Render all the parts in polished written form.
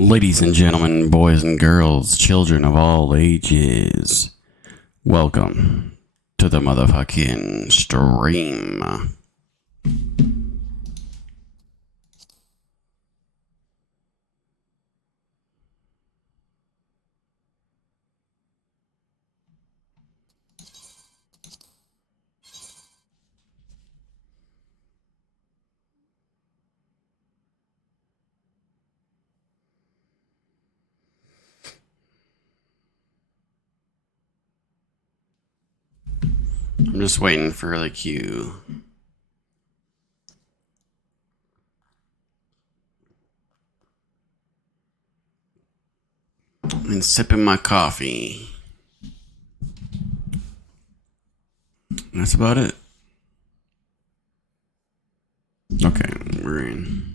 Ladies and gentlemen, boys and girls, children of all ages, welcome to the motherfucking stream. I'm just waiting for the cue. And sipping my coffee. That's about it. Okay, we're in.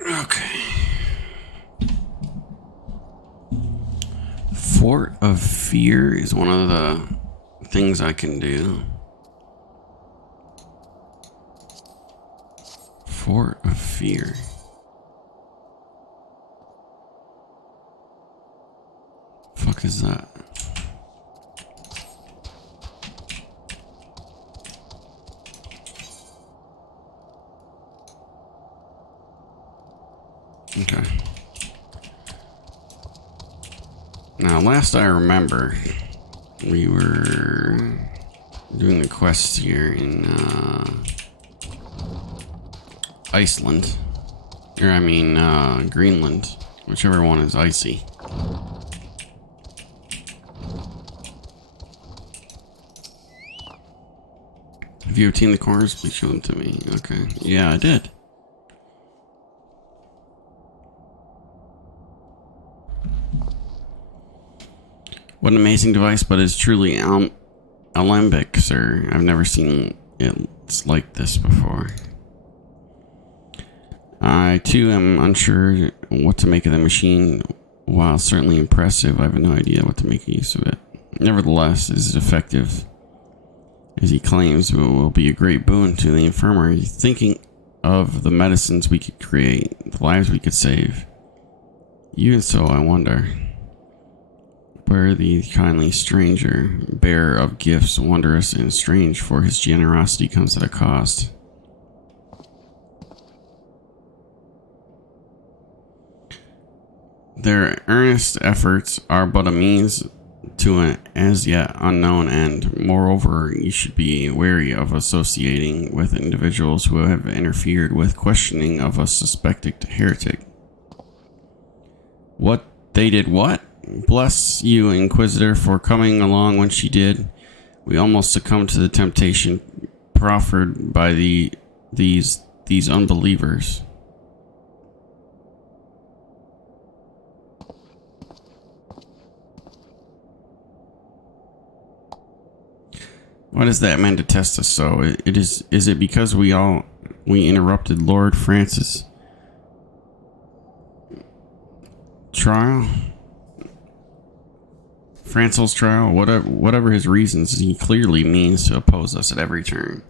Okay. Fort of Fear is one of the things I can do. Fort of Fear. Fuck is that? Okay. Now, last I remember, we were doing the quest here in Iceland. Or, I mean, Greenland. Whichever one is icy. Have you obtained the cores? Please show them to me. Okay. Yeah, I did. What an amazing device, but it's truly alembic, sir. I've never seen it like this before. I, too, am unsure what to make of the machine. While certainly impressive, I have no idea what to make use of it. Nevertheless, it is effective, as he claims, it will be a great boon to the infirmary. Thinking of the medicines we could create, the lives we could save. Even so, I wonder where the kindly stranger, bearer of gifts wondrous and strange, for his generosity comes at a cost. Their earnest efforts are but a means to an as yet unknown end. Moreover, you should be wary of associating with individuals who have interfered with questioning of a suspected heretic. What? They did what? Bless you, Inquisitor, for coming along when she did. We almost succumbed to the temptation proffered by these unbelievers. What is that meant to test us so? Is it because we interrupted Lord Francis' trial? Francel's trial? Whatever his reasons, he clearly means to oppose us at every turn.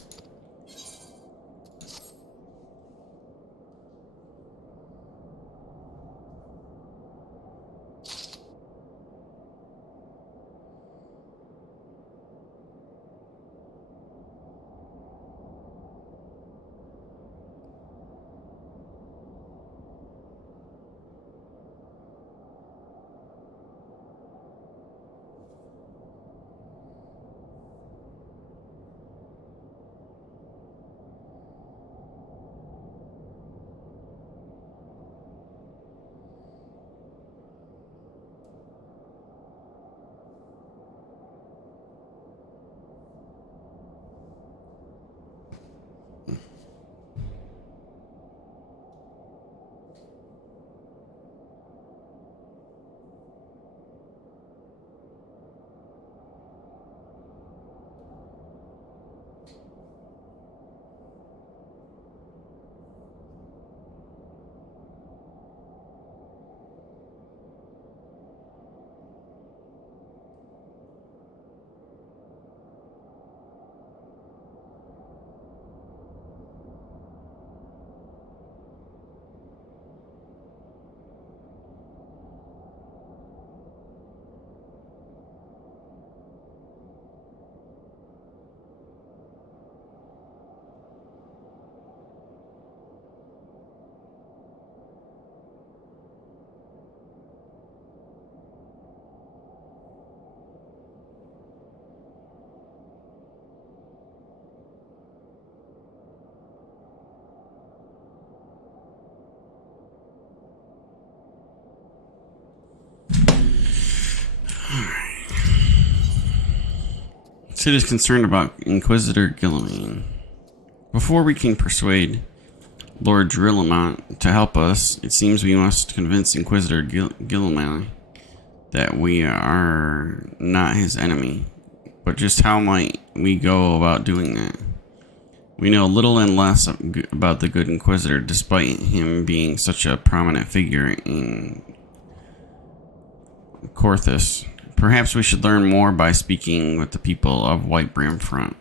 Sid is concerned about Inquisitor Guilliman. Before we can persuade Lord Drillamont to help us, it seems we must convince Inquisitor Guilliman that we are not his enemy. But just how might we go about doing that? We know little and less about the good Inquisitor, despite him being such a prominent figure in Korthus. Perhaps we should learn more by speaking with the people of White Brimfront.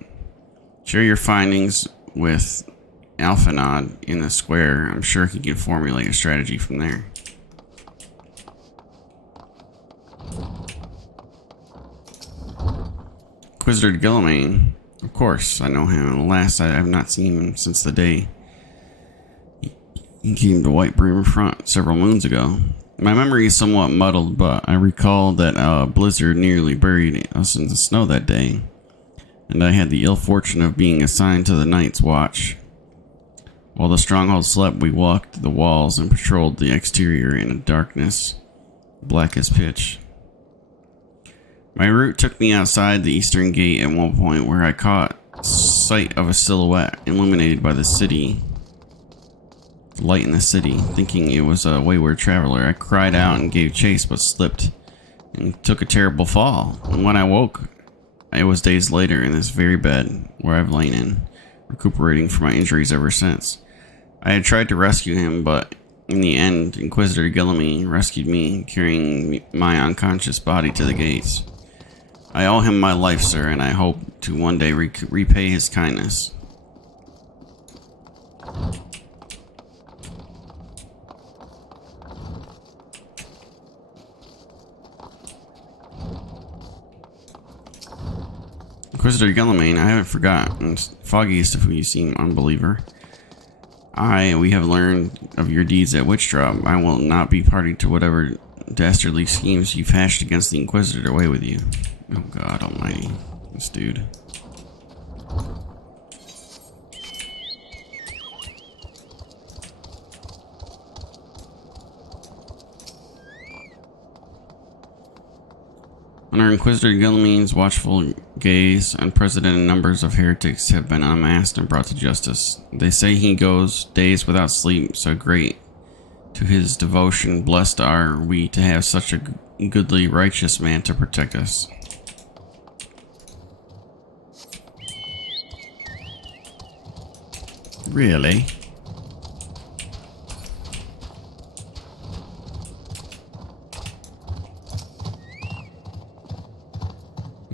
Share your findings with Alphanod in the square. I'm sure he can formulate a strategy from there. Inquisitor Guilliman. Of course, I know him. Alas, I have not seen him since the day he came to White Brimfront several moons ago. My memory is somewhat muddled, but I recall that a blizzard nearly buried us in the snow that day, and I had the ill fortune of being assigned to the night's watch. While the stronghold slept, we walked the walls and patrolled the exterior in a darkness black as pitch. My route took me outside the eastern gate at one point, where I caught sight of a silhouette illuminated by the light in the city. Thinking it was a wayward traveler, I cried out and gave chase, but slipped and took a terrible fall. And when I woke, it was days later in this very bed where I've lain in, recuperating from my injuries ever since. I had tried to rescue him, but in the end, Inquisitor Guilliman rescued me, carrying my unconscious body to the gates. I owe him my life, sir, and I hope to one day repay his kindness. Inquisitor Guilliman, I haven't forgotten. Foggiest if you seem unbeliever. We have learned of your deeds at Witchdrop. I will not be party to whatever dastardly schemes you've hatched against the Inquisitor. Away with you. Oh God almighty. This dude. Under Inquisitor Guilliman's watchful gaze, unprecedented numbers of heretics have been unmasked and brought to justice. They say he goes days without sleep, so great to his devotion. Blessed are we to have such a goodly, righteous man to protect us. Really?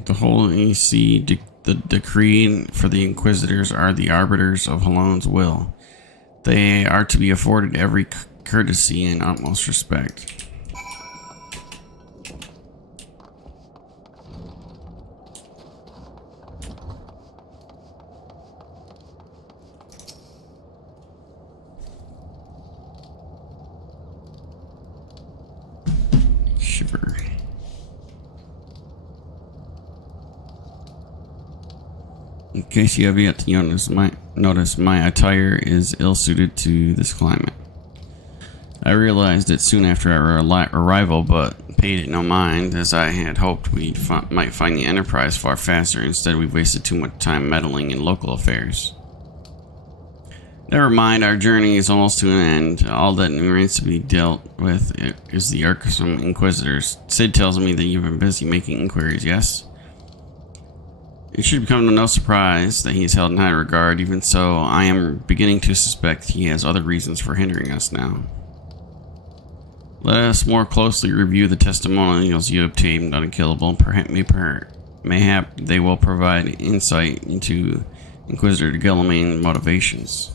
The Holy See the decree for the Inquisitors are the arbiters of Halone's will. They are to be afforded every courtesy and utmost respect. Shiver. In case you have yet to notice my attire is ill-suited to this climate. I realized it soon after our arrival, but paid it no mind, as I had hoped we might find the Enterprise far faster. Instead, we've wasted too much time meddling in local affairs. Never mind, our journey is almost to an end. All that remains to be dealt with is the irksome Inquisitors. Sid tells me that you've been busy making inquiries, yes? It should come to no surprise that he is held in high regard. Even so, I am beginning to suspect he has other reasons for hindering us now. Let us more closely review the testimonials you obtained on Unkillable. Mayhap they will provide insight into Inquisitor Guilliman's motivations.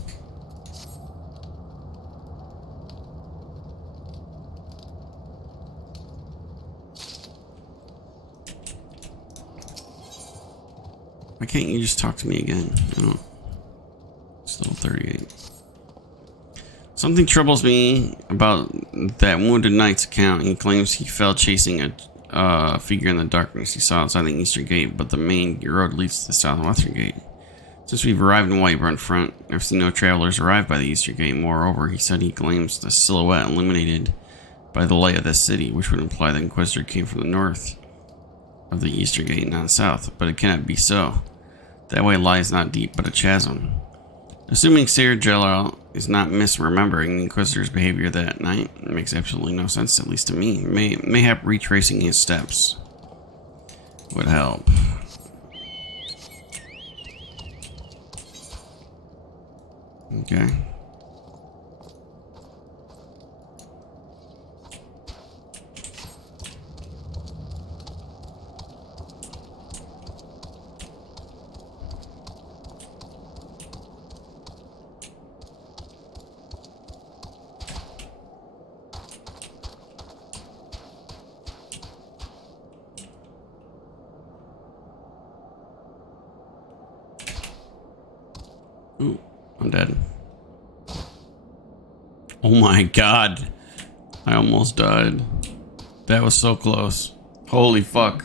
Why can't you just talk to me again? Oh. Still 38. Something troubles me about that Wounded Knight's account. He claims he fell chasing a figure in the darkness he saw outside the eastern gate, but the main road leads to the southwestern gate. Since we've arrived in White Brimfront, I've seen no travelers arrive by the eastern gate. Moreover, he said he claims the silhouette illuminated by the light of the city, which would imply the Inquisitor came from the north. of the eastern gate, not south, but it cannot be so. That way lies not deep, but a chasm. Assuming Sir Jalal is not misremembering the Inquisitor's behavior that night, it makes absolutely no sense, at least to me. Mayhap retracing his steps would help. Okay. Ooh, I'm dead. Oh my god. I almost died. That was so close. Holy fuck.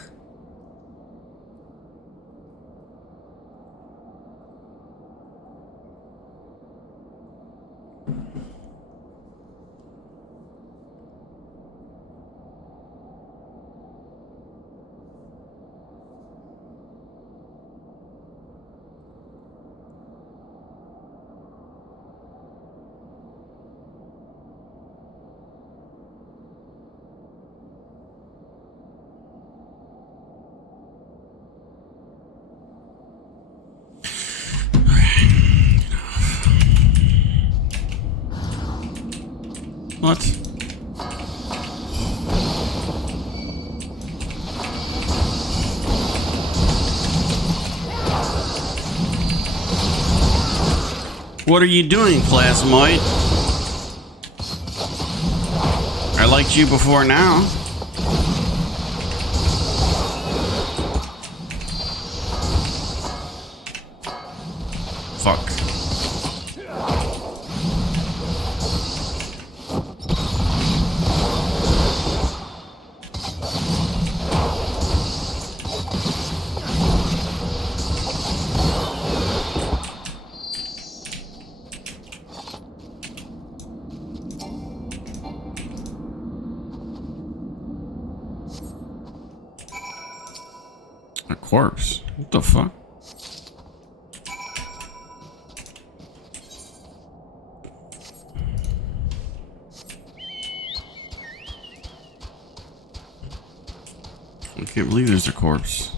What? What are you doing, Plasmoid? I liked you before now. Fuck. A corpse? What the fuck? I can't believe there's a corpse.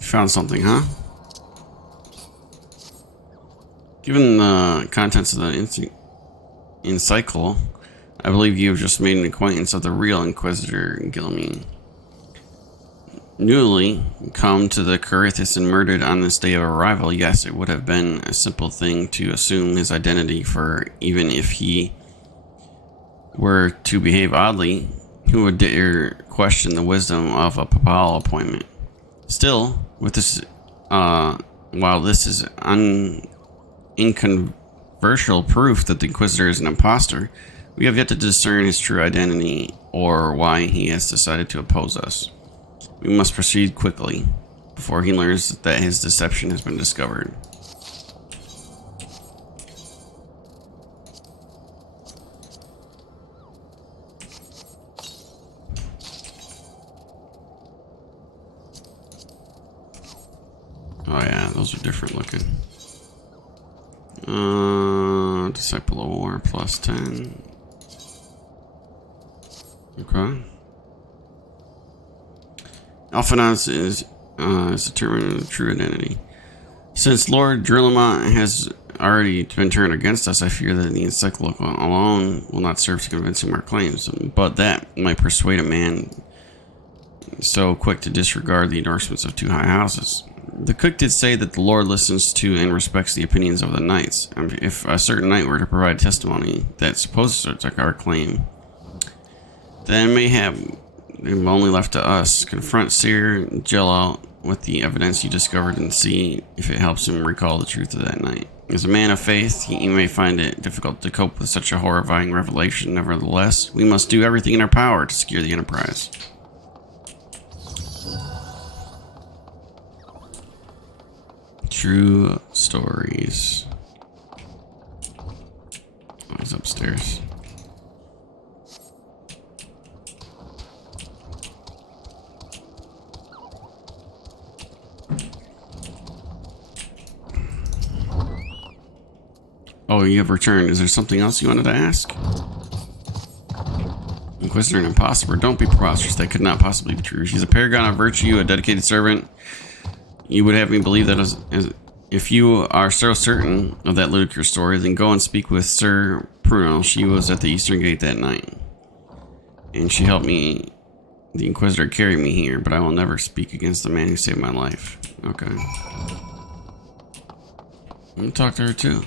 Found something, huh? Given the contents of the encycl, I believe you have just made an acquaintance of the real Inquisitor Guilliman. Newly come to the Carithus and murdered on this day of arrival, yes, it would have been a simple thing to assume his identity, for even if he were to behave oddly, who would dare question the wisdom of a papal appointment? Still, with this, while this is incontrovertible proof that the Inquisitor is an impostor, we have yet to discern his true identity or why he has decided to oppose us. We must proceed quickly before he learns that his deception has been discovered. Oh yeah, those are different looking. Disciple of War plus 10. Okay. Alphanauts is determining the true identity. Since Lord Drillamont has already been turned against us, I fear that the encyclical alone will not serve to convince him our claims, but that might persuade a man so quick to disregard the endorsements of two high houses. The cook did say that the Lord listens to and respects the opinions of the knights. If a certain knight were to provide testimony that supposes our claim, then mayhap it only left to us confront Sir Gelal with the evidence you discovered and see if it helps him recall the truth of that night. As a man of faith, he may find it difficult to cope with such a horrifying revelation. Nevertheless, we must do everything in our power to secure the Enterprise. True stories. Oh, he's upstairs. Oh, you have returned. Is there something else you wanted to ask? Inquisitor and imposter. Don't be preposterous. That could not possibly be true. She's a paragon of virtue, a dedicated servant. You would have me believe that as if you are so certain of that ludicrous story, then go and speak with Sir Pruno. She was at the Eastern Gate that night, and she helped me, the Inquisitor, carry me here, but I will never speak against the man who saved my life. Okay. I'm gonna talk to her too.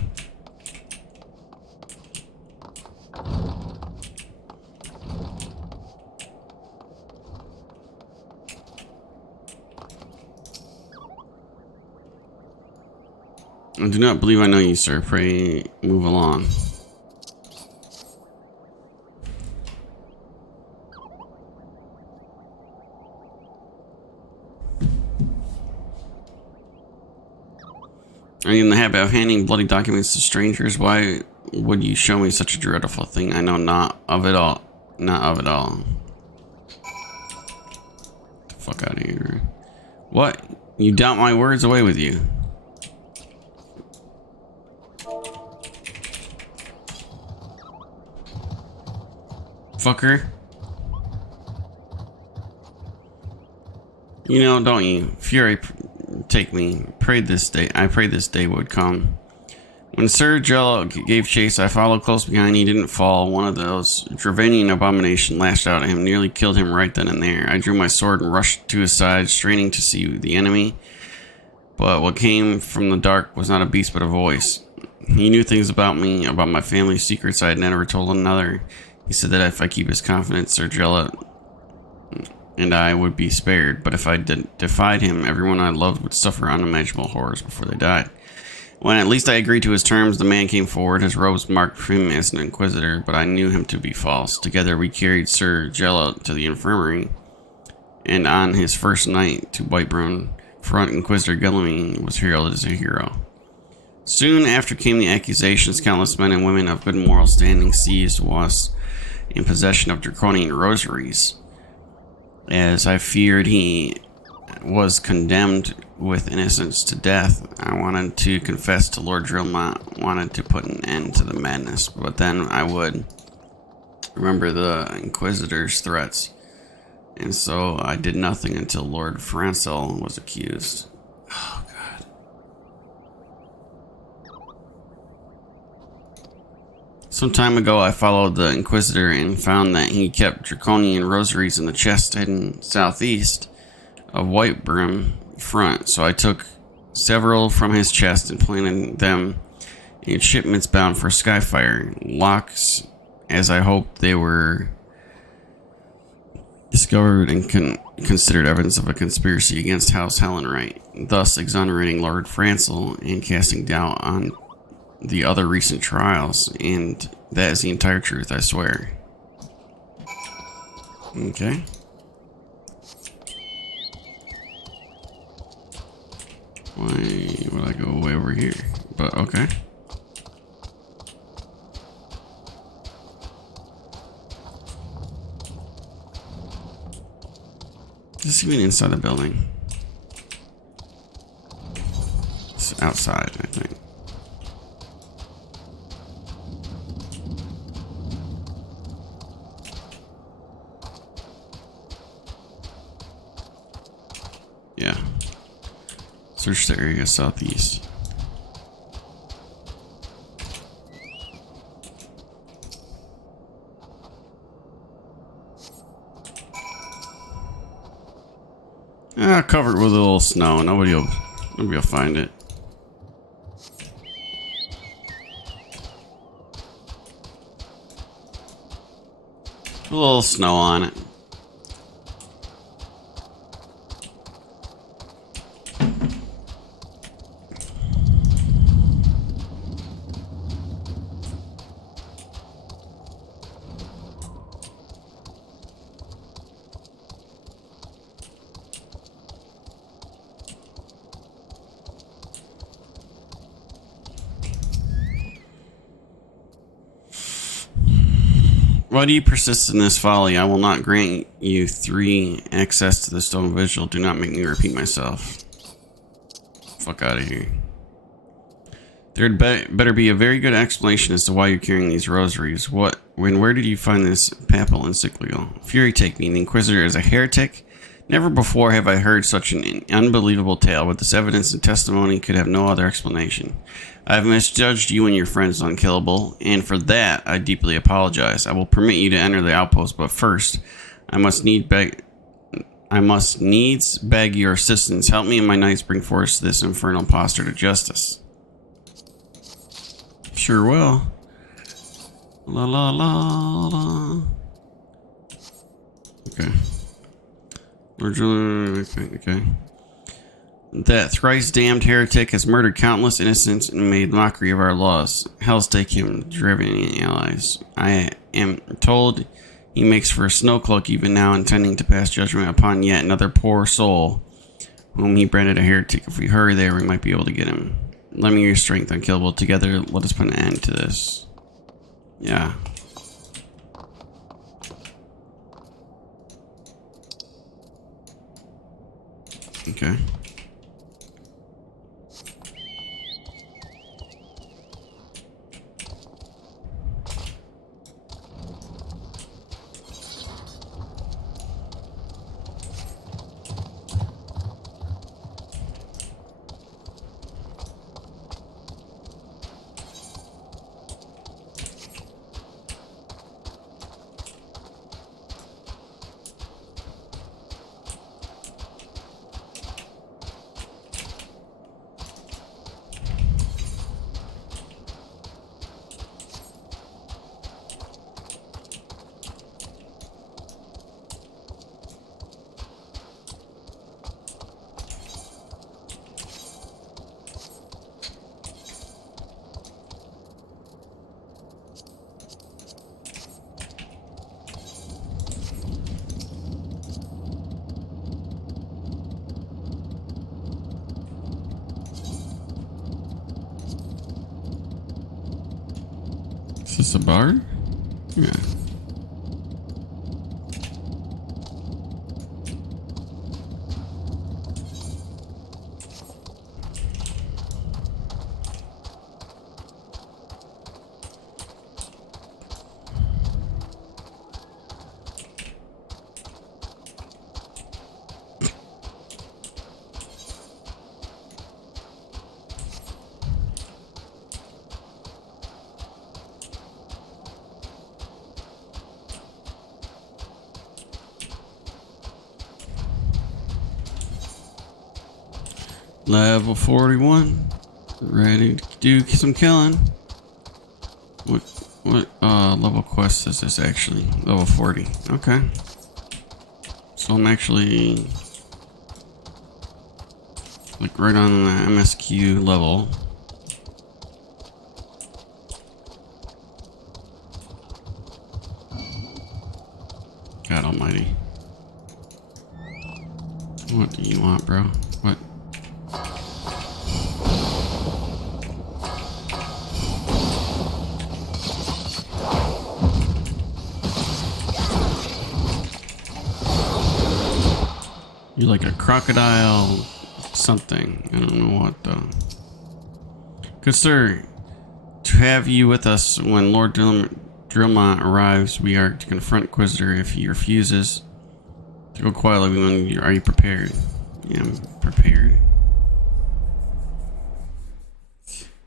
I do not believe I know you, sir. Pray move along. Are you in the habit of handing bloody documents to strangers? Why would you show me such a dreadful thing? I know not of it all. Not of it all. Get the fuck out of here. What? You doubt my words? Away with you. Fucker. You know, don't you? Fury, take me. I prayed this day would come. When Sir Gelal gave chase, I followed close behind. He didn't fall. One of those Dravanian abomination lashed out at him, nearly killed him right then and there. I drew my sword and rushed to his side, straining to see the enemy. But what came from the dark was not a beast, but a voice. He knew things about me, about my family's secrets I had never told another. He said that if I keep his confidence, Sir Gelal and I would be spared, but if I defied him, everyone I loved would suffer unimaginable horrors before they died. When at least I agreed to his terms, the man came forward. His robes marked him as an inquisitor, but I knew him to be false. Together we carried Sir Gelal to the infirmary, and on his first night to Whiteburn front, Inquisitor Guilliman was heralded as a hero. Soon after came the accusations. Countless men and women of good moral standing seized was in possession of draconian rosaries. As I feared he was condemned with innocence to death, I wanted to confess to Lord Drillmont, wanted to put an end to the madness, but then I would remember the Inquisitor's threats, and so I did nothing until Lord Francel was accused. Oh, God. Some time ago, I followed the Inquisitor and found that he kept draconian rosaries in the chest hidden southeast of Whiteburn front. So I took several from his chest and planted them in shipments bound for Skyfire. Locks, as I hoped they were discovered and considered evidence of a conspiracy against House Hellenreich, thus exonerating Lord Francel and casting doubt on the other recent trials, and that is the entire truth, I swear. Okay. Why would I go way over here? But okay. Does this mean inside the building? It's outside, I think. Yeah. Search the area southeast. Covered with a little snow. Nobody will Maybe I'll find it. A little snow on it. Why do you persist in this folly? I will not grant you 3 access to the stone vigil. Do not make me repeat myself. Fuck out of here. There'd better be a very good explanation as to why you're carrying these rosaries. Where did you find this papal encyclical? Fury take me. The Inquisitor is a heretic? Never before have I heard such an unbelievable tale, but this evidence and testimony could have no other explanation. I have misjudged you and your friends, Unkillable, and for that I deeply apologize. I will permit you to enter the outpost, but first, I must needs beg your assistance. Help me and my knights bring forth this infernal impostor to justice. Sure will. La la la la. Okay. Okay. That thrice damned heretic has murdered countless innocents and made mockery of our laws. Hell's take him, driven allies. I am told he makes for a snow cloak even now, intending to pass judgment upon yet another poor soul whom he branded a heretic. If we hurry there, we might be able to get him. Lend me your strength, Unkillable. Together, let us put an end to this. Yeah. Okay. Is this a bar? Yeah. Level 41. Ready to do some killing. What level quest is this actually? Level 40. Okay. So I'm actually like right on the MSQ level. God almighty. What do you want, bro? What? You're like a crocodile something. I don't know what though. Good sir, to have you with us when Lord Drillmont arrives, we are to confront Inquisitor. If he refuses to go quietly, are you prepared? Yeah, I'm prepared.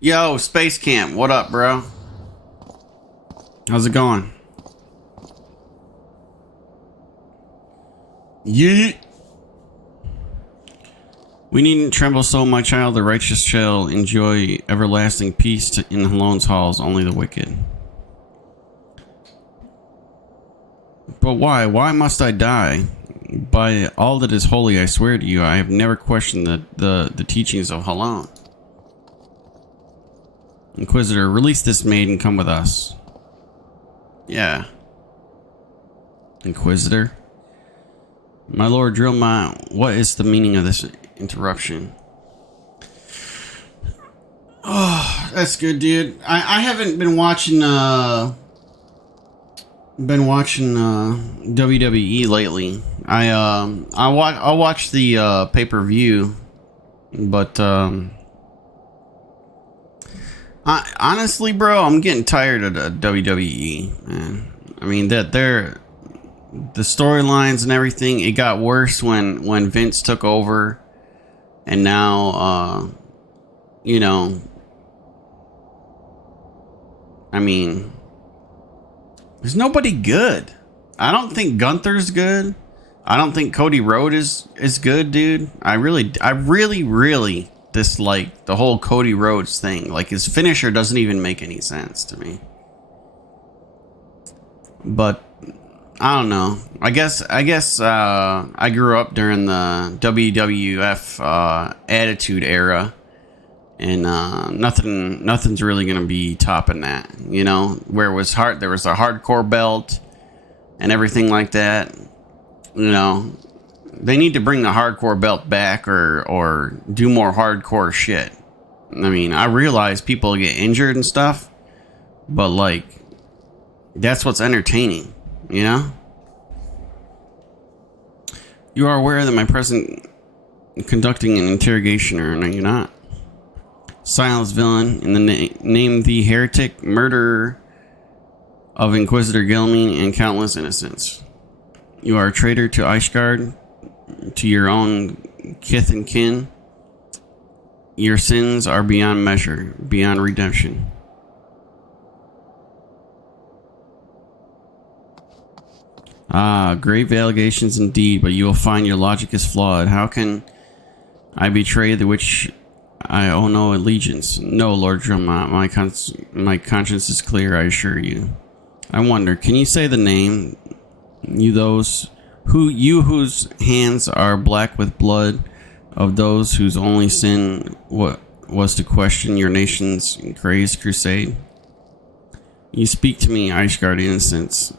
Yo, Space Camp, what up, bro? How's it going? Yeet. We needn't tremble so, my child. The righteous shall enjoy everlasting peace in Halone's halls, only the wicked. But why? Why must I die? By all that is holy, I swear to you, I have never questioned the teachings of Halone. Inquisitor, release this maid and come with us. Yeah. Inquisitor? My lord Drillmont, what is the meaning of this interruption? Oh, that's good, dude. I haven't been watching WWE lately. I'll watch the pay-per-view, but honestly, bro, I'm getting tired of the WWE, man. I mean the storylines and everything, it got worse when Vince took over, and now you know, I mean, there's nobody good. I don't think Gunther's good. I don't think Cody Rhodes is good, dude. I really dislike the whole Cody Rhodes thing. Like, his finisher doesn't even make any sense to me. But I don't know. I guess I grew up during the WWF Attitude Era, and nothing's really gonna be topping that. You know, where it was there was a hardcore belt and everything like that. You know, they need to bring the hardcore belt back, or do more hardcore shit. I mean, I realize people get injured and stuff, but like, that's what's entertaining, you know? You are aware that my present conducting an interrogation, or no, you're not? Silence, villain. In the name the heretic, murderer of Inquisitor Gilmine and countless innocents. You are a traitor to Ishgard, to your own kith and kin. Your sins are beyond measure, beyond redemption. Ah, grave allegations indeed, but you will find your logic is flawed. How can I betray the which I owe no allegiance? No, Lord Drillmont, my conscience is clear, I assure you. I wonder, can you say the name? Whose hands are black with blood, of those whose only sin was to question your nation's crazed crusade? You speak to me, Ishgard innocents.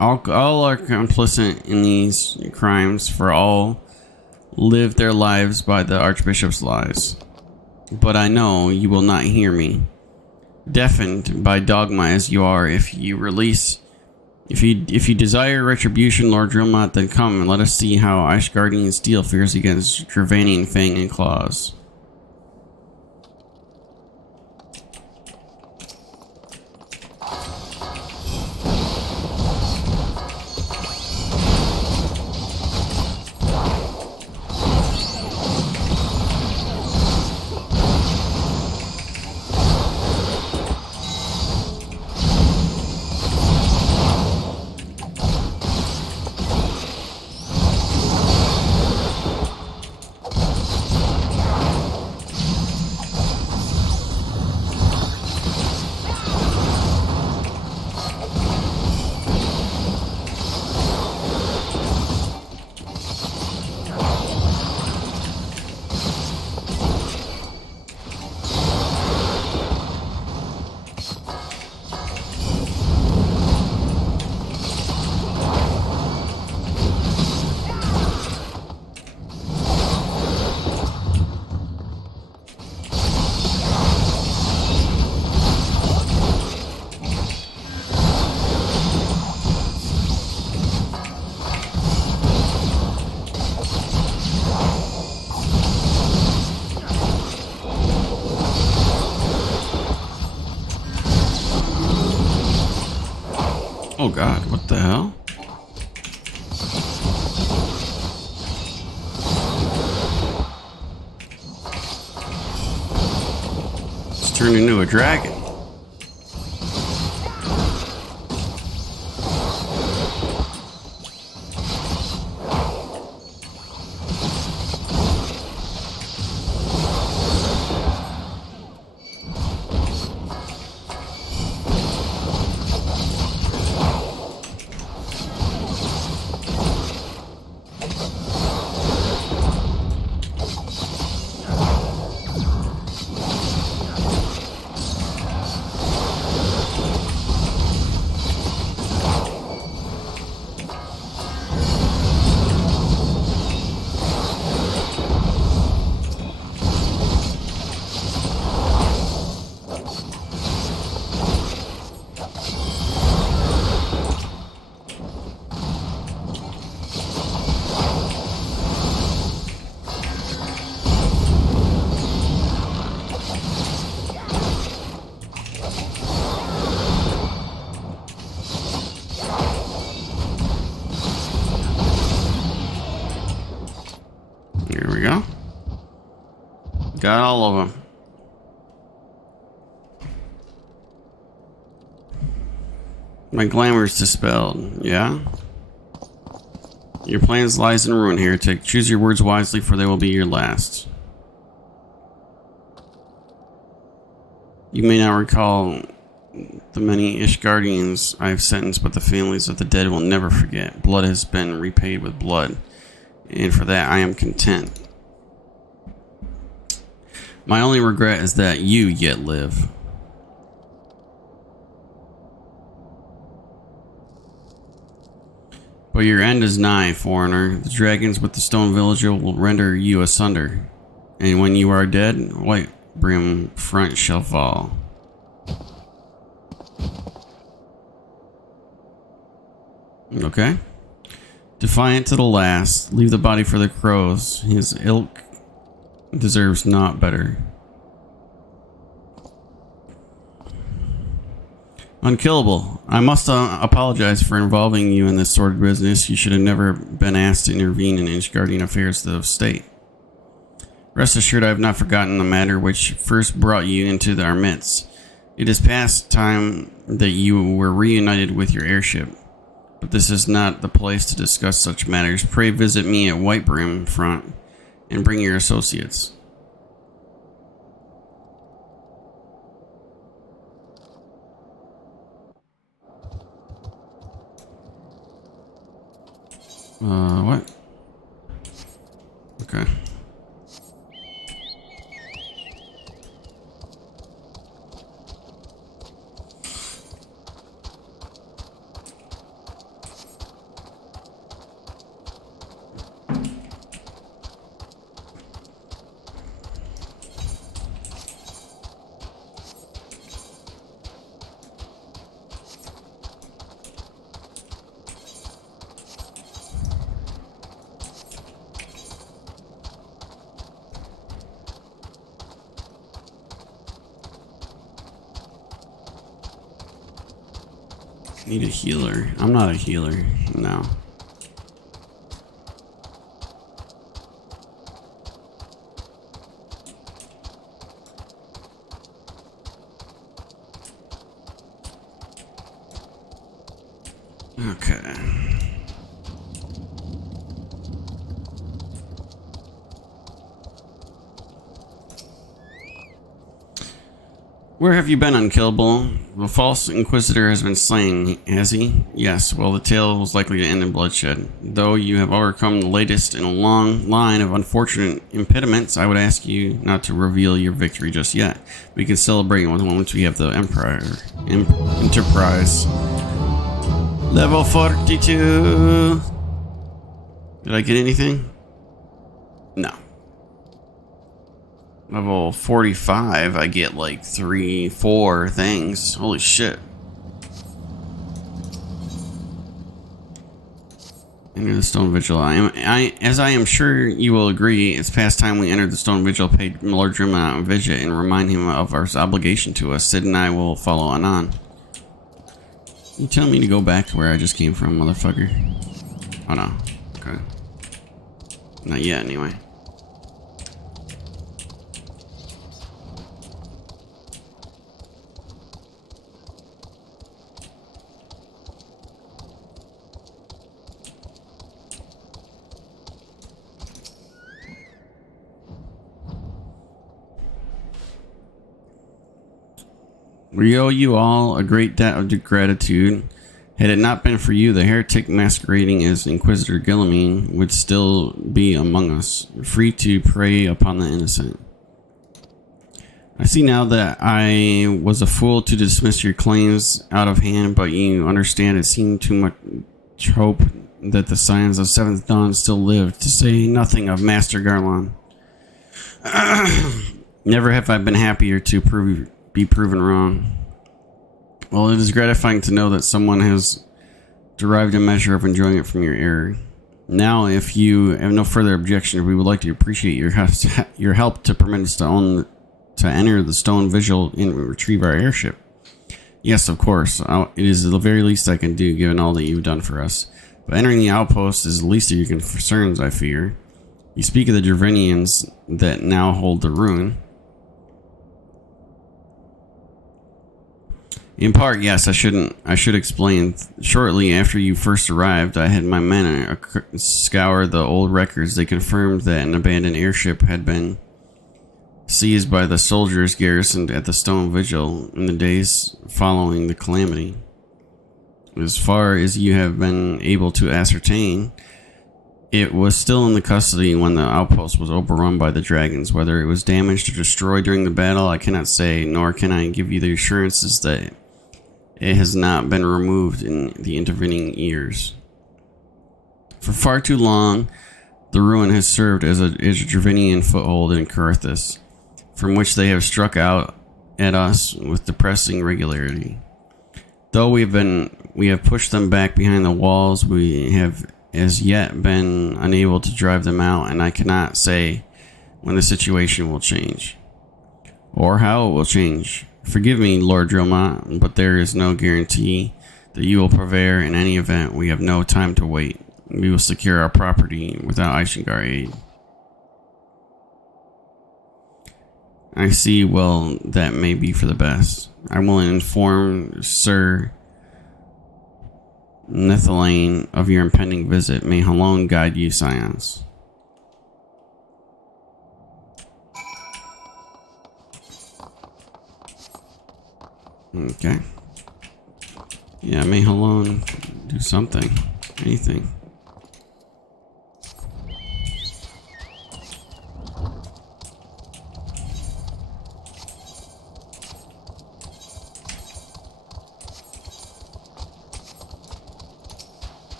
All are complicit in these crimes, for all live their lives by the Archbishop's lies. But I know you will not hear me. Deafened by dogma as you are, if you desire retribution, Lord Drillmont, then come and let us see how Ishgardian steel fares against Dravanian fang and claws. Oh god, what the hell? It's turned into a dragon. Got all of them. My glamour is dispelled, yeah? Your plans lies in ruin, heretic. Choose your words wisely, for they will be your last. You may not recall the many Ishgardians I have sentenced, but the families of the dead will never forget. Blood has been repaid with blood, and for that I am content. My only regret is that you yet live. But your end is nigh, foreigner. The dragons with the stone villager will render you asunder, and when you are dead, White Brim front shall fall. Okay. Defiant to the last, leave the body for the crows. His ilk deserves naught better. Unkillable. I must apologize for involving you in this sordid business. You should have never been asked to intervene in Ishgardian affairs of state. Rest assured, I have not forgotten the matter which first brought you into our midst. It is past time that you were reunited with your airship, but this is not the place to discuss such matters. Pray visit me at White Brim front and bring your associates. What? Okay. Need a healer. I'm not a healer. No. Okay. Where have you been, Unkillable? The false Inquisitor has been slain, has he? Yes, well, the tale was likely to end in bloodshed. Though you have overcome the latest in a long line of unfortunate impediments, I would ask you not to reveal your victory just yet. We can celebrate once we have the Enterprise. Level 42! Did I get anything? No. Level 45, I get like 3-4 things. Holy shit. Enter the Stone Vigil. As I am sure you will agree, it's past time we entered the Stone Vigil, paid Lord Drimna a visit, and remind him of our obligation to us. Sid and I will follow on. You telling me to go back to where I just came from, motherfucker? Oh no. Okay. Not yet, anyway. We owe you all a great debt of gratitude. Had it not been for you, the heretic masquerading as Inquisitor Guilliman would still be among us, free to prey upon the innocent. I see now that I was a fool to dismiss your claims out of hand, but you understand it seemed too much hope that the signs of Seventh Dawn still lived, to say nothing of Master Garlon. Never have I been happier to be proven wrong. Well, it is gratifying to know that someone has derived a measure of enjoyment from your error. Now, if you have no further objection, we would like to appreciate your help to permit us to enter the Stone Vigil and retrieve our airship. Yes, of course. It is the very least I can do, given all that you've done for us. But entering the outpost is the least of your concerns, I fear. You speak of the Dravinians that now hold the ruin. In part, yes, I should explain. Shortly after you first arrived, I had my men scour the old records. They confirmed that an abandoned airship had been seized by the soldiers garrisoned at the Stone Vigil in the days following the calamity. As far as you have been able to ascertain, it was still in the custody when the outpost was overrun by the dragons. Whether it was damaged or destroyed during the battle, I cannot say, nor can I give you the assurances that it has not been removed in the intervening years. For far too long, the ruin has served as a Dravinian foothold in Coerthas, from which they have struck out at us with depressing regularity. Though we have pushed them back behind the walls, we have as yet been unable to drive them out, and I cannot say when the situation will change, or how it will change. Forgive me, Lord Dromont, but there is no guarantee that you will prevail. In any event, we have no time to wait. We will secure our property without Ishingar aid. I see, well, that may be for the best. I will inform Sir Nethylane of your impending visit. May Halone guide you, Scions. Okay. Yeah, may Halone do something. Anything.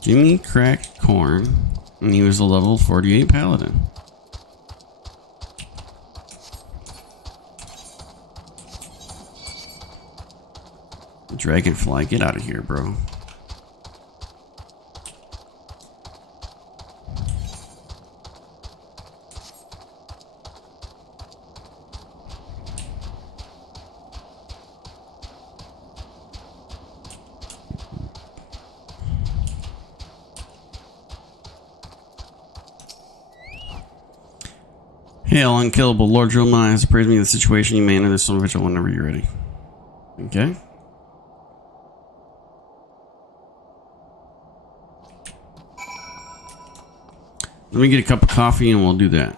Jimmy cracked corn, and he was a level 48 paladin. Dragonfly, get out of here, bro. Hail, unkillable. Lord Dromai has appraised me of the situation. You may enter this Stone Vigil whenever you're ready. Okay. Let me get a cup of coffee and we'll do that.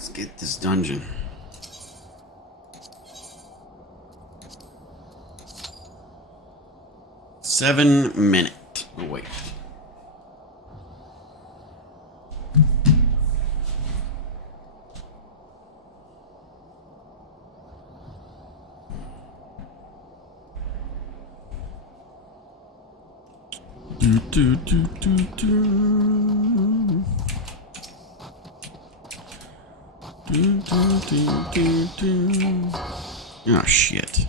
Let's get this dungeon. $7-minute wait. Do, do, do, do. Do, do, do, do, do. Oh, shit.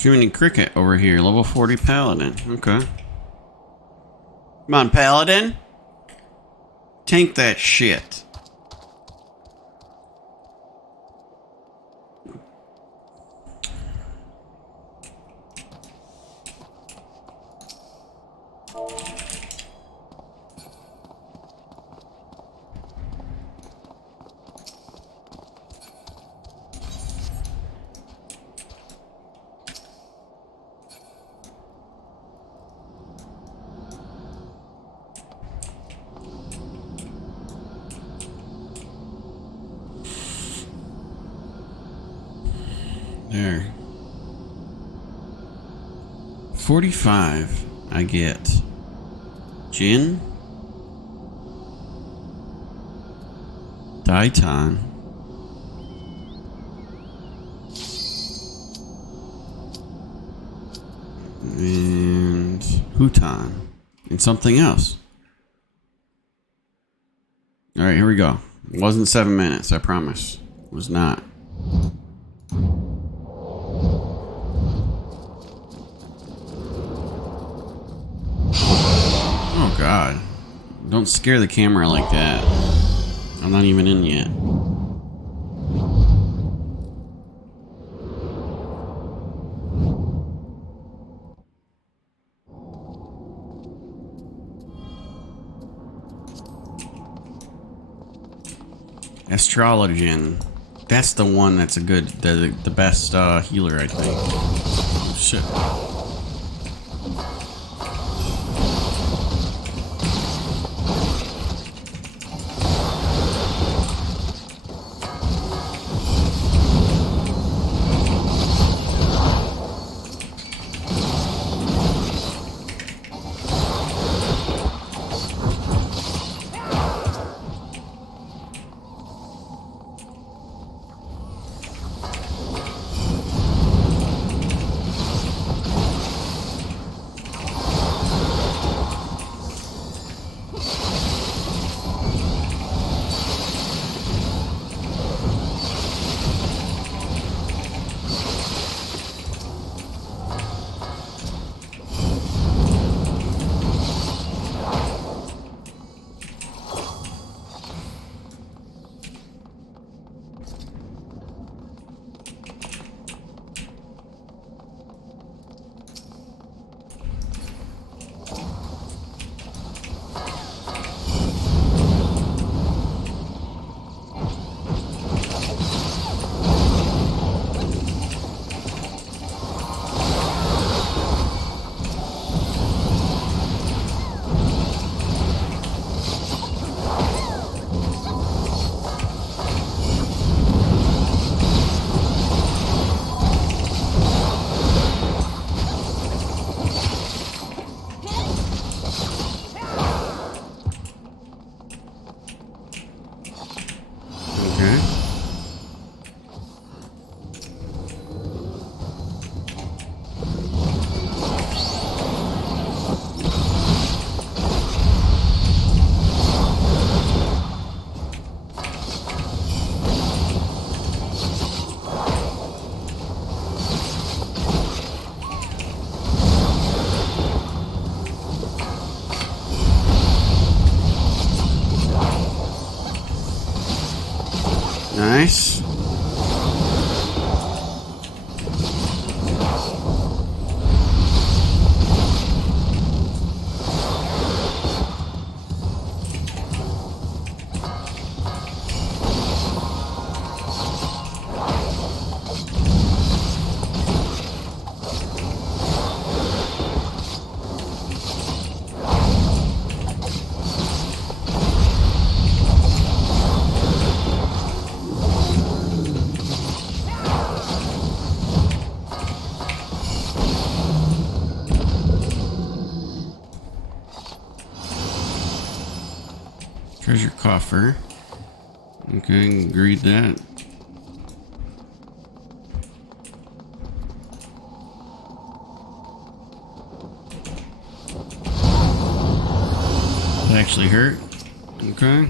Jiminy Cricket over here, level 40 Paladin. Okay. Come on, Paladin. Tank that shit. There. 45. I get Jin, Daitan, and Hutan, and something else. All right, here we go. It wasn't 7 minutes, I promise. It was not. Oh God. Don't scare the camera like that. I'm not even in yet. Astrologian. That's the one that's the best healer, I think. Oh, shit. Nice. Treasure coffer. Okay, agreed that. That actually hurt. Okay.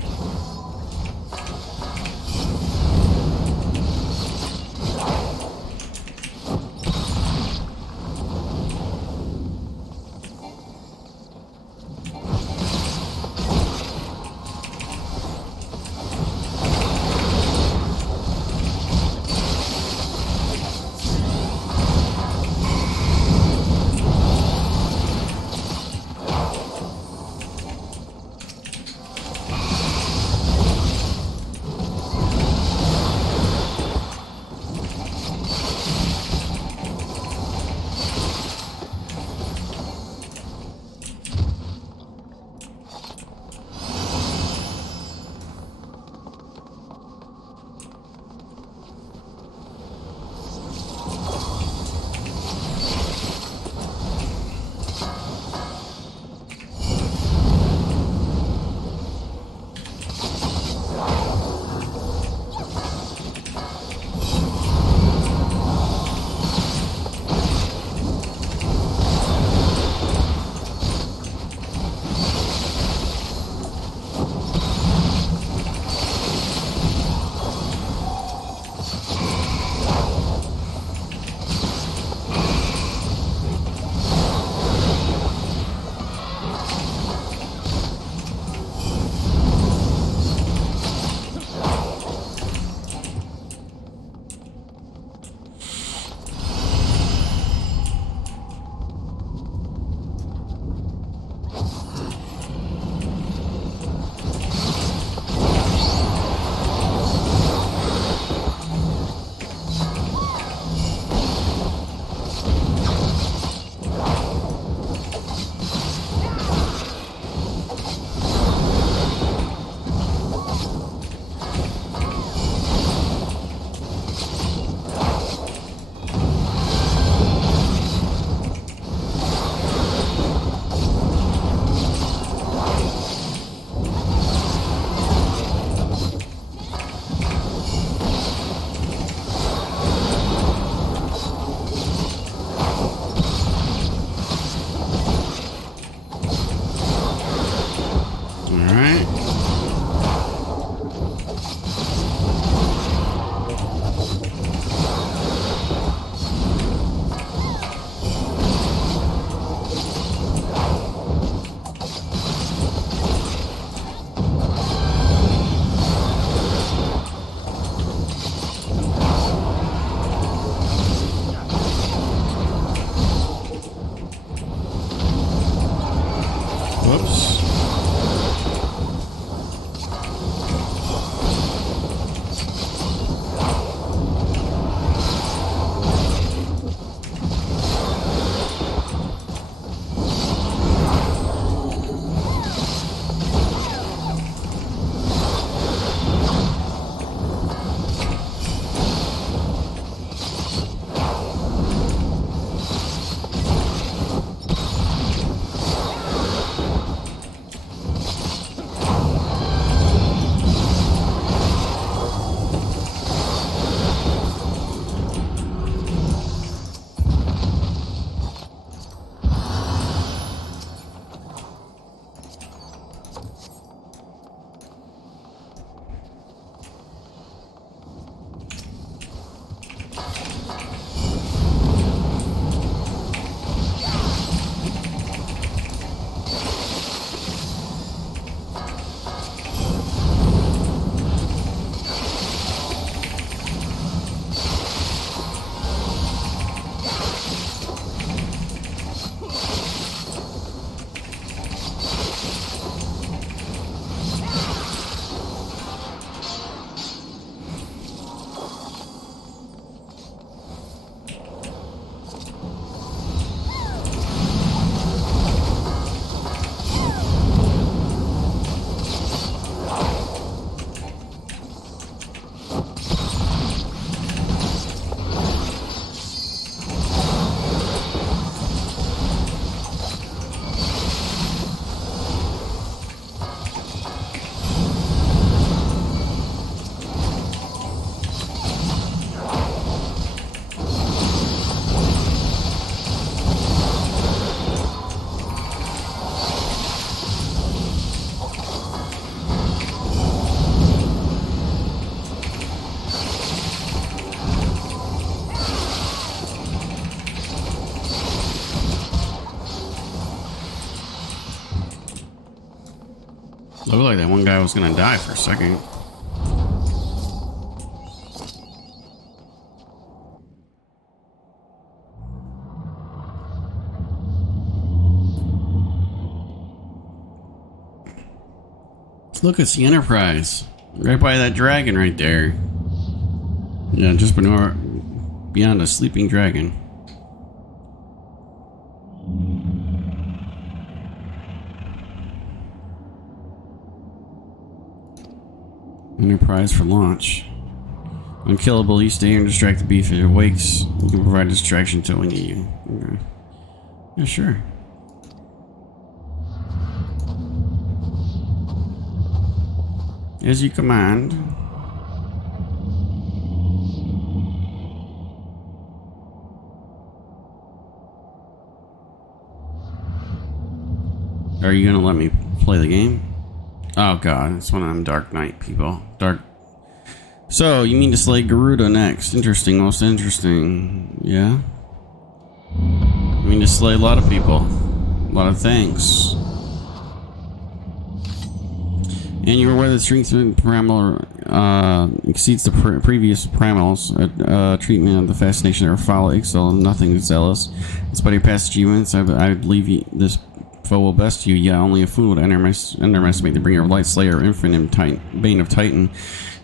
Looked like that one guy was gonna die for a second. Look, it's the Enterprise. Right by that dragon right there. Yeah, just beyond a sleeping dragon. Enterprise for launch. Unkillable, you stay here and distract the beef. If it awakes, you can provide distraction until we need you. Okay. Yeah, sure. As you command. Are you gonna let me play the game? Oh god, it's one of them Dark Knight people. So, you mean to slay Garuda next. Interesting, most interesting. Yeah? I mean to slay a lot of people. A lot of things. And you're aware that strength parameter exceeds the previous parameters. Treatment of the fascination or foul excel and nothing zealous. Despite your past achievements, I believe this foe will best you. Yeah, only a fool would underestimate the bringer of light, slayer, infinite bane of Titan.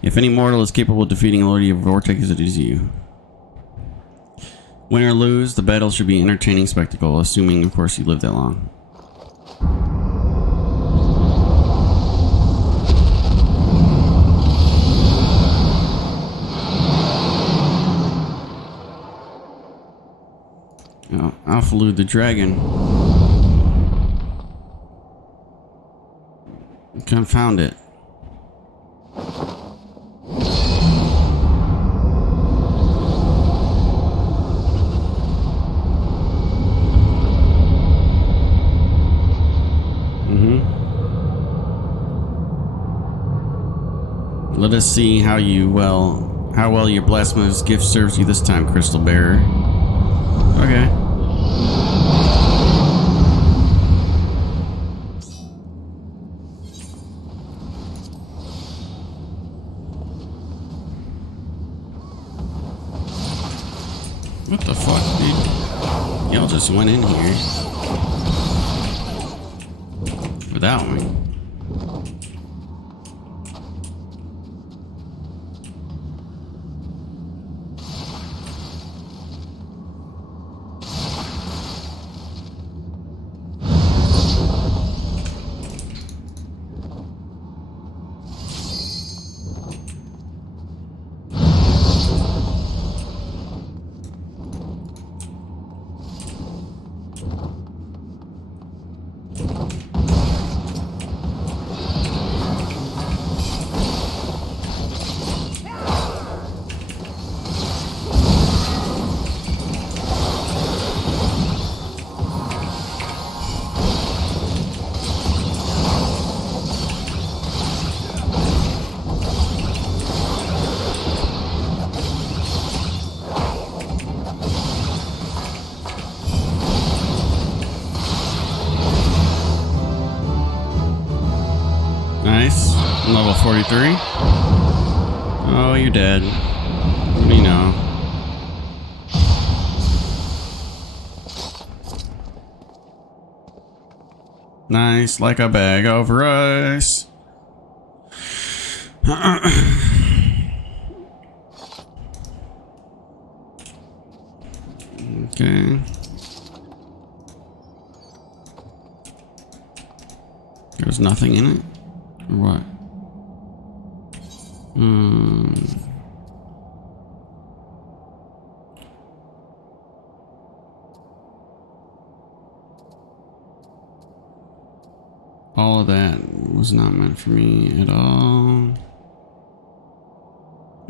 If any mortal is capable of defeating a Lord of Vortex, it is you. Win or lose, the battle should be an entertaining spectacle, assuming, of course, you live that long. Oh, Alphalude the dragon. Confound it. Let us see how well your blasphemous gift serves you this time, Crystal Bearer. Okay. What the fuck, dude? Y'all just went in here without me. Nice. Level 43. Oh, you're dead. What do you know? Nice, like a bag of rice. Okay. There's nothing in it? Or what? All of that was not meant for me at all.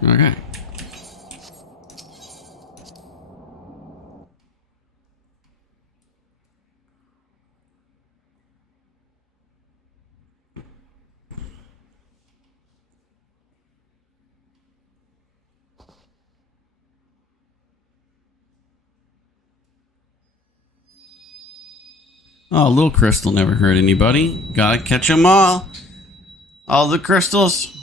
Okay. Oh, little crystal never hurt anybody. Gotta catch 'em all. All the crystals.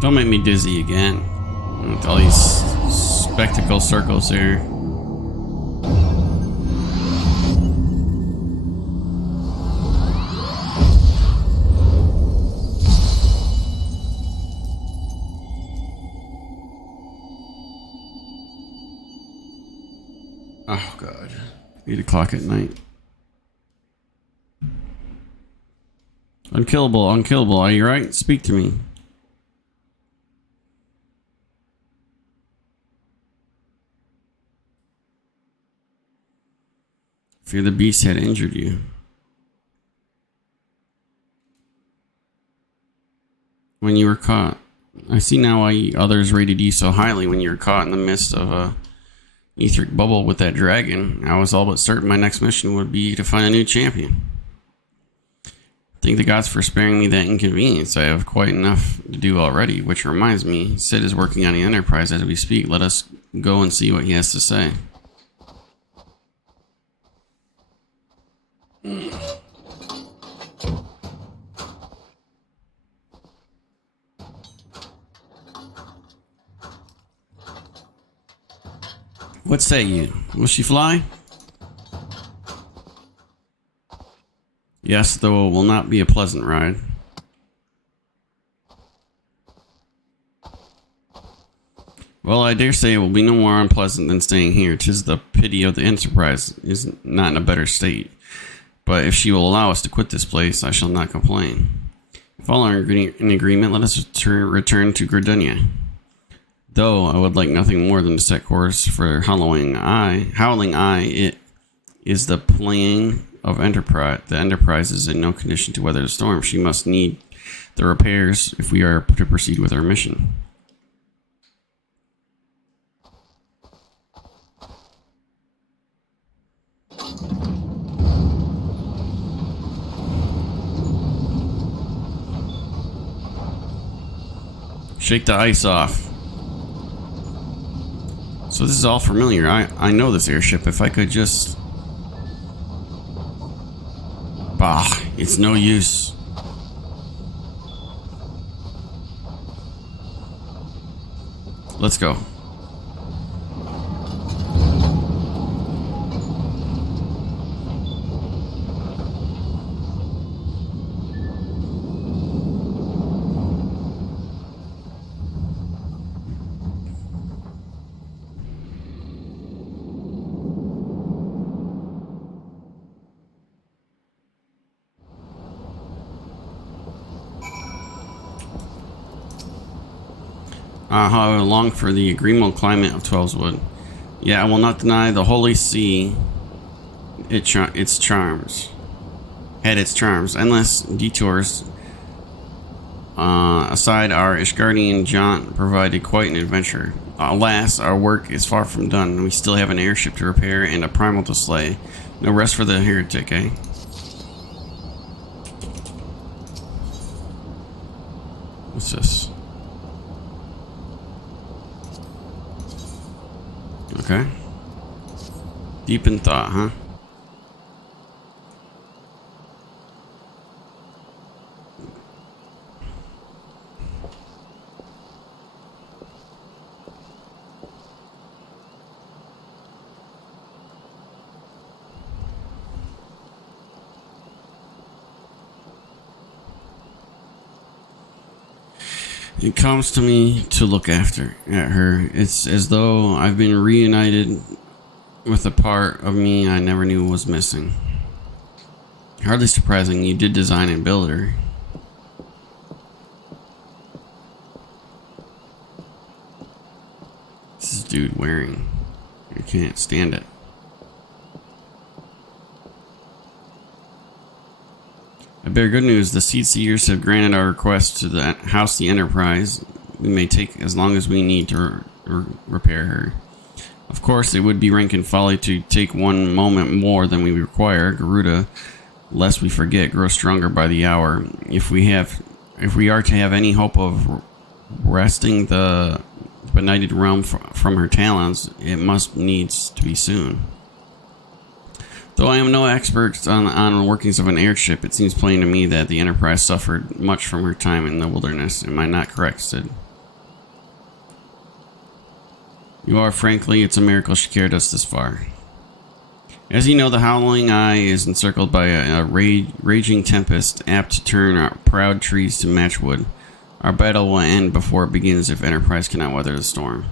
Don't make me dizzy again. With all these spectacle circles here. Oh God. 8 o'clock at night. Unkillable, unkillable. Are you right? Speak to me. Fear the beast had injured you. When you were caught. I see now why others rated you so highly when you were caught in the midst of a etheric bubble with that dragon. I was all but certain my next mission would be to find a new champion. Thank the gods for sparing me that inconvenience. I have quite enough to do already, which reminds me, Sid is working on the Enterprise as we speak. Let us go and see what he has to say. What say you? Will she fly? Yes, though it will not be a pleasant ride. Well, I dare say it will be no more unpleasant than staying here. 'Tis the pity of the Enterprise is not in a better state. But if she will allow us to quit this place, I shall not complain. If all are in agreement, let us return to Gradunia. Though I would like nothing more than to set course for Howling Eye. It is the playing of Enterprise. The Enterprise is in no condition to weather the storm. She must need the repairs if we are to proceed with our mission. Shake the ice off. So this is all familiar. I know this airship. If I could just... Bah, it's no use. Let's go. How I long for the agreeable climate of Twelveswood. Yeah, I will not deny the Holy See its charms. Had its charms. Endless detours aside, our Ishgardian jaunt provided quite an adventure. Alas, our work is far from done. We still have an airship to repair and a primal to slay. No rest for the heretic, eh? What's this? Okay. Deep in thought, huh? It comes to me to look at her. It's as though I've been reunited with a part of me I never knew was missing. Hardly surprising you did design and build her. This is dude wearing. I can't stand it. I bear good news. The Seed Seers have granted our request to the house the Enterprise. We may take as long as we need to repair her. Of course, it would be rank and folly to take one moment more than we require. Garuda, lest we forget, grows stronger by the hour. If we are to have any hope of wresting the benighted realm from her talons, it must needs to be soon. Though I am no expert on the workings of an airship, it seems plain to me that the Enterprise suffered much from her time in the wilderness. Am I not correct, Sid? You are. Frankly, it's a miracle she carried us this far. As you know, the Howling Eye is encircled by a raging tempest, apt to turn our proud trees to matchwood. Our battle will end before it begins if Enterprise cannot weather the storm.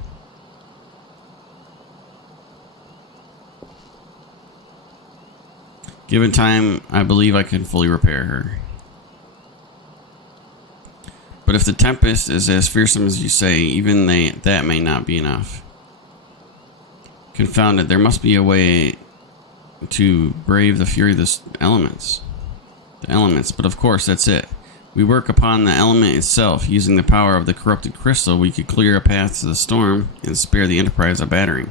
Given time, I believe I can fully repair her. But if the tempest is as fearsome as you say, even that may not be enough. Confound it, there must be a way to brave the fury of the elements. But of course, that's it. We work upon the element itself. Using the power of the corrupted crystal, we could clear a path to the storm and spare the Enterprise a battering.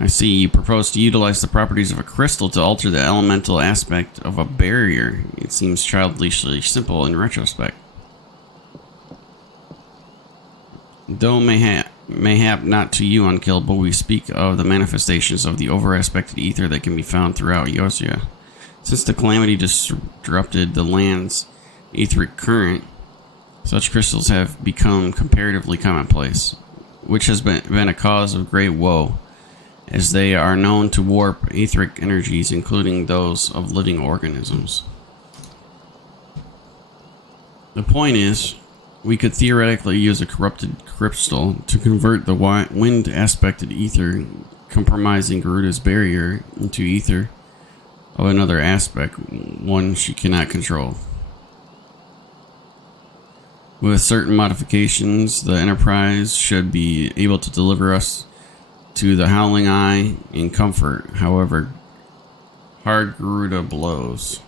I see. You propose to utilize the properties of a crystal to alter the elemental aspect of a barrier. It seems childishly simple in retrospect. Though mayhap not to you, Unkillable, we speak of the manifestations of the over-aspected ether that can be found throughout Yosia. Since the calamity disrupted the land's etheric current, such crystals have become comparatively commonplace, which has been a cause of great woe, as they are known to warp etheric energies, including those of living organisms. The point is, we could theoretically use a corrupted crystal to convert the wind-aspected ether comprising Garuda's barrier into ether of another aspect, one she cannot control. With certain modifications, the Enterprise should be able to deliver us to the Howling Eye in comfort, however hard Garuda blows.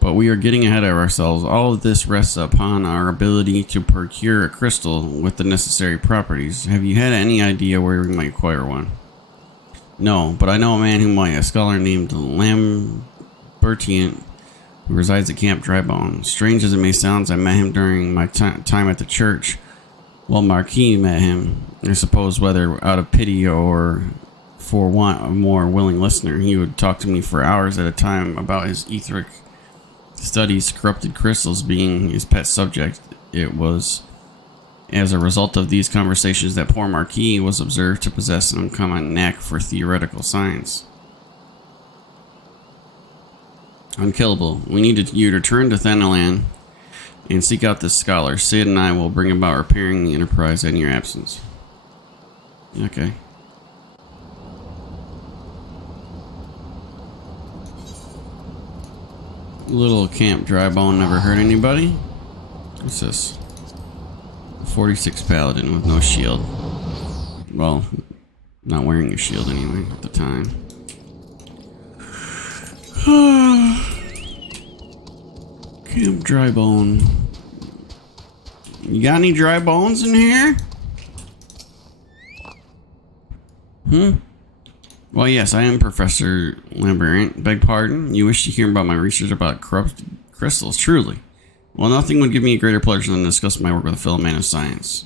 But we are getting ahead of ourselves. All of this rests upon our ability to procure a crystal with the necessary properties. Have you had any idea where we might acquire one? No, but I know a man who might, a scholar named Lambertian, who resides at Camp Drybone. Strange as it may sound, I met him during my time at the church. Well, Marquis met him. I suppose whether out of pity or for want of a more willing listener, he would talk to me for hours at a time about his etheric studies, corrupted crystals being his pet subject. It was as a result of these conversations that poor Marquis was observed to possess an uncommon knack for theoretical science. Unkillable, we need you to return to Thanalan and seek out this scholar. Sid and I will bring about repairing the Enterprise in your absence. Okay. Little Camp Drybone never hurt anybody. What's this? 46 Paladin with no shield. Well, not wearing a shield anyway at the time. Camp Drybone. You got any dry bones in here? Well, yes, I am Professor Lambert. Beg pardon? You wish to hear about my research about corrupted crystals, truly. Well, nothing would give me a greater pleasure than to discuss my work with a fellow man of science.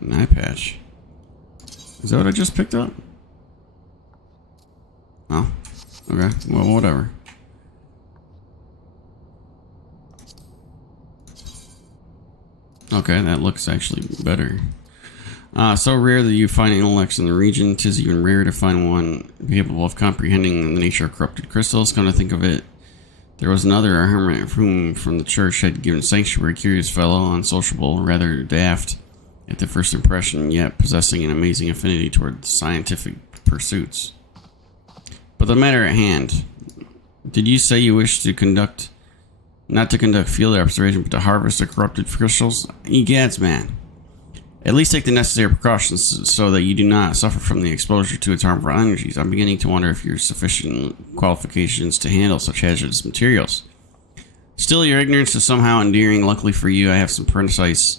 An eye patch. Is that what I just picked up? Oh, okay. Well, whatever. Okay, that looks actually better. So rare that you find intellects in the region, 'tis even rarer to find one capable of comprehending the nature of corrupted crystals. Come to think of it, there was another, a hermit whom from the church had given sanctuary, curious fellow, unsociable, rather daft at the first impression, yet possessing an amazing affinity toward scientific pursuits. But the matter at hand, did you say you wish to not to conduct field observation, but to harvest the corrupted crystals? Egads, man. At least take the necessary precautions so that you do not suffer from the exposure to its harmful energies. I'm beginning to wonder if you have sufficient qualifications to handle such hazardous materials. Still, your ignorance is somehow endearing. Luckily for you, I have some precise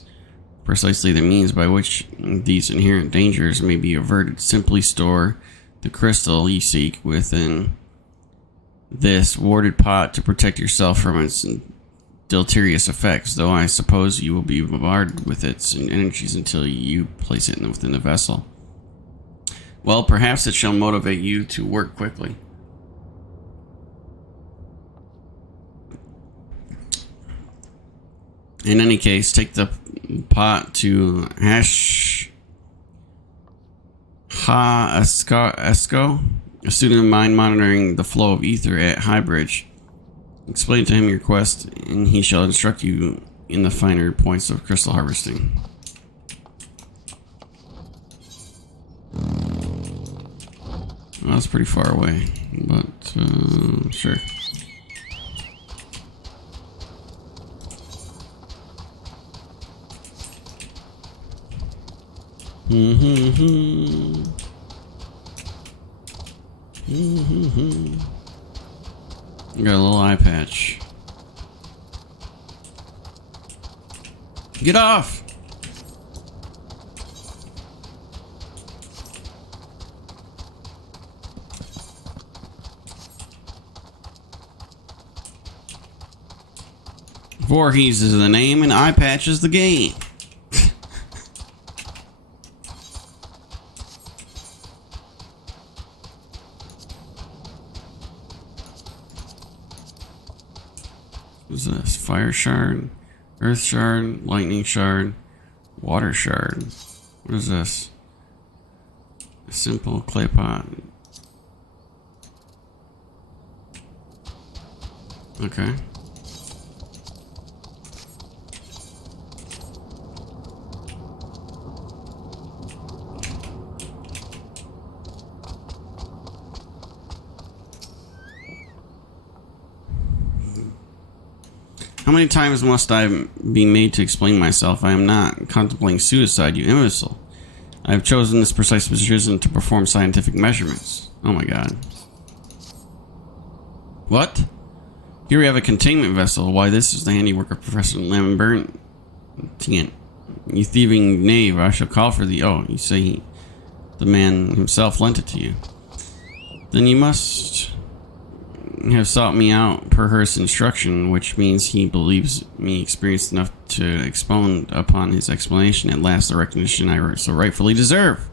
precisely the means by which these inherent dangers may be averted. Simply store the crystal you seek within this warded pot to protect yourself from its deleterious effects, though I suppose you will be bombarded with its energies until you place it within the vessel. Well, perhaps it shall motivate you to work quickly. In any case, take the pot to Esco, a student of mine monitoring the flow of ether at Highbridge. Explain to him your quest, and he shall instruct you in the finer points of crystal harvesting. Well, that's pretty far away, but sure. Got a little eye patch. Get off! Voorhees is the name and eye patch is the game. What's this? Fire shard, earth shard, lightning shard, water shard. What is this? A simple clay pot. Okay. How many times must I be made to explain myself? I am not contemplating suicide, you imbecile. I have chosen this precise position to perform scientific measurements. Oh my god. What? Here we have a containment vessel. Why, this is the handiwork of Professor Lambert. You thieving knave, I shall call for thee. Oh, you say the man himself lent it to you. Then you must have sought me out per Hurst's instruction, which means he believes me experienced enough to expound upon his explanation. At last, the recognition I so rightfully deserve.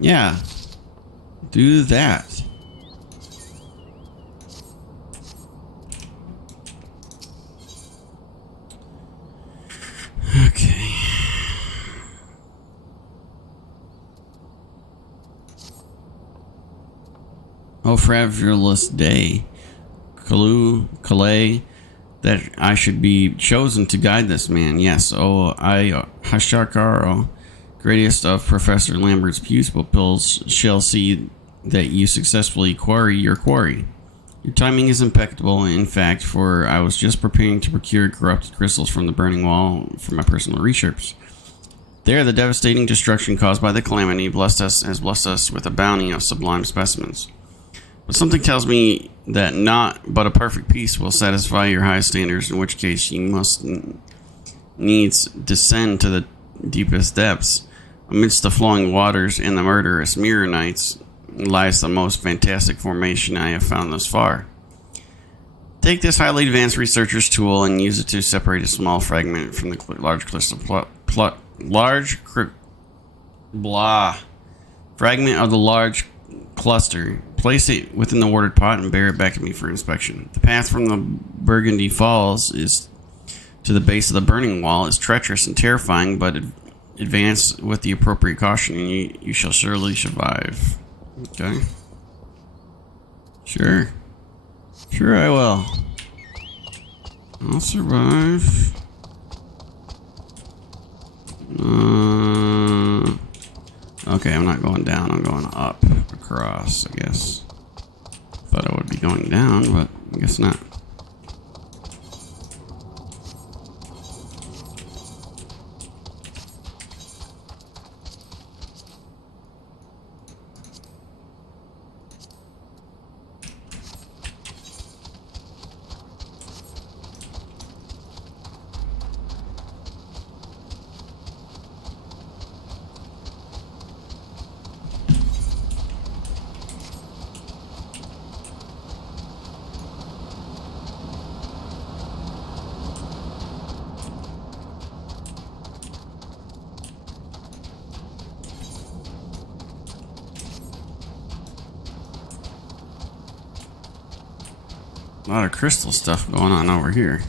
Yeah. Do that. Okay. Oh, fabulous day, Calais, that I should be chosen to guide this man. Yes, oh, I, Hashakaro, greatest of Professor Lambert's pupils, shall see that you successfully quarry your quarry. Your timing is impeccable, in fact, for I was just preparing to procure corrupted crystals from the burning wall for my personal research. There, the devastating destruction caused by the calamity has blessed us with a bounty of sublime specimens. But something tells me that not but a perfect peace will satisfy your high standards, in which case you must needs descend to the deepest depths. Amidst the flowing waters and the murderous Mirrorites lies the most fantastic formation I have found thus far. Take this highly advanced researcher's tool and use it to separate a small fragment from the large crystal fragment of the large cluster. Place it within the watered pot and bear it back to me for inspection. The path from the Burgundy Falls is to the base of the burning wall is treacherous and terrifying, but advance with the appropriate caution and you shall surely survive. Okay. Sure. Sure I will. I'll survive. Okay, I'm not going down, I'm going up, across, I guess. Thought I would be going down, but I guess not. A lot of crystal stuff going on over here.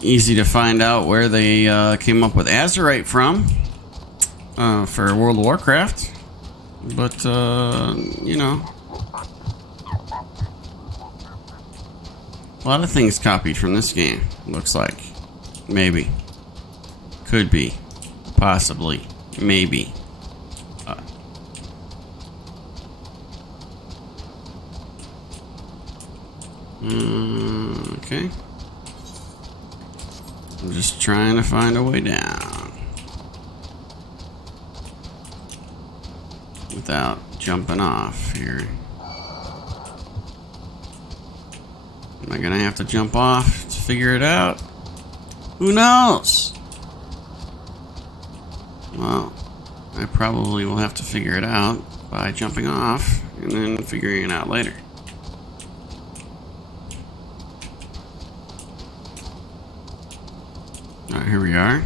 Easy to find out where they came up with Azurite from for World of Warcraft. But, you know. A lot of things copied from this game, looks like. Maybe. Could be. Possibly. Maybe. Okay. I'm just trying to find a way down. Without jumping off here. Am I gonna have to jump off to figure it out? Who knows? Well, I probably will have to figure it out by jumping off and then figuring it out later. Alright, here we are.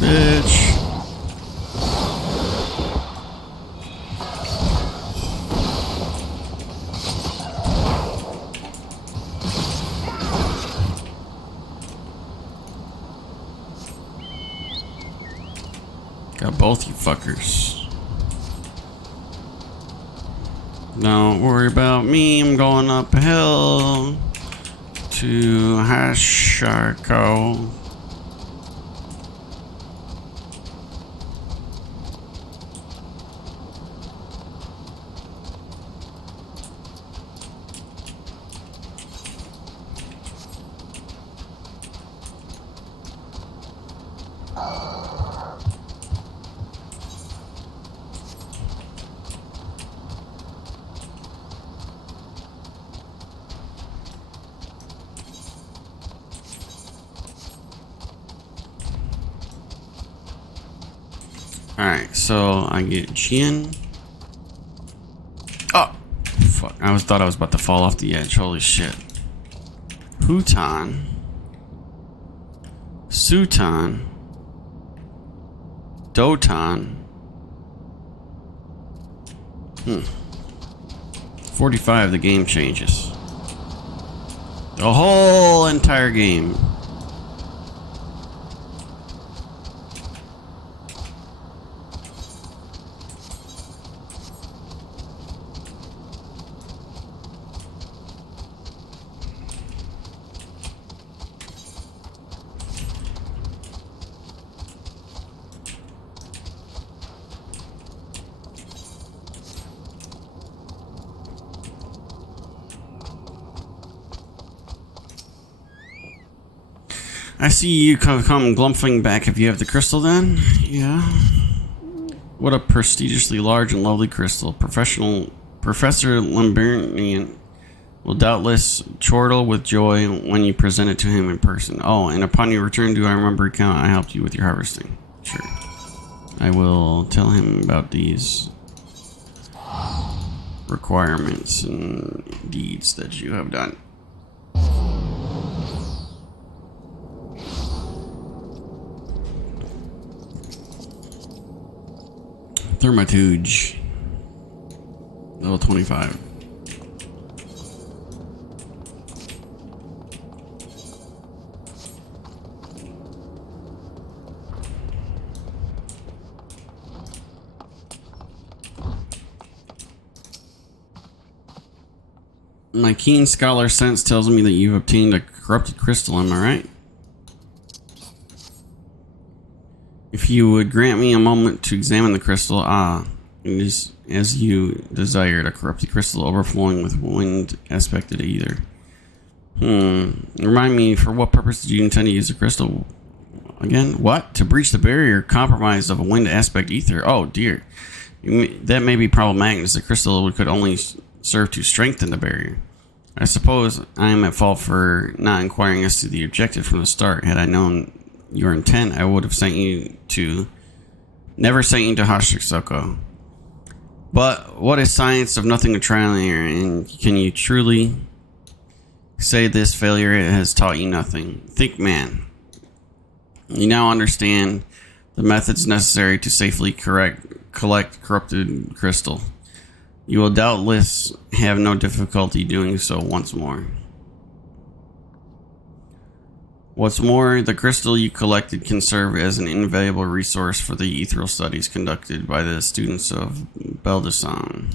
Bitch. Got both you fuckers. Don't worry about me, I'm going up a hill to Hasharko. Alright, so I get Jin. Oh, fuck. Thought I was about to fall off the edge. Holy shit. Hutan. Sutan. Dotan. 45, the game changes. The whole entire game. I see you come glumphing back if you have the crystal then. Yeah. What a prestigiously large and lovely crystal. Professor Lambertian will doubtless chortle with joy when you present it to him in person. Oh, and upon your return, do I remember account I helped you with your harvesting? Sure. I will tell him about these requirements and deeds that you have done. Thermituge. Level 25. My keen scholar sense tells me that you've obtained a corrupted crystal, am I right? If you would grant me a moment to examine the crystal, it is as you desired, a corrupted crystal overflowing with wind aspected ether. Remind me, for what purpose did you intend to use the crystal? Again? What? To breach the barrier compromised of a wind aspect ether? Oh dear. That may be problematic, as the crystal could only serve to strengthen the barrier. I suppose I am at fault for not inquiring as to the objective from the start. Had I known your intent, I would have never sent you to Hashirasoko. But what is science of nothing to trial and error, and can you truly say this failure has taught you nothing? Think, man. You now understand the methods necessary to safely collect corrupted crystal. You will doubtless have no difficulty doing so once more. What's more, the crystal you collected can serve as an invaluable resource for the ethereal studies conducted by the students of Beldesan.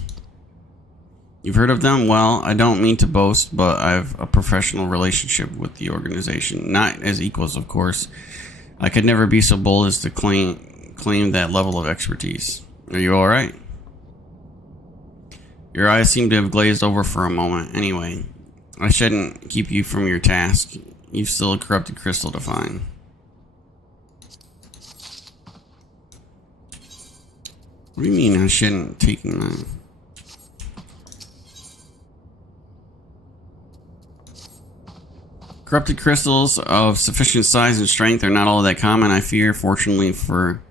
You've heard of them? Well, I don't mean to boast, but I have a professional relationship with the organization. Not as equals, of course. I could never be so bold as to claim that level of expertise. Are you alright? Your eyes seem to have glazed over for a moment. Anyway, I shouldn't keep you from your task. You've still a corrupted crystal to find. What do you mean I shouldn't take that? Corrupted crystals of sufficient size and strength are not all that common, I fear. Fortunately for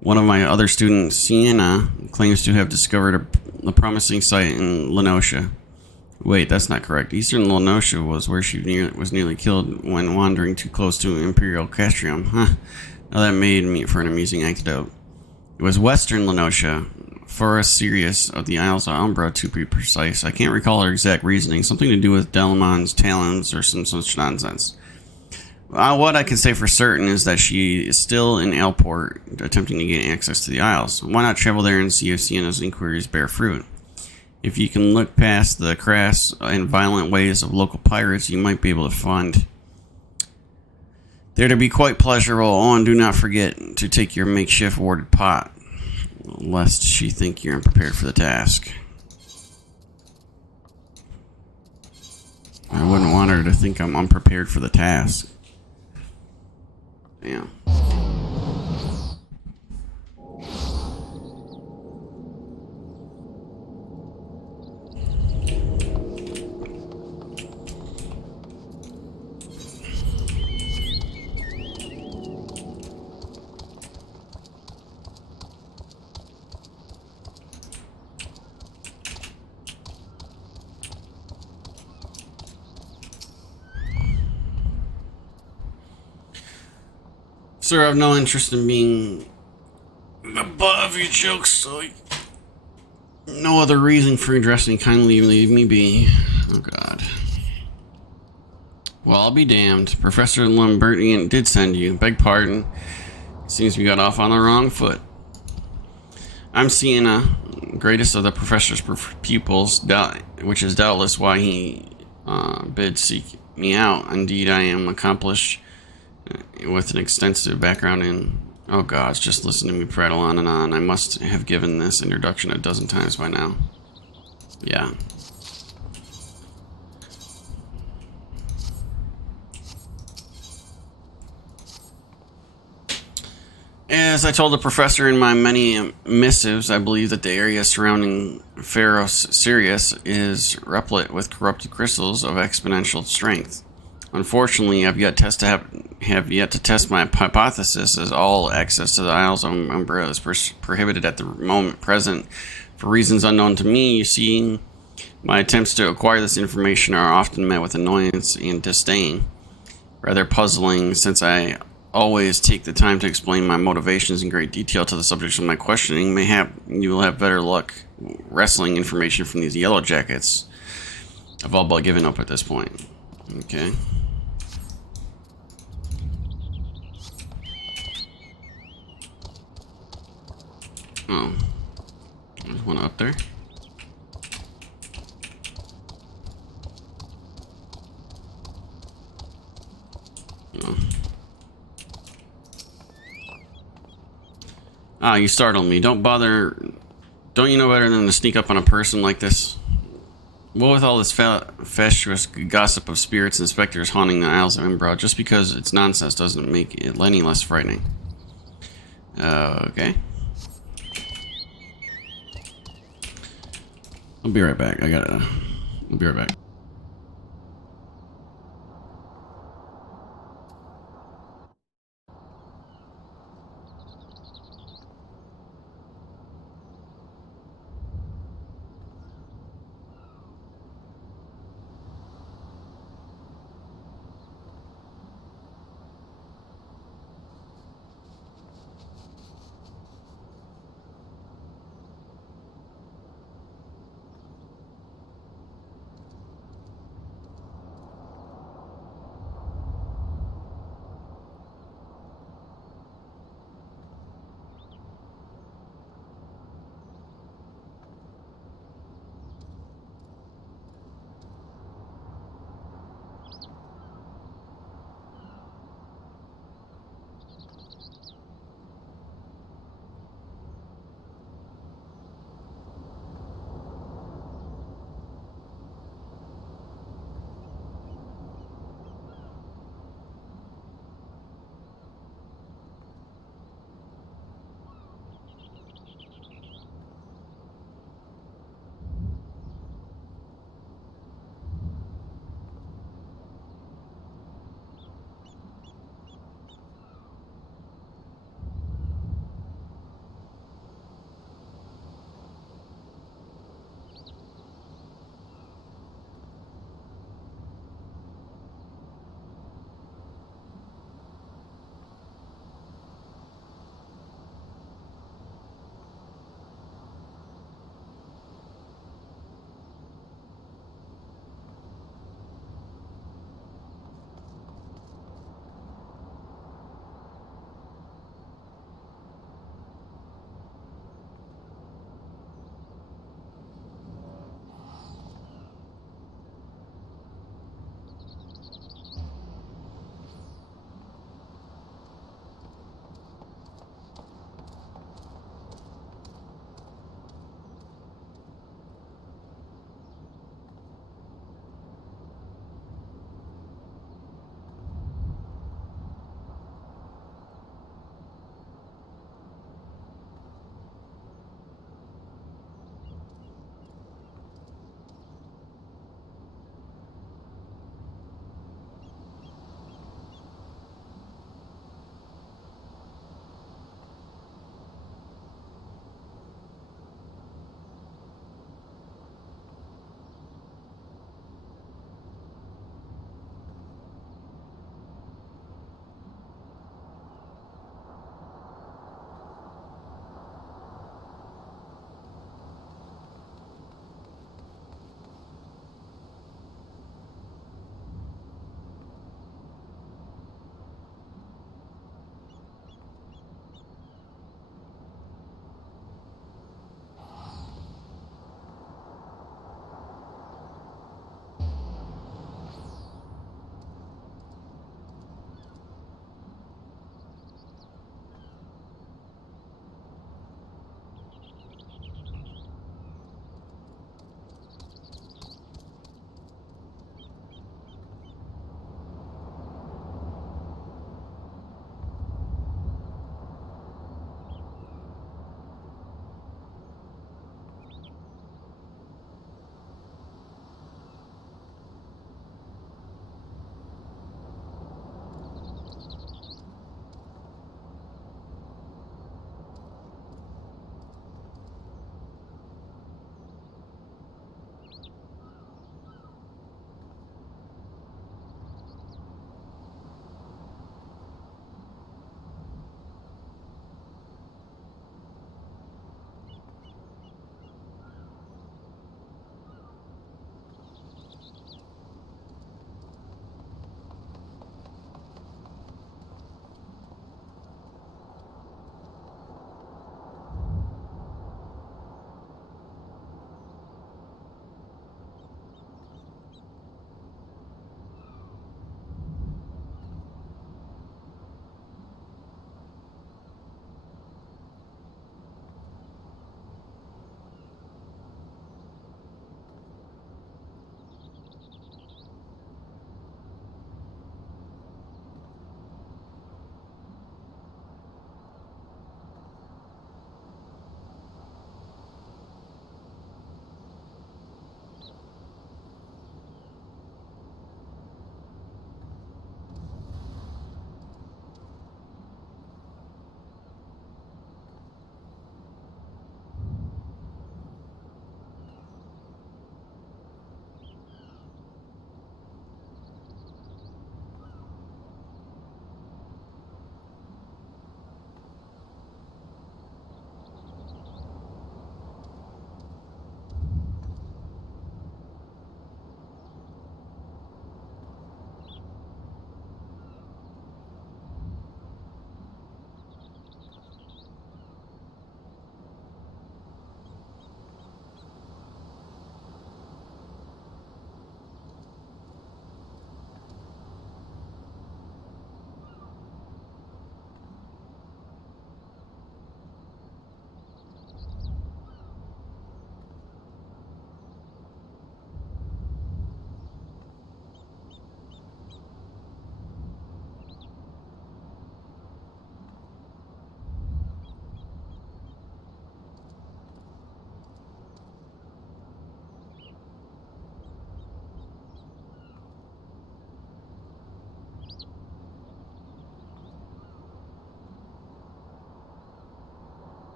one of my other students, Sienna claims to have discovered a promising site in Lenosha. Wait, that's not correct. Eastern Lenosha was where she was nearly killed when wandering too close to Imperial Castrium. Huh. Now that made me for an amusing anecdote. It was Western Lenosha, Forest Sirius of the Isles of Umbra, to be precise. I can't recall her exact reasoning. Something to do with Delamon's talons or some such nonsense. What I can say for certain is that she is still in Alport, attempting to gain access to the Isles. Why not travel there and see if Sienna's inquiries bear fruit? If you can look past the crass and violent ways of local pirates, you might be able to find there to be quite pleasurable. Oh, and do not forget to take your makeshift warded pot, lest she think you're unprepared for the task. I wouldn't want her to think I'm unprepared for the task. Yeah. Sir, I have no interest in being the butt of your jokes, so no other reason for addressing. Kindly leave me be. Oh, God. Well, I'll be damned. Professor Lambertian did send you. Beg pardon. Seems we got off on the wrong foot. I'm Sienna, greatest of the professor's pupils, which is doubtless why he bid seek me out. Indeed, I am accomplished with an extensive background in... Oh gosh, just listen to me prattle on and on. I must have given this introduction a dozen times by now. Yeah. As I told the professor in my many missives, I believe that the area surrounding Pharos Sirius is replete with corrupted crystals of exponential strength. Unfortunately, I've yet to test my hypothesis, as all access to the Isles of Umbra is prohibited at the moment present for reasons unknown to me. You see, my attempts to acquire this information are often met with annoyance and disdain. Rather puzzling, since I always take the time to explain my motivations in great detail to the subjects of my questioning. Mayhap you will have better luck wresting information from these yellow jackets. I've all but given up at this point. Okay. Oh. There's one up there. Ah, you startled me. Don't bother. Don't you know better than to sneak up on a person like this? What with all this fatuous gossip of spirits and specters haunting the Isles of Embra, just because it's nonsense doesn't make it any less frightening. Okay. I'll be right back. I'll be right back.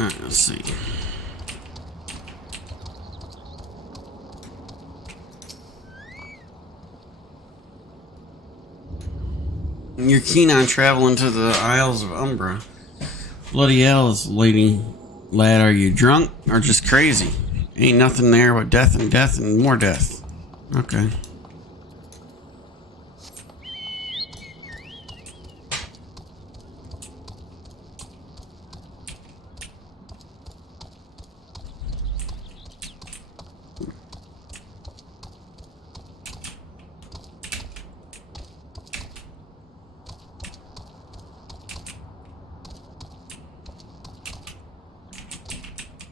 Alright, let's see. You're keen on traveling to the Isles of Umbra. Bloody hell, lady lad, are you drunk or just crazy? Ain't nothing there but death and more death. Okay.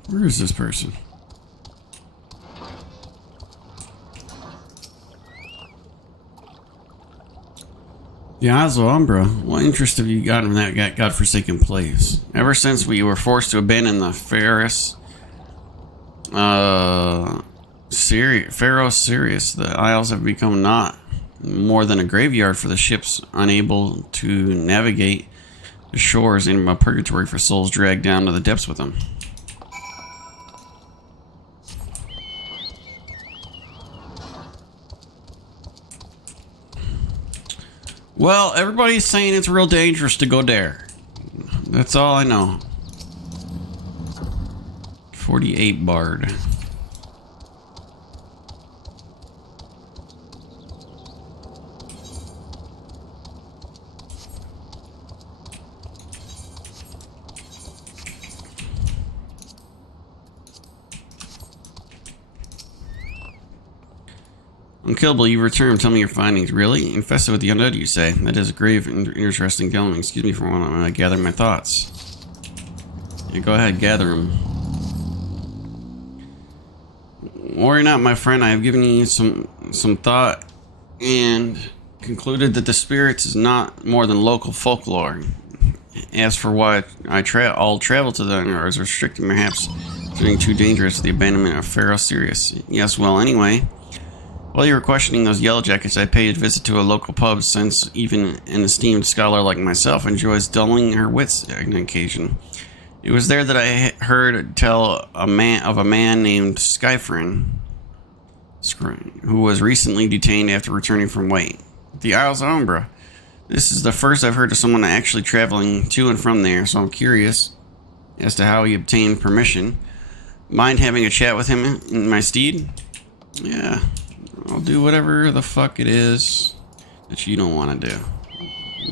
Where is this person? The Isles of Umbra. What interest have you got in that godforsaken place? Ever since we were forced to abandon the Pharos Sirius, the Isles have become not more than a graveyard for the ships unable to navigate the shores, and a purgatory for souls dragged down to the depths with them. Well, everybody's saying it's real dangerous to go there. That's all I know. 48 Bard. Unkillable, you return. Tell me your findings. Really? Infested with the undead, you say? That is a grave and interesting development. Excuse me for a moment. I'm going to gather my thoughts. Yeah, go ahead, gather them. Worry not, my friend. I have given you some thought and concluded that the spirits is not more than local folklore. As for why all travel to the or is restricted, perhaps being too dangerous, the abandonment of Pharos Sirius. Yes, well, anyway. While you were questioning those yellow jackets, I paid a visit to a local pub, since even an esteemed scholar like myself enjoys dulling her wits on occasion. It was there that I heard tell of a man named Skyfrin, who was recently detained after returning from the Isles of Umbra. This is the first I've heard of someone actually traveling to and from there, so I'm curious as to how he obtained permission. Mind having a chat with him in my stead? Yeah. I'll do whatever the fuck it is that you don't want to do.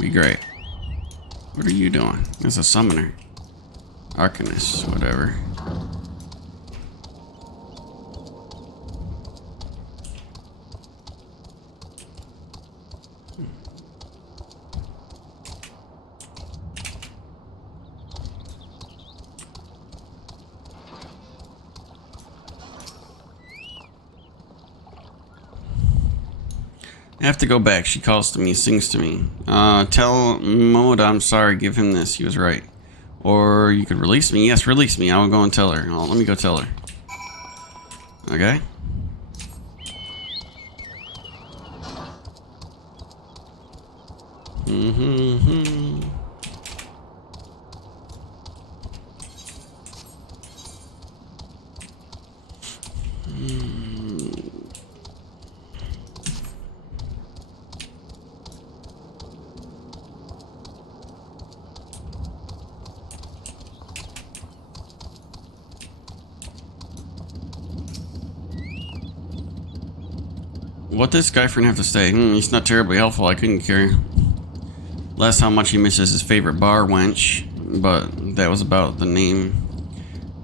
Be great. What are you doing? As a summoner. Arcanist, whatever. I have to go back. She calls to me, sings to me. Tell Moda I'm sorry, give him this. He was right. Or you could release me. Yes, release me. I'll go and tell her. Let me go tell her. Okay. What does Skyfrin have to say? He's not terribly helpful. I couldn't care less how much he misses his favorite bar wench, but that was about the name.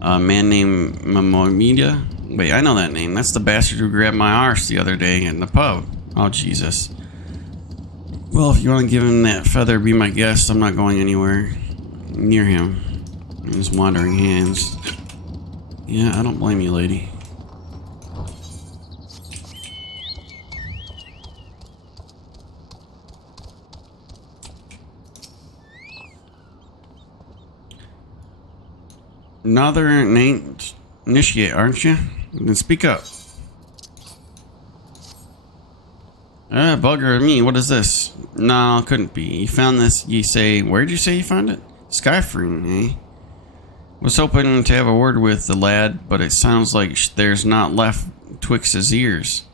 A man named Mamomida. Wait, I know that name. That's the bastard who grabbed my arse the other day in the pub. Oh, Jesus. Well, if you want to give him that feather, be my guest. I'm not going anywhere near him. His wandering hands. Yeah, I don't blame you, lady. Another initiate, aren't you? Then speak up. Bugger me, what is this? No, couldn't be. You found this, you say, where'd you say you found it? Skyfrin, eh? Was hoping to have a word with the lad, but it sounds like there's not left twixt his ears.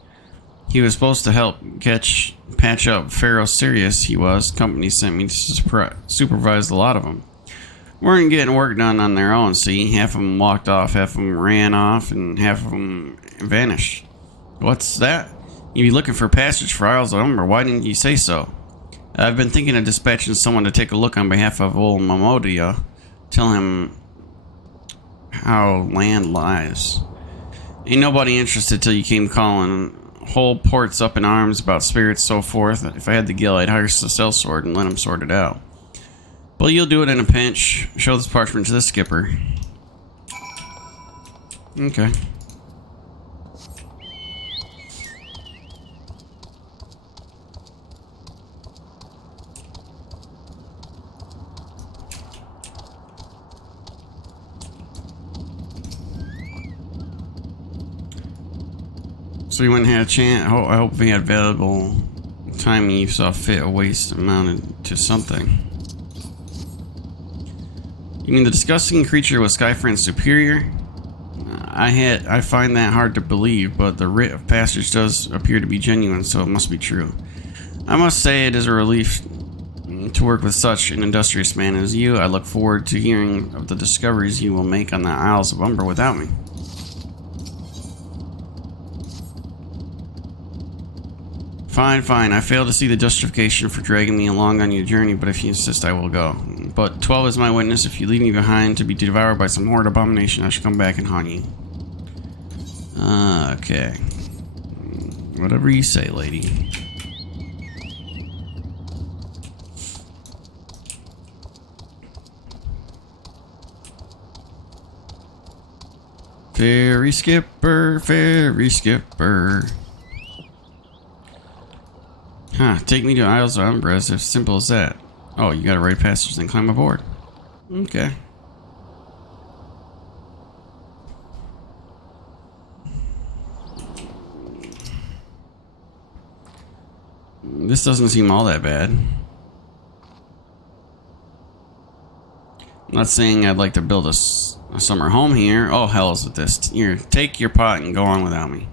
He was supposed to help patch up Pharaoh Sirius, he was. Company sent me to supervise a lot of them. Weren't getting work done on their own, see? Half of them walked off, half of them ran off, and half of them vanished. What's that? You be looking for passage for Isles of Umber. Why didn't you say so? I've been thinking of dispatching someone to take a look on behalf of old Momodia. Tell him how land lies. Ain't nobody interested till you came calling. Whole port's up in arms about spirits, so forth. If I had the gill, I'd hire a sellsword and let him sort it out. But you'll do it in a pinch. Show this parchment to the skipper. Okay. So you wouldn't have a chance. I hope we had valuable time you saw fit a waste amounted to something. You mean the disgusting creature was Skyfriend's superior? I find that hard to believe, but the writ of passage does appear to be genuine, so it must be true. I must say it is a relief to work with such an industrious man as you. I look forward to hearing of the discoveries you will make on the Isles of Umber without me. Fine. I fail to see the justification for dragging me along on your journey, but if you insist, I will go. But 12 is my witness. If you leave me behind to be devoured by some horrid abomination, I shall come back and haunt you. Okay. Whatever you say, lady. Ferry skipper, ferry skipper. Huh, take me to Isles of Umber, as simple as that. Oh, you gotta ride passage and climb aboard. Okay. This doesn't seem all that bad. I'm not saying I'd like to build a summer home here. Oh, hell's with this. Here, take your pot and go on without me.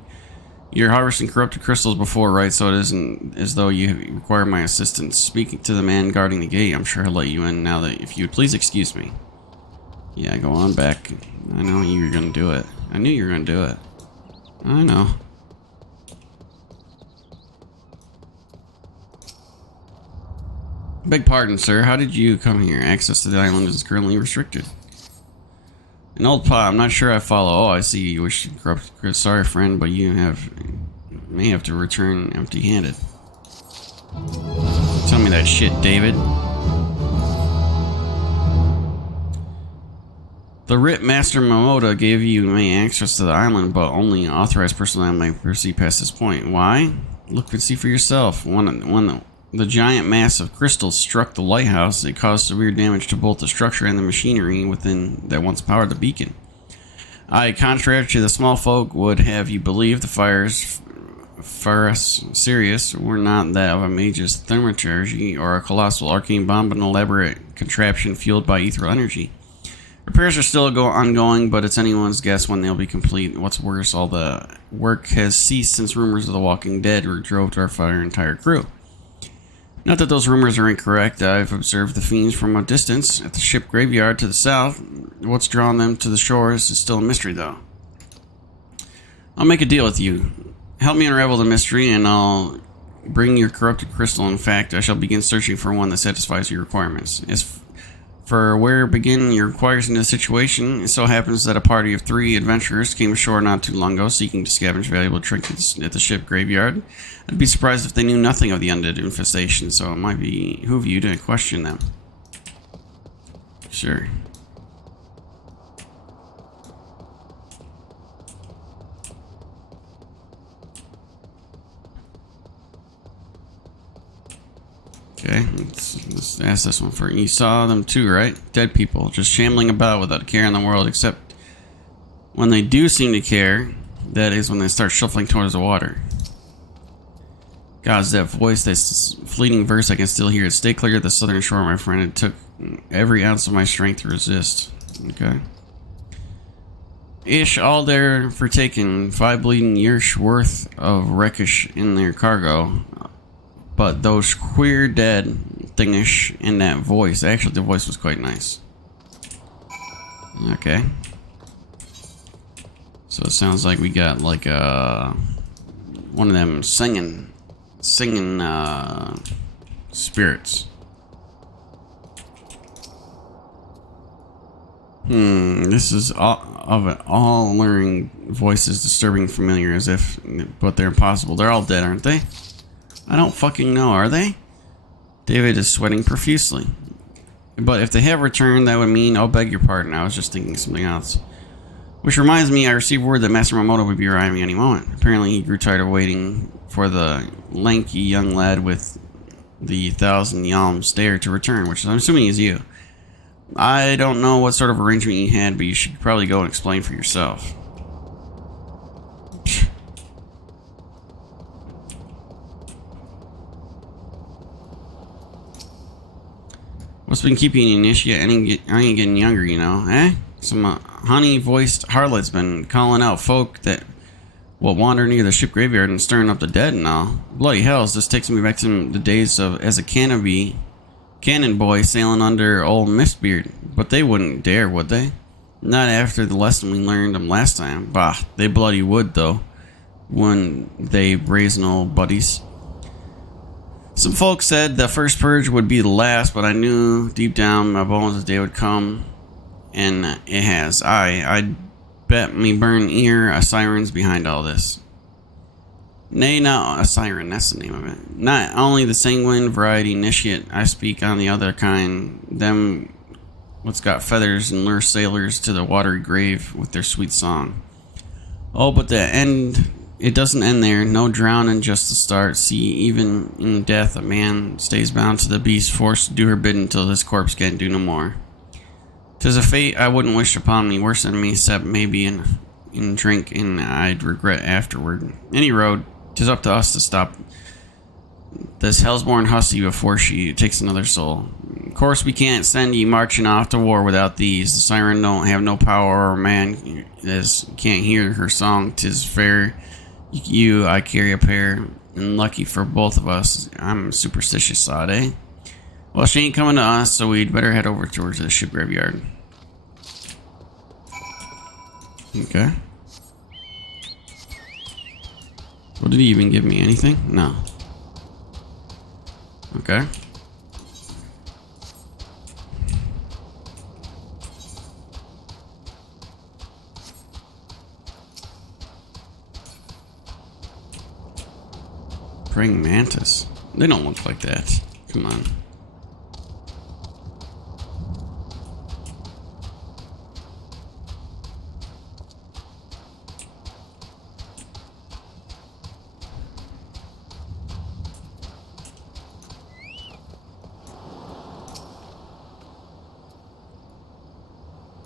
You're harvesting corrupted crystals before, right? So it isn't as though you require my assistance. Speaking to the man guarding the gate, I'm sure he'll let you in now that if you would please excuse me. Yeah, go on back. I know you were gonna do it. I knew you were gonna do it. I know. Beg pardon, sir. How did you come here? Access to the island is currently restricted. An old pot. I'm not sure I follow. Oh, I see you wish to corrupt. Sorry, friend, but you may have to return empty-handed. Tell me that shit, David. The Writ Master Momoda gave you access to the island, but only authorized personnel may proceed past this point. Why? Look and see for yourself. When the giant mass of crystals struck the lighthouse, it caused severe damage to both the structure and the machinery within that once powered the beacon. Contrary to the small folk would have you believe, the fires Pharaoh Sirius were not that of a mage's thermocharge or a colossal arcane bomb, but an elaborate contraption fueled by ethereal energy. Repairs are still ongoing, but it's anyone's guess when they'll be complete. What's worse, all the work has ceased since rumors of the Walking Dead drove to our entire crew. Not that those rumors are incorrect. I've observed the fiends from a distance at the ship graveyard to the south. What's drawn them to the shores is still a mystery, though. I'll make a deal with you. Help me unravel the mystery, and I'll bring your corrupted crystal. In fact, I shall begin searching for one that satisfies your requirements. As for where begin your inquiries into the situation, it so happens that a party of 3 adventurers came ashore not too long ago seeking to scavenge valuable trinkets at the ship graveyard. I'd be surprised if they knew nothing of the undead infestation, so it might behoove you to question them. Sure. Okay, let's ask this one first. You saw them too, right? Dead people, just shambling about without a care in the world, except when they do seem to care, that is when they start shuffling towards the water. God's that voice, this fleeting verse, I can still hear it. Stay clear of the southern shore, my friend. It took every ounce of my strength to resist. Okay. Ish all there for taking 5 bleeding years worth of wreckage in their cargo. But those queer dead thingish in that voice. Actually, the voice was quite nice. Okay. So it sounds like we got like one of them singing spirits. This is all luring voices, disturbing, familiar, as if, but they're impossible. They're all dead, aren't they? I don't fucking know, are they? David is sweating profusely. But if they have returned, that would mean, I'll beg your pardon, I was just thinking something else. Which reminds me, I received word that Master Momoto would be arriving any moment. Apparently he grew tired of waiting for the lanky young lad with the 1,000-yalm stare to return, which I'm assuming is you. I don't know what sort of arrangement you had, but you should probably go and explain for yourself. What's been keeping you, Initiate? I ain't getting younger, you know, eh? Some honey-voiced harlot's been calling out folk that will wander near the ship graveyard and stirring up the dead and all. Bloody hells, this takes me back to the days of as a cannon boy sailing under old Mistbeard. But they wouldn't dare, would they? Not after the lesson we learned them last time. Bah, they bloody would, though. Wouldn't they, brazen old buddies? Some folks said the first purge would be the last, but I knew deep down my bones the day would come, and it has. I'd bet me burn ear a siren's behind all this. Nay, not a siren, that's the name of it. Not only the sanguine variety Initiate, I speak on the other kind, them what's got feathers and lure sailors to the watery grave with their sweet song. Oh, but the end... It doesn't end there. No drowning, just the start. See, even in death, a man stays bound to the beast, forced to do her bidding till his corpse can't do no more. 'Tis a fate I wouldn't wish upon me, worse than me, except maybe in drink, and I'd regret afterward. Any road, 'tis up to us to stop this hellsborn hussy before she takes another soul. Of course, we can't send ye marching off to war without these. The siren don't have no power, or man as can't hear her song. 'Tis fair. You, I carry a pair, and lucky for both of us. I'm superstitious, sod, eh? Well, she ain't coming to us, so we'd better head over towards the ship graveyard. Okay. What did he even give me? Anything? No. Okay. Praying mantis. They don't look like that. Come on.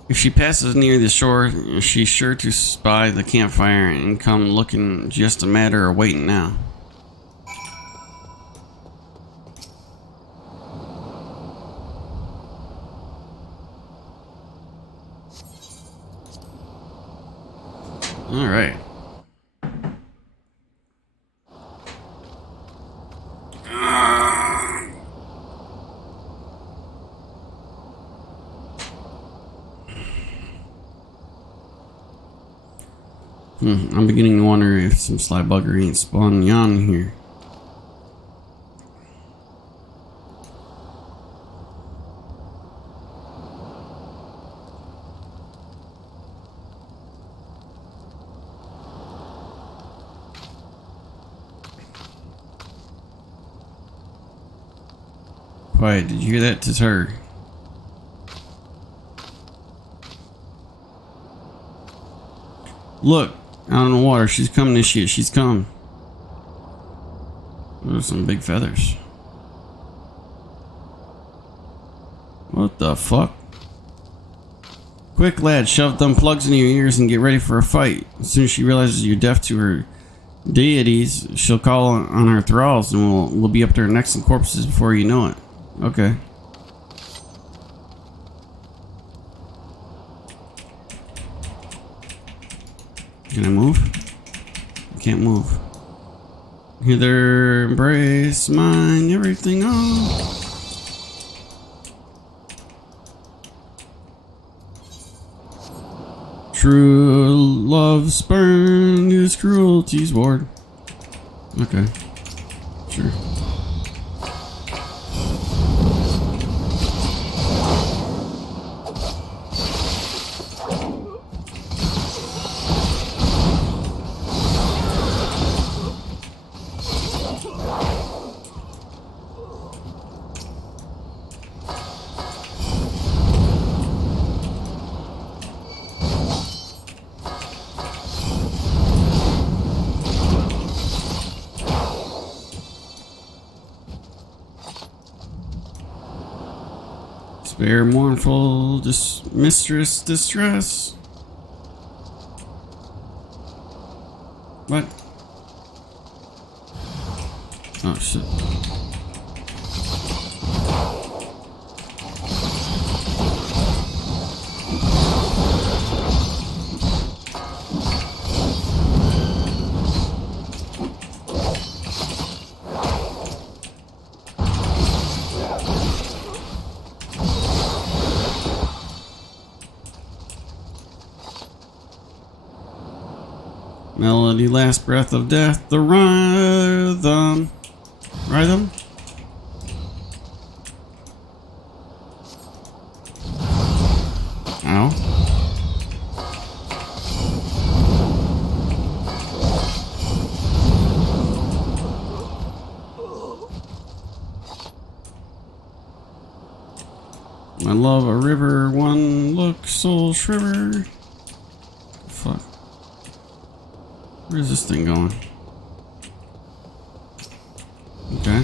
If she passes near the shore, she's sure to spy the campfire and come looking. Just a matter of waiting now. All right. I'm beginning to wonder if some sly bugger ain't spawning on here. Quiet, did you hear that? 'Tis her. Look, out in the water. She's coming this shit. She's come. Those are some big feathers. What the fuck? Quick, lad, shove them plugs in your ears and get ready for a fight. As soon as she realizes you're deaf to her deities, she'll call on her thralls and we'll be up to her necks and corpses before you know it. Okay. Can I move? I can't move. Hither, embrace mine, everything on. True love spurned his cruelties ward. Okay. Sure. Spare mournful mistress distress. What? Oh shit. Melody, last breath of death, the rhythm. Rhythm? Ow. I love a river, one look, soul shriver. Fuck. Where's this thing going? Okay.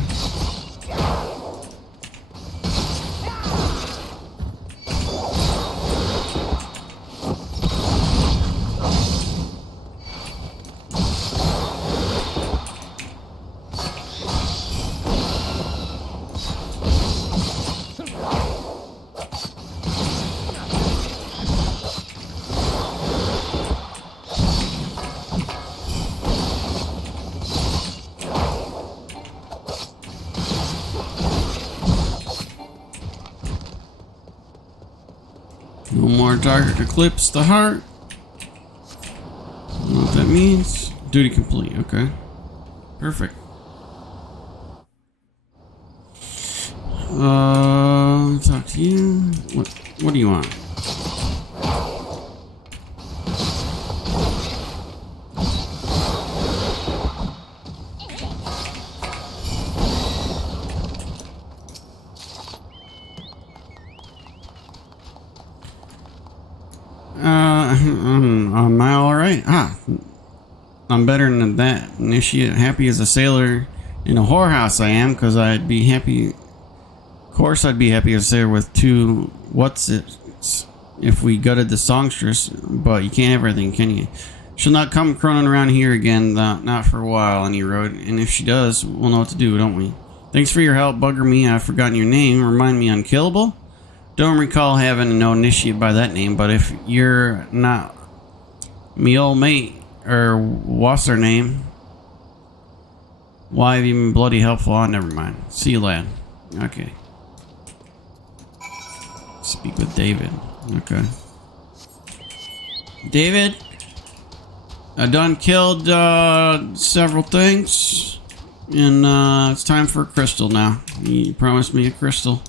No more dark eclipse the heart. I don't know what that means. Duty complete, okay. Perfect. Talk to you. What do you want? Am I alright? I'm better than that. Initiate, happy as a sailor in a whorehouse I am, because I'd be happy. Of course I'd be happy as a sailor with two what's it if we gutted the songstress, but you can't have everything, can you? She'll not come crawling around here again, not for a while, and he wrote, and if she does, we'll know what to do, don't we? Thanks for your help, Bugger Me. I've forgotten your name. Remind me, Unkillable? Don't recall having no initiate by that name, but if you're not me old mate, or what's her name? Why have you been bloody helpful? Oh, never mind. See you, lad. Okay. Speak with David. Okay. David? I done killed several things, and it's time for a crystal now. You promised me a crystal.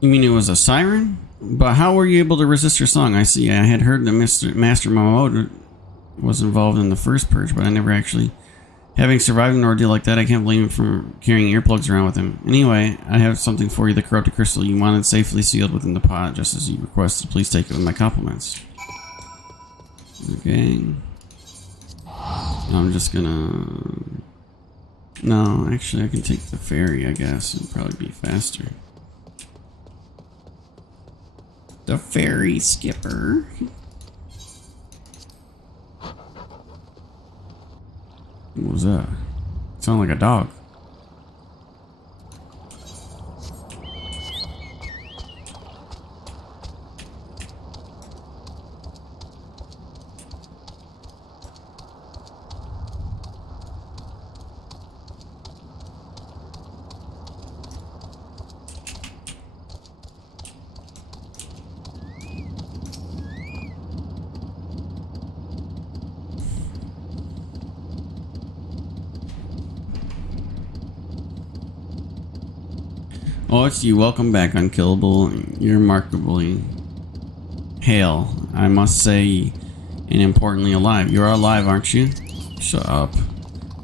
You mean it was a siren? But how were you able to resist her song? I see. I had heard that Master Mamoru was involved in the first purge, but I never actually... Having survived an ordeal like that, I can't blame him for carrying earplugs around with him. Anyway, I have something for you, the corrupted crystal you wanted safely sealed within the pot, just as you requested. Please take it with my compliments. Okay. I'm just gonna... No, actually I can take the ferry, I guess. It'd probably be faster. The ferry skipper. What was that? It sounded like a dog. Oh, it's you. Welcome back, Unkillable. You're remarkably hale, I must say, and importantly alive. You are alive, aren't you? Shut up.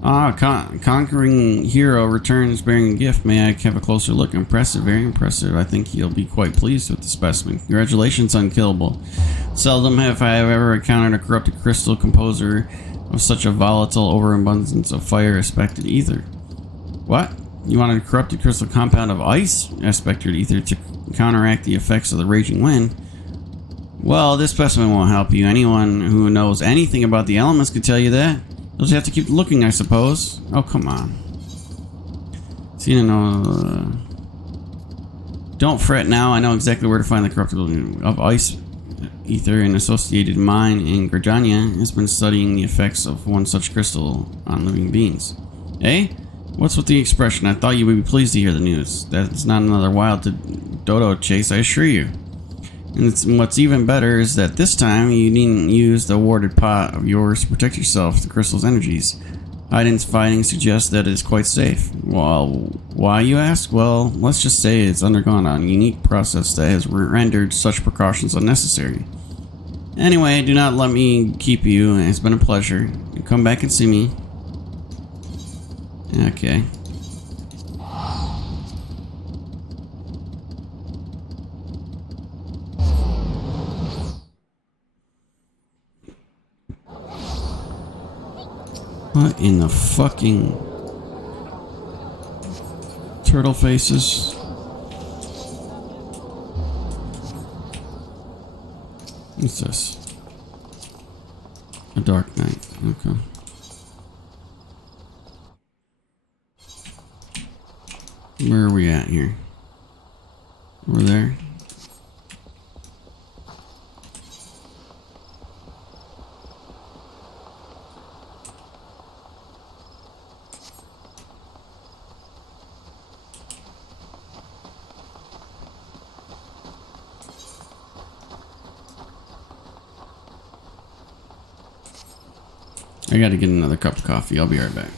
Ah, conquering hero returns bearing a gift. May I have a closer look? Impressive, very impressive. I think you'll be quite pleased with the specimen. Congratulations, Unkillable. Seldom have I ever encountered a corrupted crystal composer of such a volatile overabundance of fire aspected ether. What? You wanted a corrupted crystal compound of ice aspected ether to counteract the effects of the raging wind? Well, this specimen won't help you. Anyone who knows anything about the elements could tell you that. You'll just have to keep looking, I suppose. Oh, come on. So you know... Don't fret now. I know exactly where to find the corruptible of ice ether. An associated mine in Gridania has been studying the effects of one such crystal on living beings. Eh? What's with the expression? I thought you would be pleased to hear the news. That's not another wild dodo chase, I assure you. And what's even better is that this time you needn't use the awarded pot of yours to protect yourself from the crystal's energies. Heiden's findings suggest that it is quite safe. Well, why, you ask? Well, let's just say it's undergone a unique process that has rendered such precautions unnecessary. Anyway, do not let me keep you. It's been a pleasure. Come back and see me. Okay. What in the fucking turtle faces? What's this? A dark night. Okay. Where are we at here? Over there? I gotta get another cup of coffee. I'll be right back.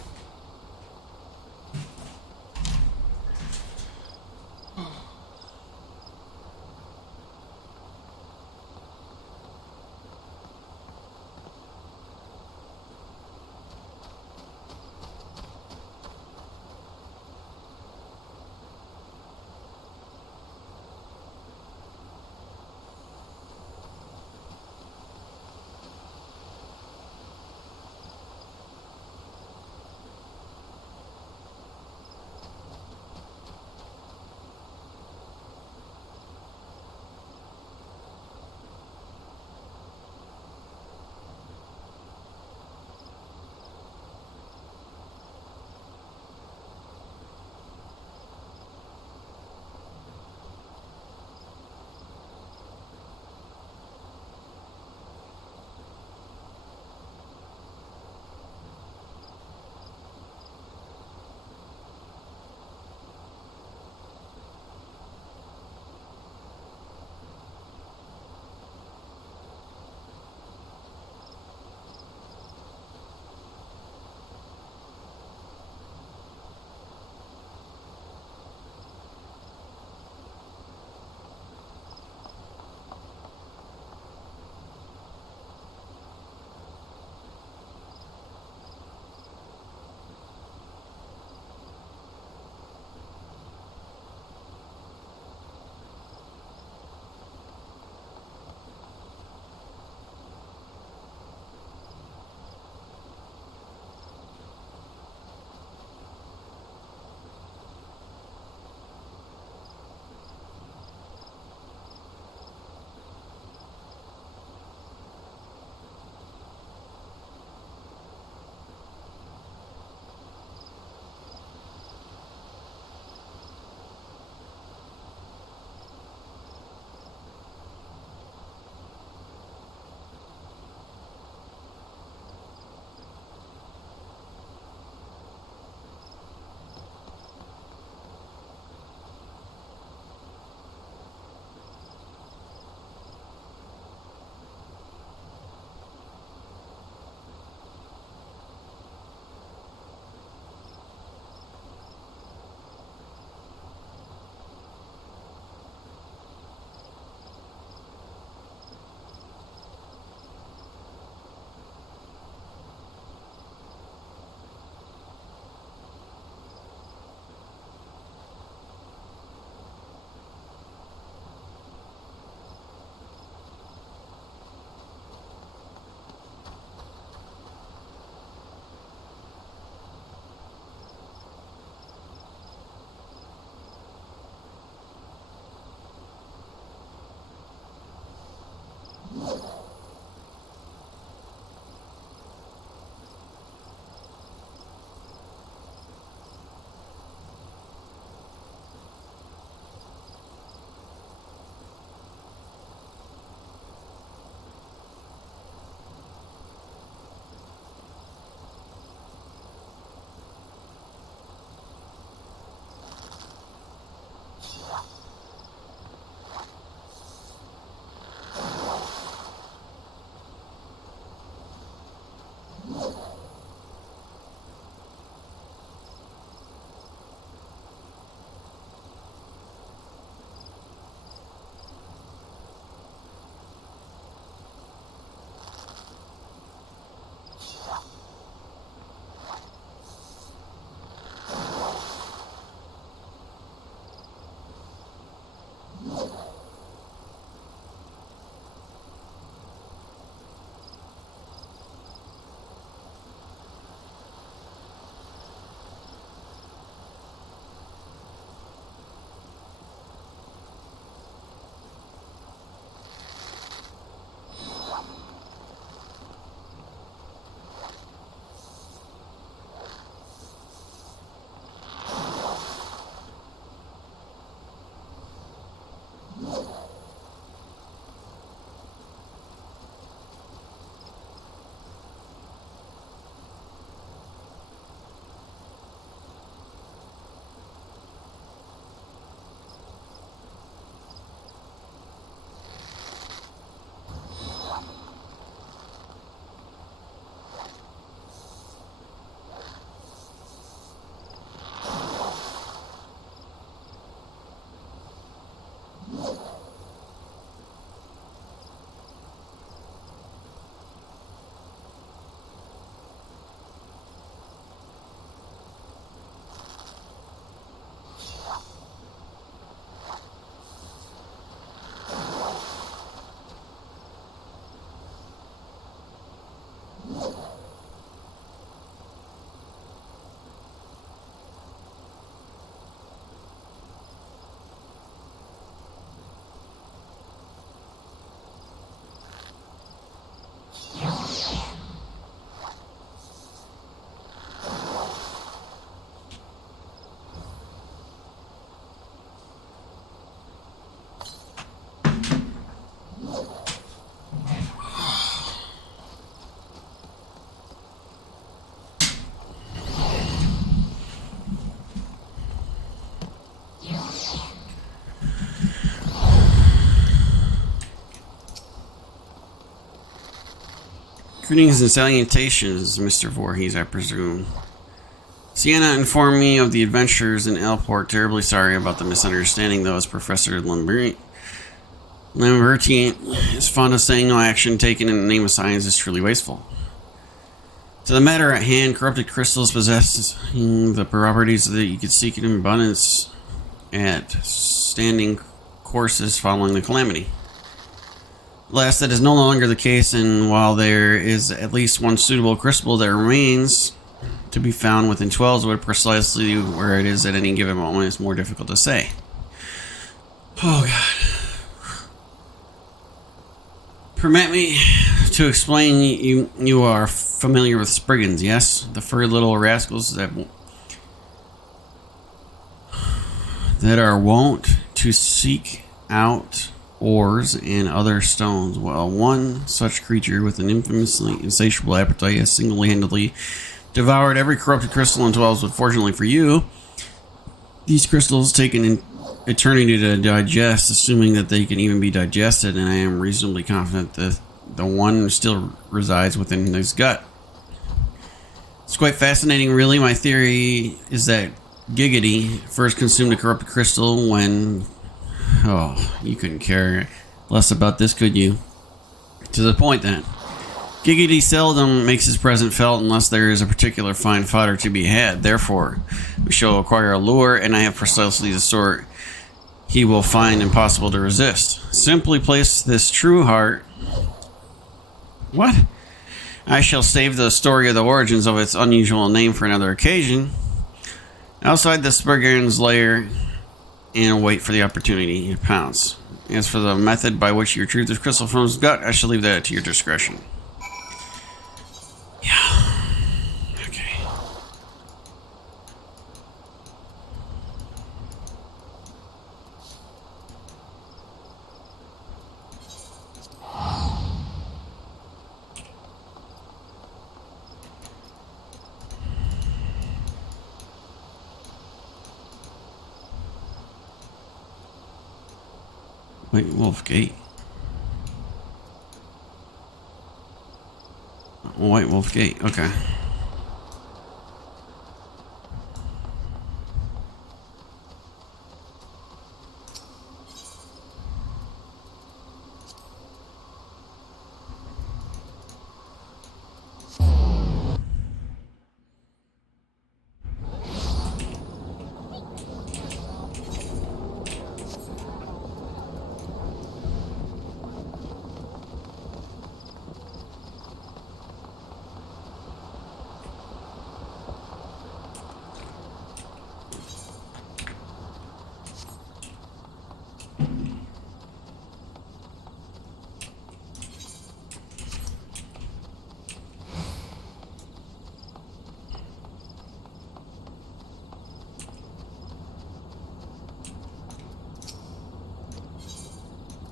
Greetings and salutations, Mr. Voorhees, I presume. Sienna informed me of the adventures in Elport. Terribly sorry about the misunderstanding, though, as Professor Lamberti is fond of saying no action taken in the name of science is truly wasteful. To the matter at hand, corrupted crystals possess the properties that you could seek in abundance at standing courses following the calamity. Alas, that is no longer the case, and while there is at least one suitable crystal that remains to be found within 12, but precisely where it is at any given moment is more difficult to say. Oh God. Permit me to explain. You are familiar with Spriggans, yes? The furry little rascals that are wont to seek out ores and other stones. Well, one such creature with an infamously insatiable appetite has single-handedly devoured every corrupted crystal in 12, but fortunately for you, these crystals take an eternity to digest, assuming that they can even be digested, and I am reasonably confident that the one still resides within his gut. It's quite fascinating, really. My theory is that Giggity first consumed a corrupted crystal when... Oh, you couldn't care less about this, could you? To the point that Giggity seldom makes his presence felt unless there is a particular fine fodder to be had. Therefore, we shall acquire a lure, and I have precisely the sort he will find impossible to resist. Simply place this true heart... What? I shall save the story of the origins of its unusual name for another occasion. Outside the Spriggan's lair, and wait for the opportunity to pounce. As for the method by which you retrieve the crystal from his gut, I shall leave that to your discretion. Yeah. Okay. White Wolf Gate. White Wolf Gate, okay.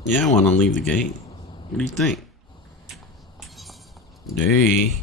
Yeah, I want to leave the gate. What do you think? Day.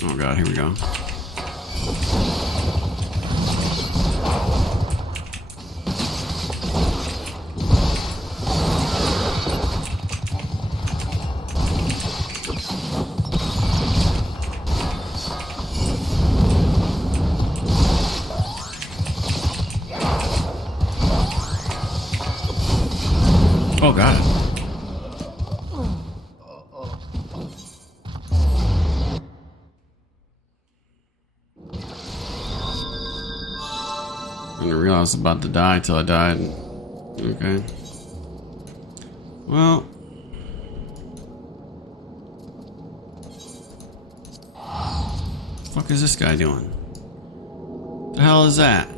Oh God, here we go. Oh God. I didn't realize I was about to die till I died. Okay. Well. What the fuck is this guy doing? The hell is that?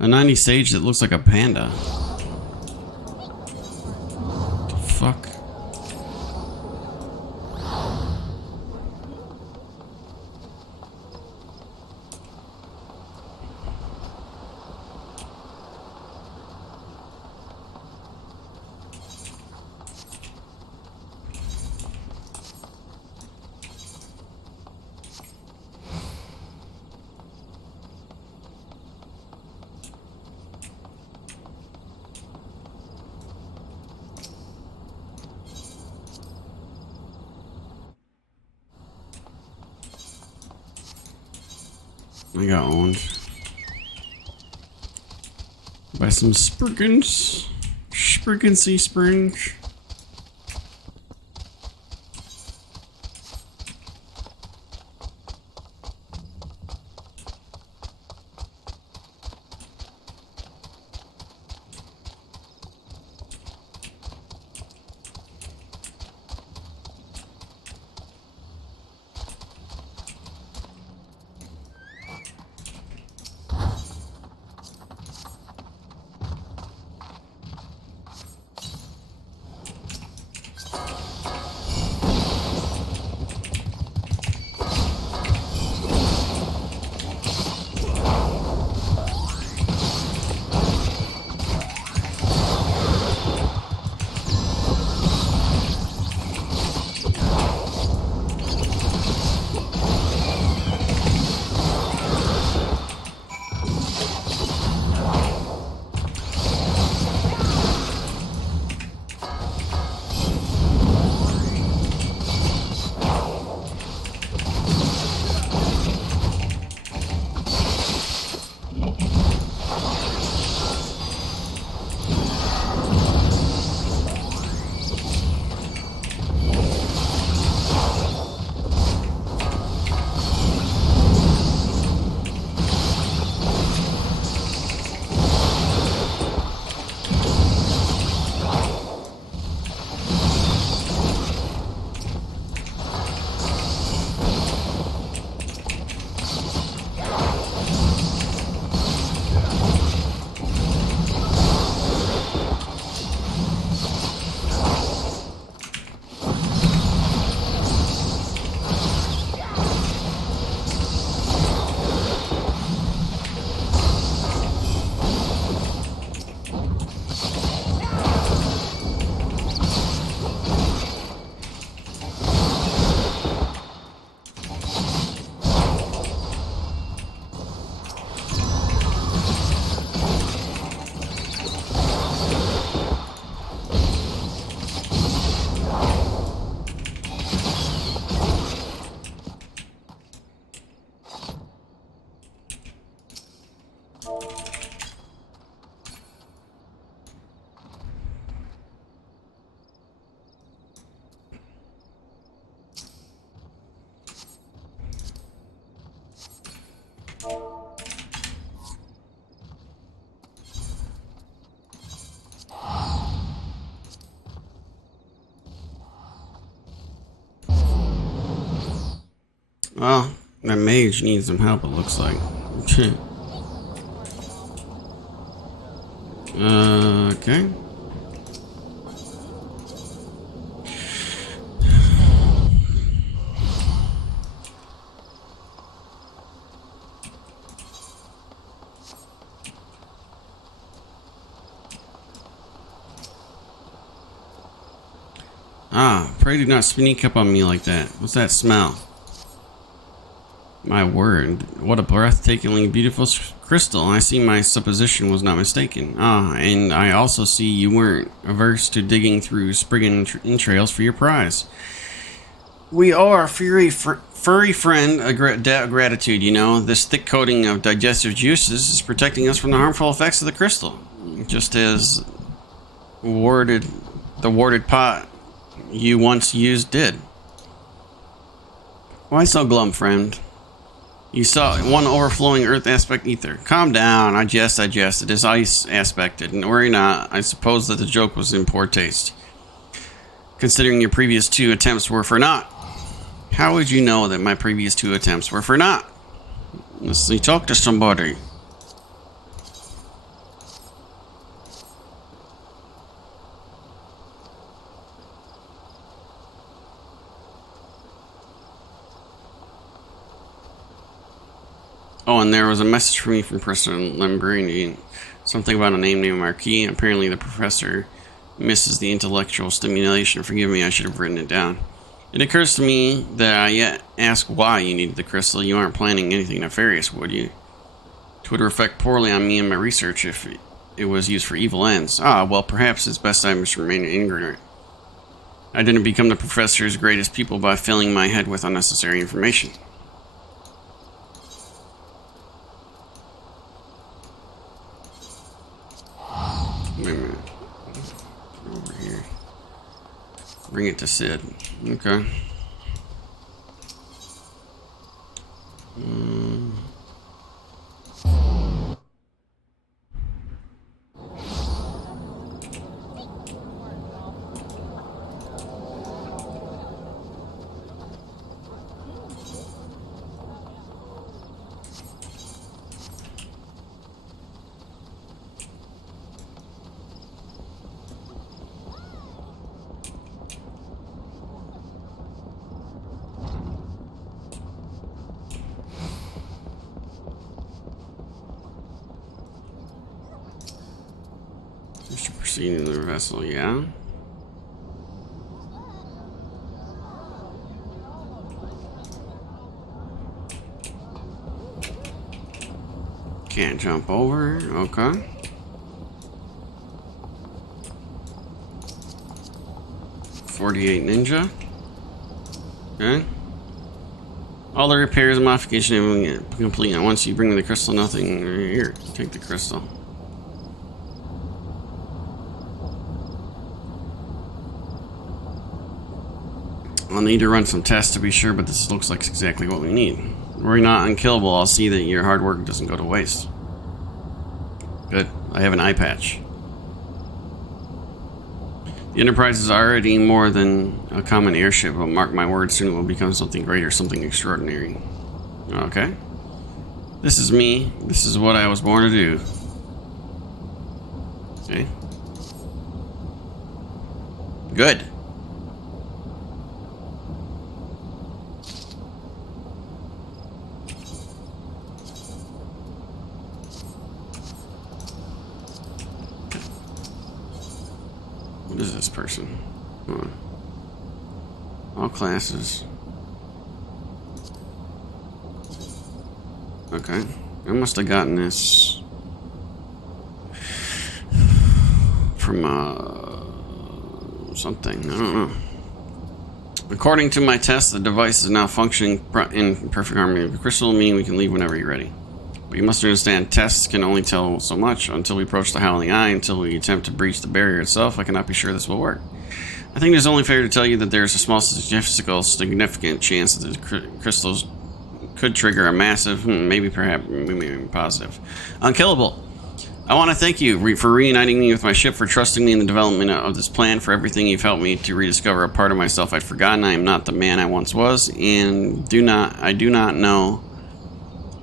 A 90 sage that looks like a panda. The fuck? I got owned by some Sprigans. Sprigansy Springs. Well, that mage needs some help, it looks like. Okay. Ah, pray do not sneak up on me like that. What's that smell? My word, what a breathtakingly beautiful crystal. I see my supposition was not mistaken. Ah, and I also see you weren't averse to digging through Spriggan entrails for your prize. We are furry friend, a debt of gratitude, you know. This thick coating of digestive juices is protecting us from the harmful effects of the crystal. Just as the warded pot you once used did. Why so glum, friend? You saw one overflowing earth aspect ether. Calm down, I jest. It is ice aspected, and worry not. I suppose that the joke was in poor taste, considering your previous 2 attempts were for naught. How would you know that my previous 2 attempts were for naught? Let's see, talk to somebody. Oh, and there was a message for me from Professor Lambrini. Something about a name named Marquis. Apparently, the professor misses the intellectual stimulation. Forgive me, I should have written it down. It occurs to me that I yet ask why you needed the crystal. You aren't planning anything nefarious, would you? It would reflect poorly on me and my research if it was used for evil ends. Ah, well, perhaps it's best I must remain ignorant. I didn't become the professor's greatest pupil by filling my head with unnecessary information. Wait a minute. Over here. Bring it to Sid. Okay. Mr. Proceed in the vessel, yeah? Can't jump over, okay. .48 Ninja. Okay. All the repairs and modifications complete. And once you bring the crystal, nothing. Here, take the crystal. I'll need to run some tests to be sure, but this looks like exactly what we need. We're not unkillable. I'll see that your hard work doesn't go to waste. Good. I have an eye patch. The Enterprise is already more than a common airship, but mark my words, soon it will become something greater, something extraordinary. Okay. This is me. This is what I was born to do. Okay. Good. What is this person? All classes. Okay. I must have gotten this from something. I don't know. According to my test, the device is now functioning in perfect harmony with the crystal, meaning we can leave whenever you're ready. But you must understand, tests can only tell so much. Until we approach the Howling Eye, until we attempt to breach the barrier itself, I cannot be sure this will work. I think it's only fair to tell you that there is a small statistical significant chance that the crystals could trigger a massive, maybe positive, unkillable. I want to thank you for reuniting me with my ship, for trusting me in the development of this plan, for everything you've helped me to rediscover a part of myself I'd forgotten. I am not the man I once was, and I do not know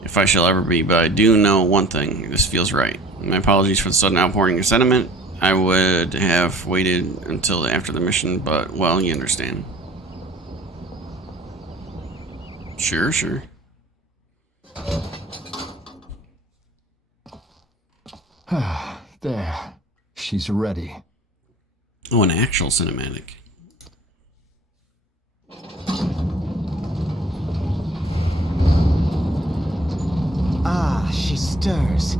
if I shall ever be, but I do know one thing. This feels right. My apologies for the sudden outpouring of sentiment. I would have waited until after the mission, but, well, you understand. Sure. There. She's ready. Oh, an actual cinematic. Ah, she stirs.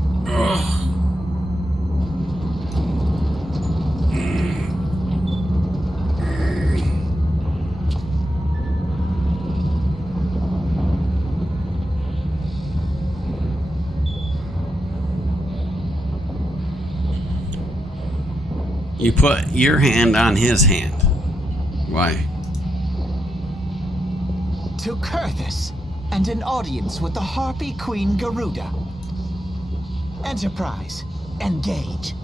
You put your hand on his hand. Why? To Kurthus, and an audience with the Harpy Queen Garuda. Enterprise, engage.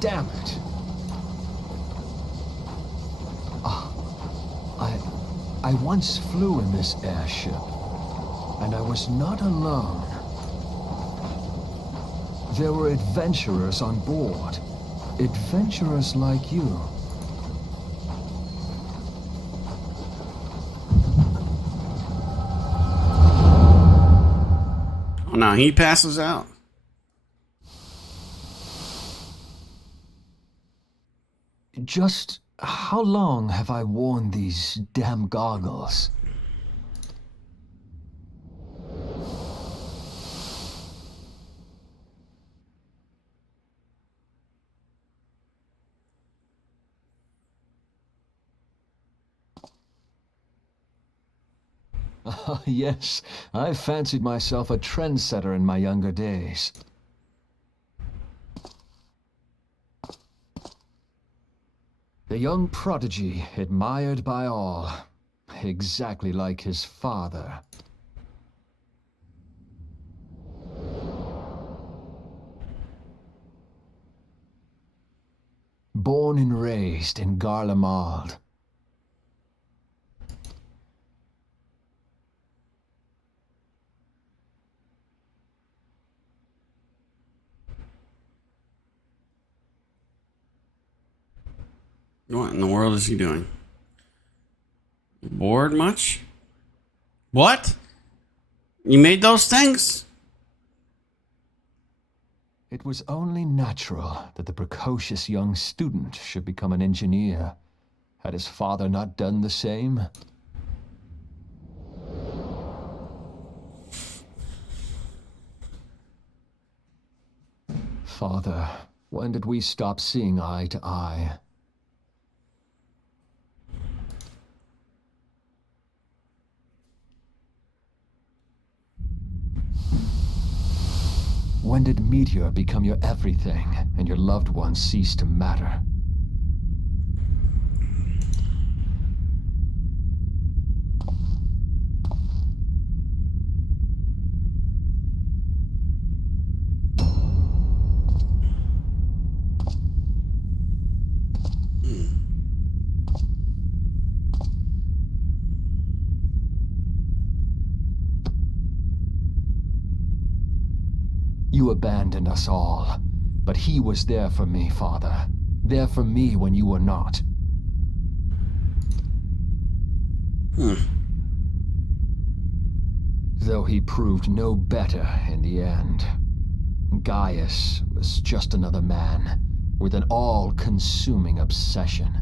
Damn it. I once flew in this airship, and I was not alone. There were adventurers on board. Adventurers like you. Oh, no, he passes out. Just how long have I worn these damn goggles? Yes, I fancied myself a trendsetter in my younger days. The young prodigy, admired by all, exactly like his father. Born and raised in Garlemald. What in the world is he doing? Bored much? What? You made those things? It was only natural that the precocious young student should become an engineer. Had his father not done the same? Father, when did we stop seeing eye to eye? When did Meteor become your everything and your loved ones cease to matter? You abandoned us all, but he was there for me, Father. There for me when you were not. Though he proved no better in the end. Gaius was just another man, with an all-consuming obsession.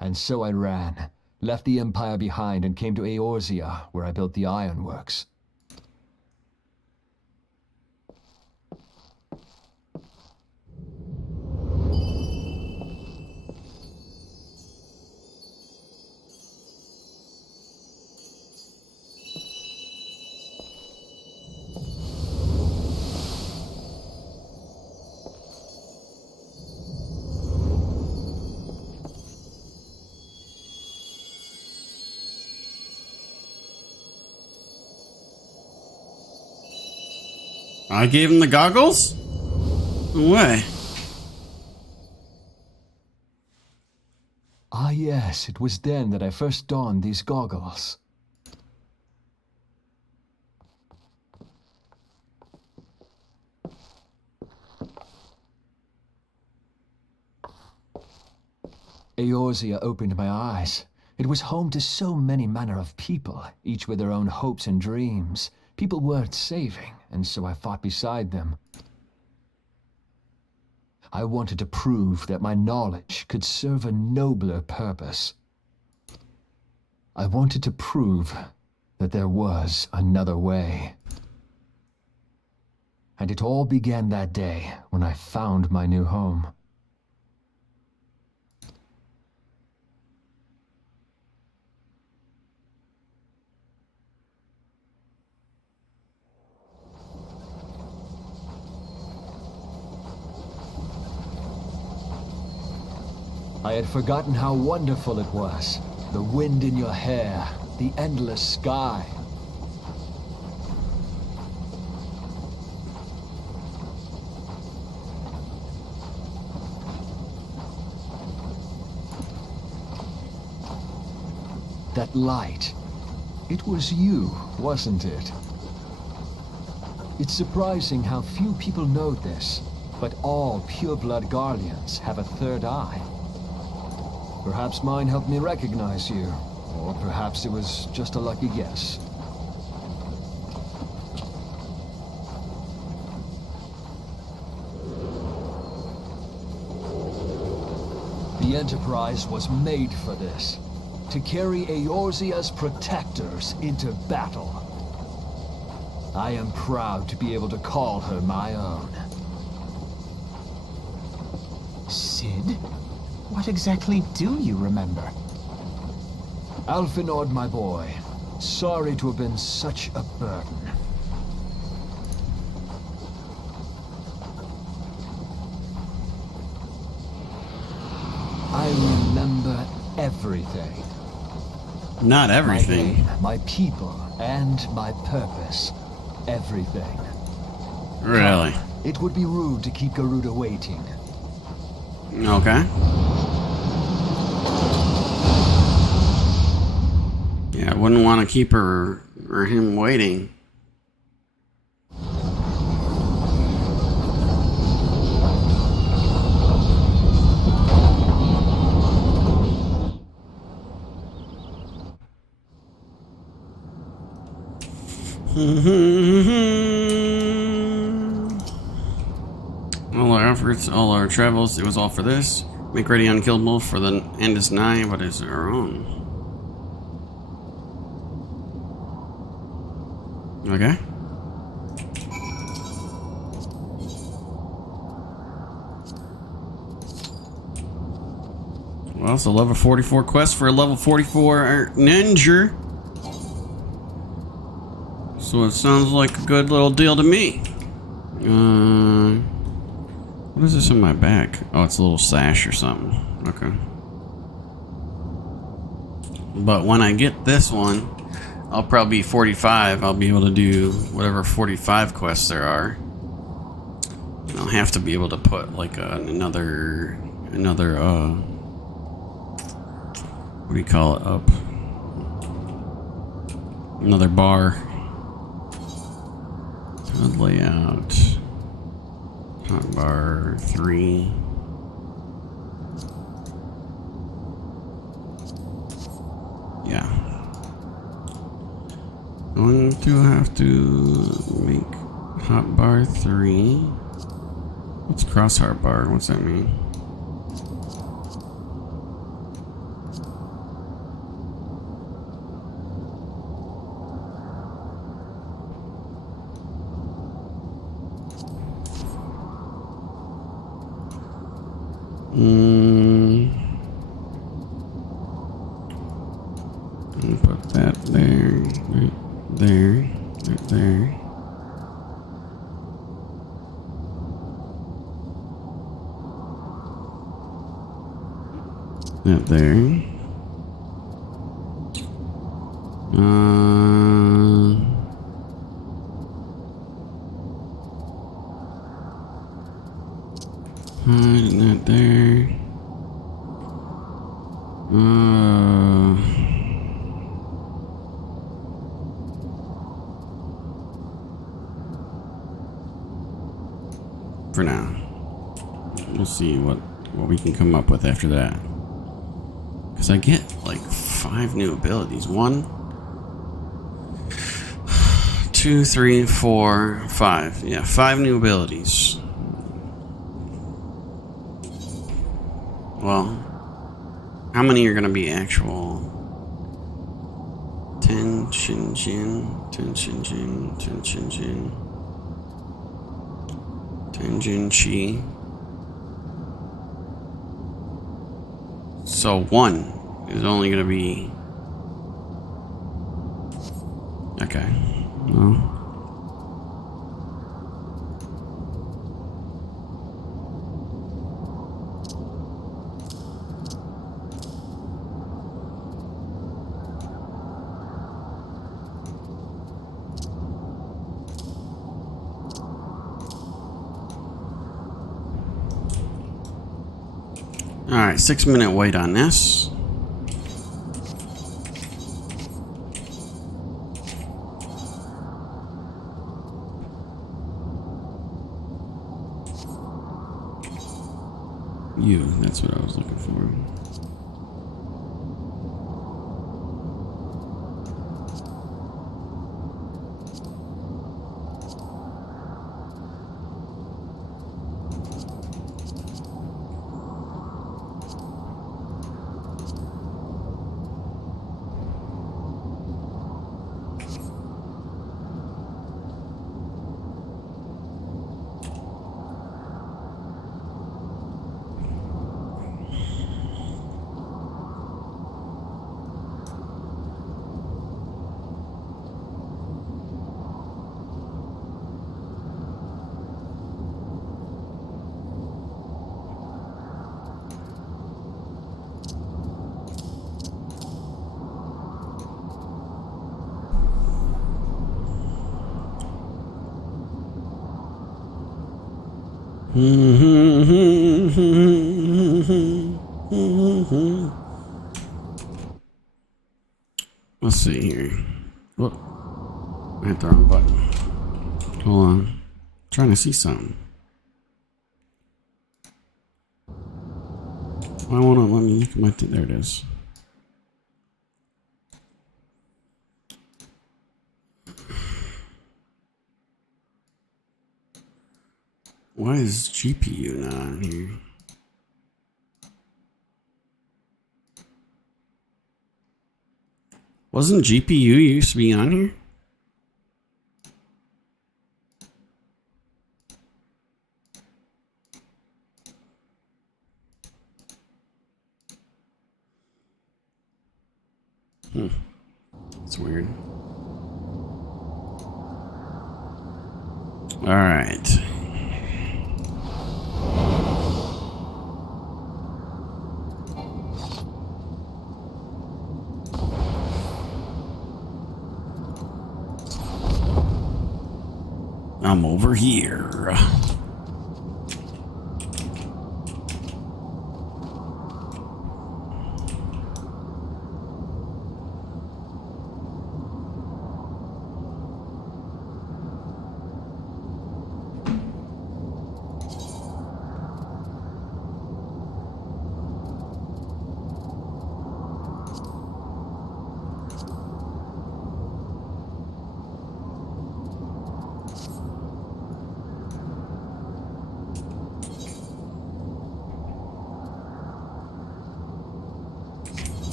And so I ran, left the Empire behind and came to Eorzea, where I built the ironworks. I gave him the goggles? No way. Ah yes, it was then that I first donned these goggles. Eorzea opened my eyes. It was home to so many manner of people, each with their own hopes and dreams. People worth saving, and so I fought beside them. I wanted to prove that my knowledge could serve a nobler purpose. I wanted to prove that there was another way. And it all began that day when I found my new home. I had forgotten how wonderful it was. The wind in your hair, the endless sky. That light. It was you, wasn't it? It's surprising how few people know this, but all pureblood Garleans have a third eye. Perhaps mine helped me recognize you, or perhaps it was just a lucky guess. The Enterprise was made for this. To carry Eorzea's protectors into battle. I am proud to be able to call her my own. Sid? What exactly do you remember? Alphinaud, my boy. Sorry to have been such a burden. I remember everything. Not My everything. name, my people, and my purpose. Everything. Really? It would be rude to keep Garuda waiting. Okay. Yeah, I wouldn't want to keep her or him waiting. All our efforts, all our travels, it was all for this. Make ready unkillable, for the end is nigh, but is our own. Okay. Well, it's a level 44 quest for a level 44 ninja. So it sounds like a good little deal to me. What is this in my back? Oh, it's a little sash or something. Okay. But when I get this one, I'll probably be 45. I'll be able to do whatever 45 quests there are. And I'll have to be able to put like another, what do you call it, up? Another bar. HUD layout. Hotbar 3. Yeah. Going to have to make hotbar 3. What's cross hotbar? What's that mean? Put that there, right there, right there. That there. That there. For now. We'll see what we can come up with after that. Because I get like 5 new abilities. 1, 2, 3, 4, 5. Yeah, 5 new abilities. Well, how many are going to be actual? 10 Shinjin, 10 Shinjin, 10 Shinjin, 10 Jinchi. So 1 is only going to be... Okay. Well... Alright, 6-minute wait on this. You, that's what I was looking for. Let's see here. Whoop. I hit the wrong button. Hold on. Trying to see something. Why won't it let me look at my there it is. Why is GPU not on here? Wasn't GPU used to be on here? That's weird. All right. I'm over here.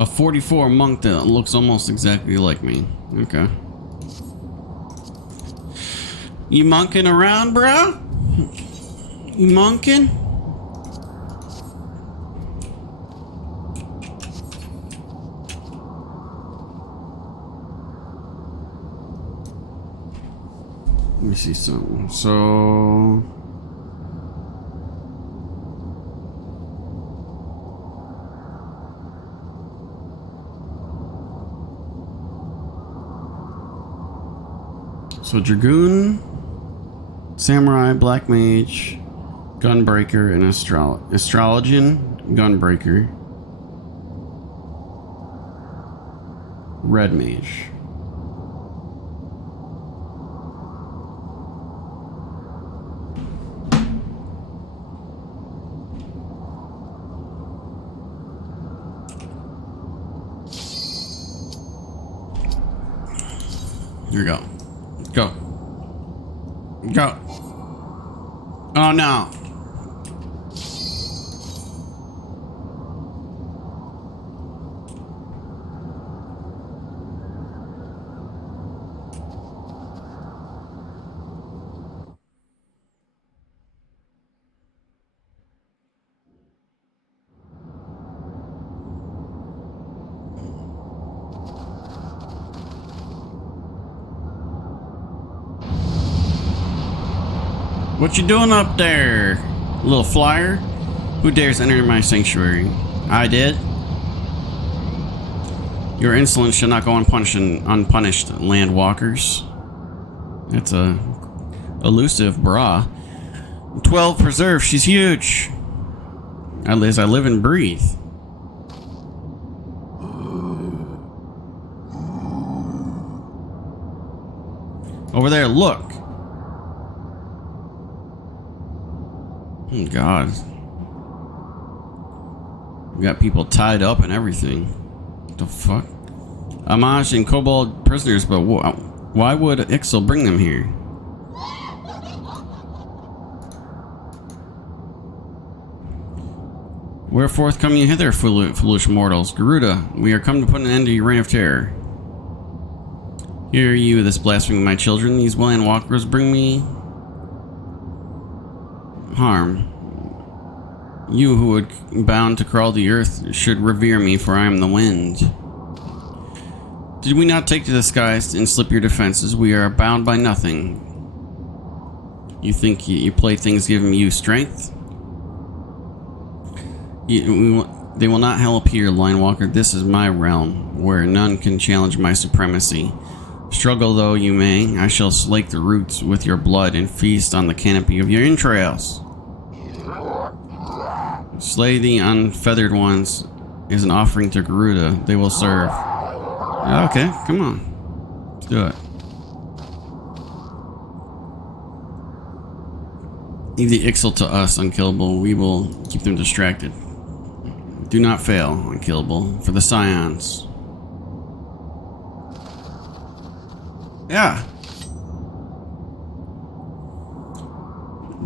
A 44 monk that looks almost exactly like me. Okay. You monking around, bro? You monking? Let me see something. So... So Dragoon, Samurai, Black Mage, Gunbreaker, and Astrologian, Gunbreaker, Red Mage. Here we go. Go. Go. Oh no. What you doing up there, little flyer? Who dares enter my sanctuary? I did. Your insolence shall not go unpunished, landwalkers. That's a elusive bra. 12 preserve. She's huge. As I live and breathe. Over there, look. Oh, God. We got people tied up and everything. What the fuck? Amaj and Kobold prisoners, but why would Ixal bring them here? Wherefore come you hither, foolish mortals? Garuda, we are come to put an end to your reign of terror. Hear you, this blaspheming my children. These land walkers bring me harm. You who would bound to crawl the earth should revere me, for I am the wind. Did we not take to the skies and slip your defenses? We are bound by nothing. You think you playthings give you strength? They will not help here, Linewalker. This is my realm, where none can challenge my supremacy. Struggle though you may, I shall slake the roots with your blood and feast on the canopy of your entrails. Slay the unfeathered ones is an offering to Garuda. They will serve. Okay, come on. Let's do it. Leave the Ixal to us, Unkillable. We will keep them distracted. Do not fail, Unkillable, for the Scions. Yeah.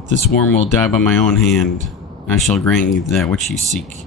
This worm will die by my own hand. I shall grant you that which you seek.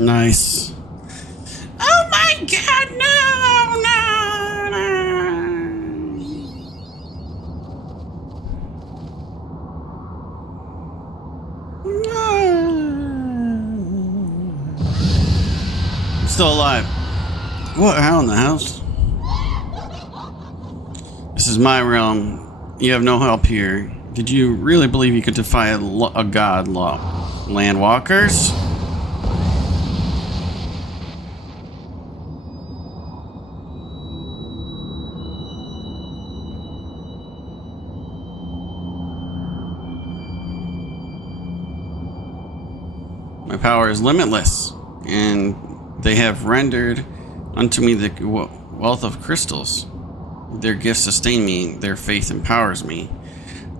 Nice. Oh my god, no, no, no. No. Still alive. What? How in the house? This is my realm. You have no help here. Did you really believe you could defy a god, landwalkers? My power is limitless, and they have rendered unto me the wealth of crystals. Their gifts sustain me, their faith empowers me.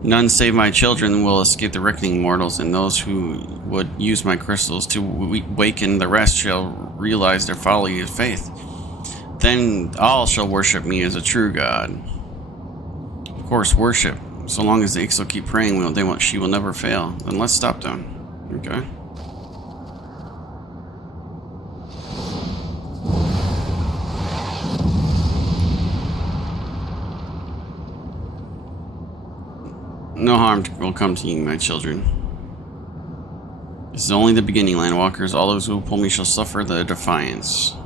None save my children will escape the reckoning mortals, and those who would use my crystals to waken the rest shall realize their folly of faith. Then all shall worship me as a true god. Of course, worship. So long as the Ixal keep praying, she will never fail. Then let's stop them. Okay. No harm will come to you, my children. This is only the beginning, landwalkers. All those who will pull me shall suffer the defiance.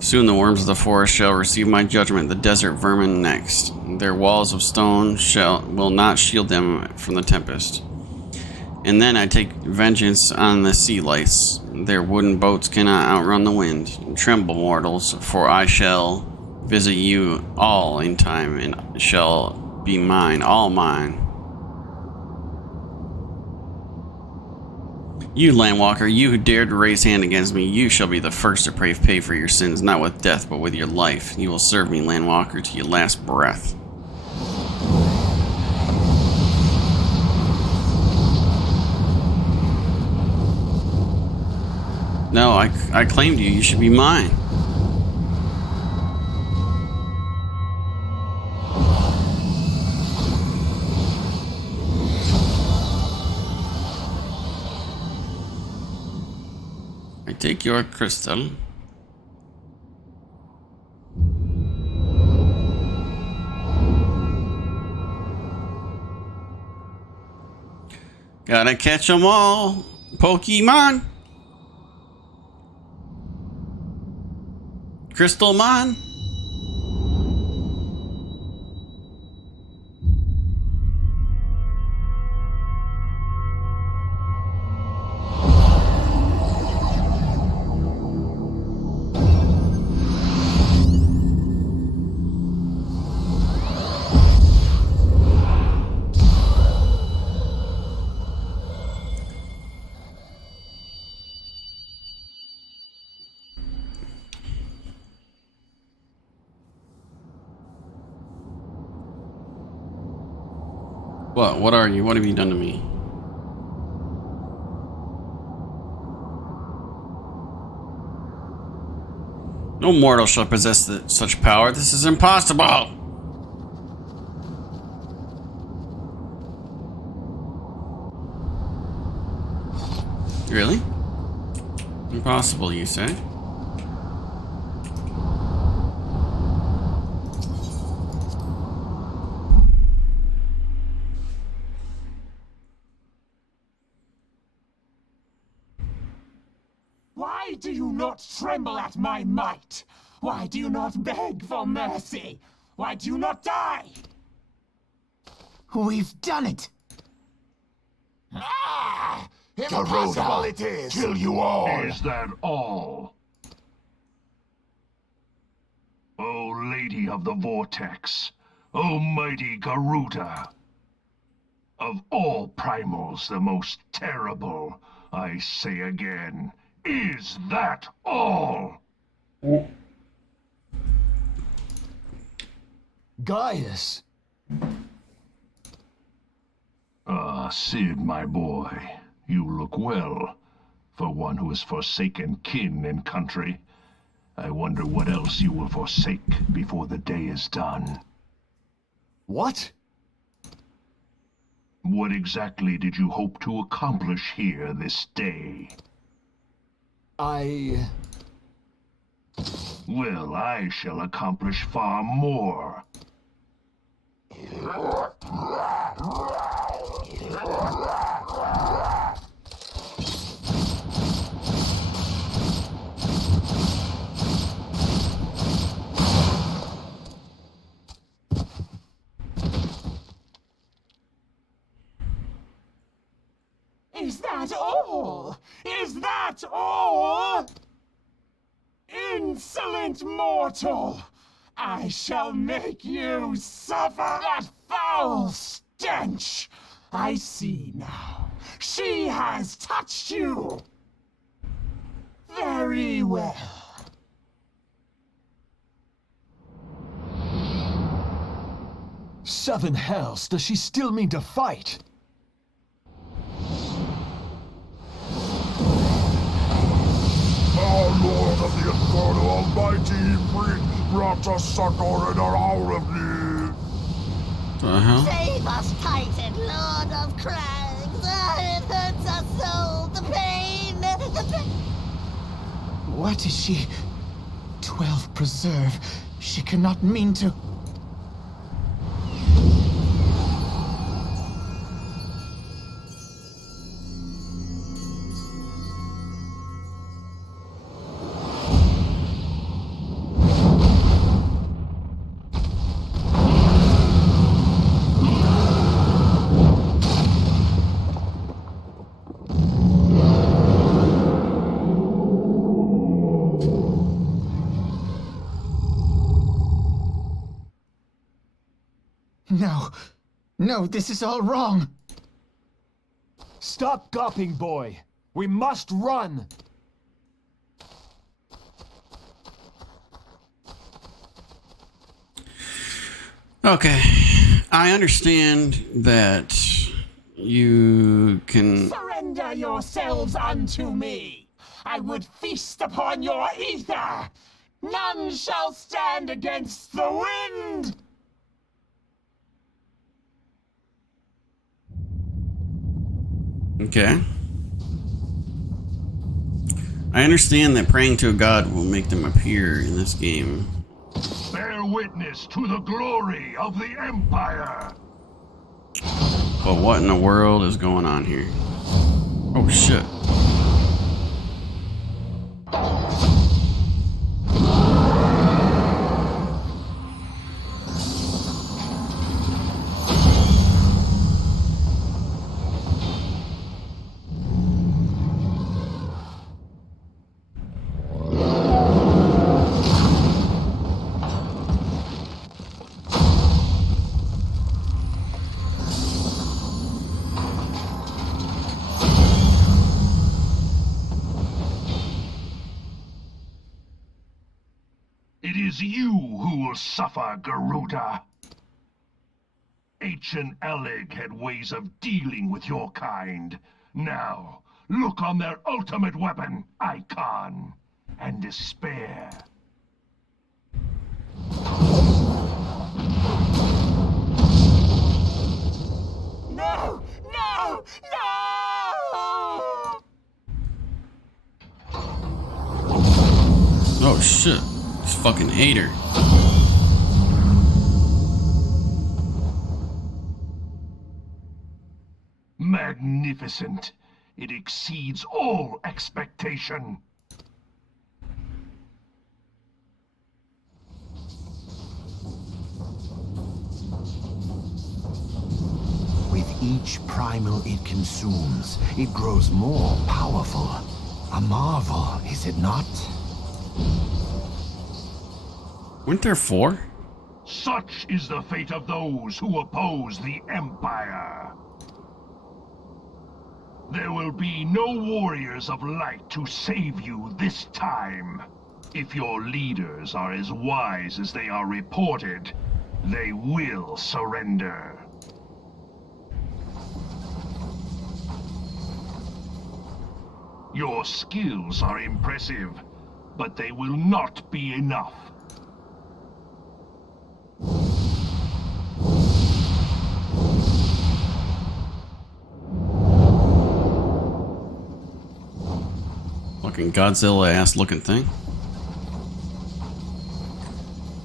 Soon the worms of the forest shall receive my judgment, the desert vermin next. Their walls of stone will not shield them from the tempest. And then I take vengeance on the sea lice. Their wooden boats cannot outrun the wind. Tremble, mortals, for I shall visit you all in time, and shall be mine, all mine. You, landwalker, you who dared to raise hand against me, you shall be the first to pay for your sins, not with death, but with your life. You will serve me, landwalker, to your last breath. No, I claimed you. You should be mine. I take your crystal. Gotta catch 'em all, Pokemon. Crystal Mon. What are you? What have you done to me? No mortal shall possess such power. This is impossible. Really? Impossible, you say? Why do you not tremble at my might? Why do you not beg for mercy? Why do you not die? We've done it. Ah! Impossible it is! Kill you all! Is that all? O Lady of the Vortex, O mighty Garuda, of all primals the most terrible, I say again, is that all? Gaius! Ah, Cid, my boy, you look well, for one who has forsaken kin and country. I wonder what else you will forsake before the day is done. What? What exactly did you hope to accomplish here this day? Well, I shall accomplish far more. Is that all? Is that all? Insolent mortal! I shall make you suffer that foul stench! I see now. She has touched you! Very well. Seven hells, does she still mean to fight? Our Lord of the Inferno Almighty, brought us succor in our hour of need. Save us, Titan, Lord of Crags! It hurts us so! The pain! What is she? 12 preserve. She cannot mean to. No. No, this is all wrong. Stop gawping, boy. We must run. Okay. I understand that you can... Surrender yourselves unto me. I would feast upon your ether. None shall stand against the wind. Okay. I understand that praying to a god will make them appear in this game. Bear witness to the glory of the Empire! But what in the world is going on here? Oh shit. It is you who will suffer, Garuda. Ancient Alleg had ways of dealing with your kind. Now, look on their ultimate weapon, Icon, and despair. No! No! No! Oh shit. This fucking hater. Magnificent. It exceeds all expectation. With each primal it consumes, it grows more powerful. A marvel, is it not? Weren't there 4? Such is the fate of those who oppose the Empire. There will be no warriors of light to save you this time. If your leaders are as wise as they are reported, they will surrender. Your skills are impressive, but they will not be enough. Fucking Godzilla-ass looking thing.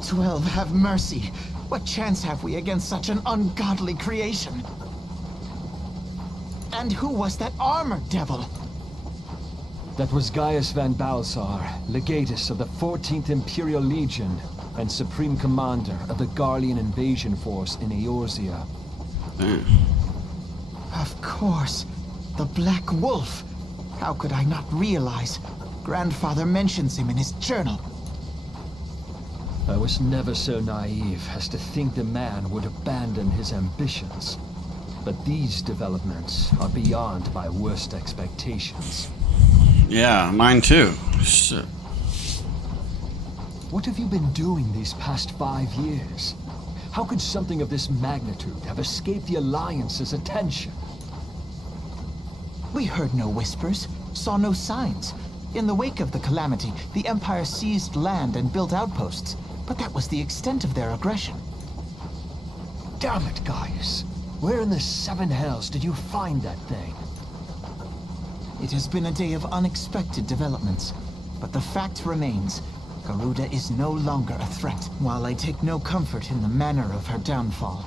12, have mercy. What chance have we against such an ungodly creation? And who was that armored devil? That was Gaius Van Balsar, legatus of the 14th Imperial Legion and Supreme Commander of the Garlean invasion force in Eorzea. Damn. Of course. The Black Wolf! How could I not realize? Grandfather mentions him in his journal. I was never so naive as to think the man would abandon his ambitions. But these developments are beyond my worst expectations. Yeah, mine too. Shit. What have you been doing these past 5 years? How could something of this magnitude have escaped the Alliance's attention? We heard no whispers, saw no signs. In the wake of the calamity, the Empire seized land and built outposts, but that was the extent of their aggression. Damn it, Gaius. Where in the seven hells did you find that thing? It has been a day of unexpected developments, but the fact remains, Garuda is no longer a threat. While I take no comfort in the manner of her downfall,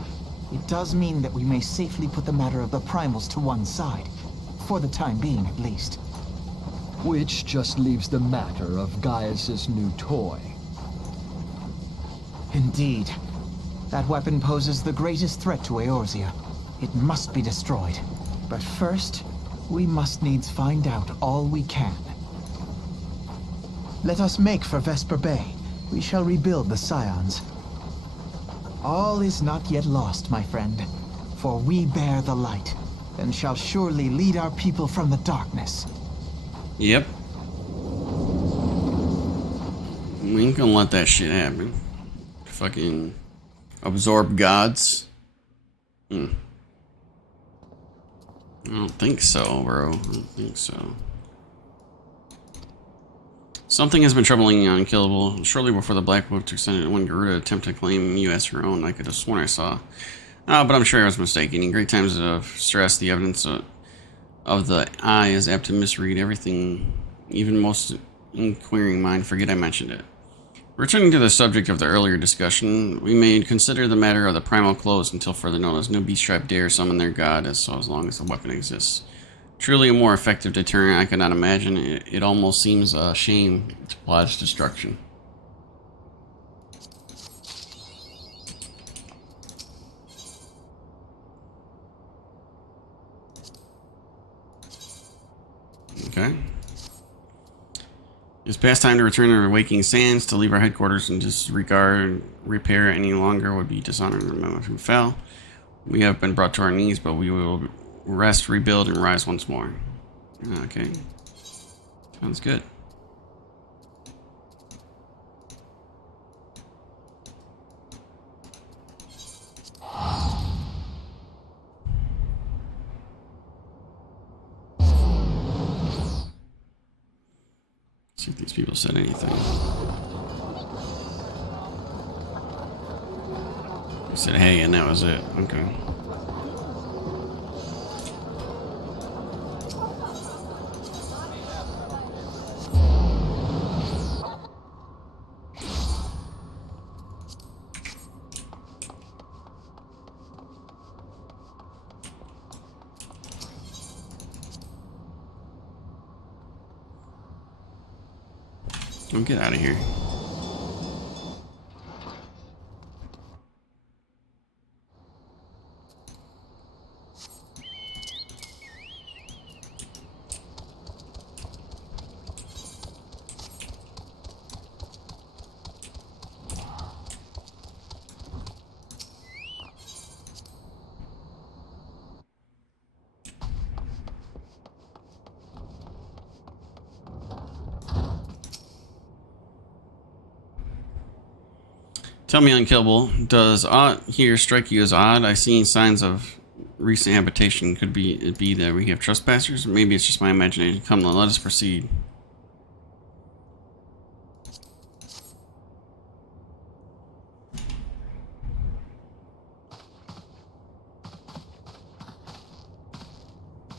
it does mean that we may safely put the matter of the Primals to one side, for the time being at least. Which just leaves the matter of Gaius's new toy. Indeed. That weapon poses the greatest threat to Eorzea. It must be destroyed. But first, we must needs find out all we can. Let us make for Vesper Bay. We shall rebuild the Scions. All is not yet lost, my friend, for we bear the light, and shall surely lead our people from the darkness. Yep. We ain't gonna let that shit happen. Fucking absorb gods. I don't think so, bro. I don't think so. Something has been troubling Unkillable. Shortly before the Black Wolf took Senate, when Garuda attempted to claim you as her own, I could have sworn I saw. But I'm sure I was mistaken. In great times of stress, the evidence of the eye is apt to misread everything. Even most inquiring mind forget I mentioned it. Returning to the subject of the earlier discussion, we may consider the matter of the primal closed until further notice. No beast tribe dare summon their god as long as the weapon exists. Truly a more effective deterrent I could not imagine. It almost seems a shame to plot its destruction. Okay. It's past time to return to our waking sands. To leave our headquarters and disregard repair any longer would be dishonoring the moment who fell. We have been brought to our knees, but we will rest, rebuild, and rise once more. Okay. Sounds good. See if these people said anything. They said hey, and that was it. Okay. Get out of here. Tell me, Unkillable, does aught here strike you as odd? I see signs of recent habitation. Could it be that we have trespassers? Maybe it's just my imagination. Come, let us proceed.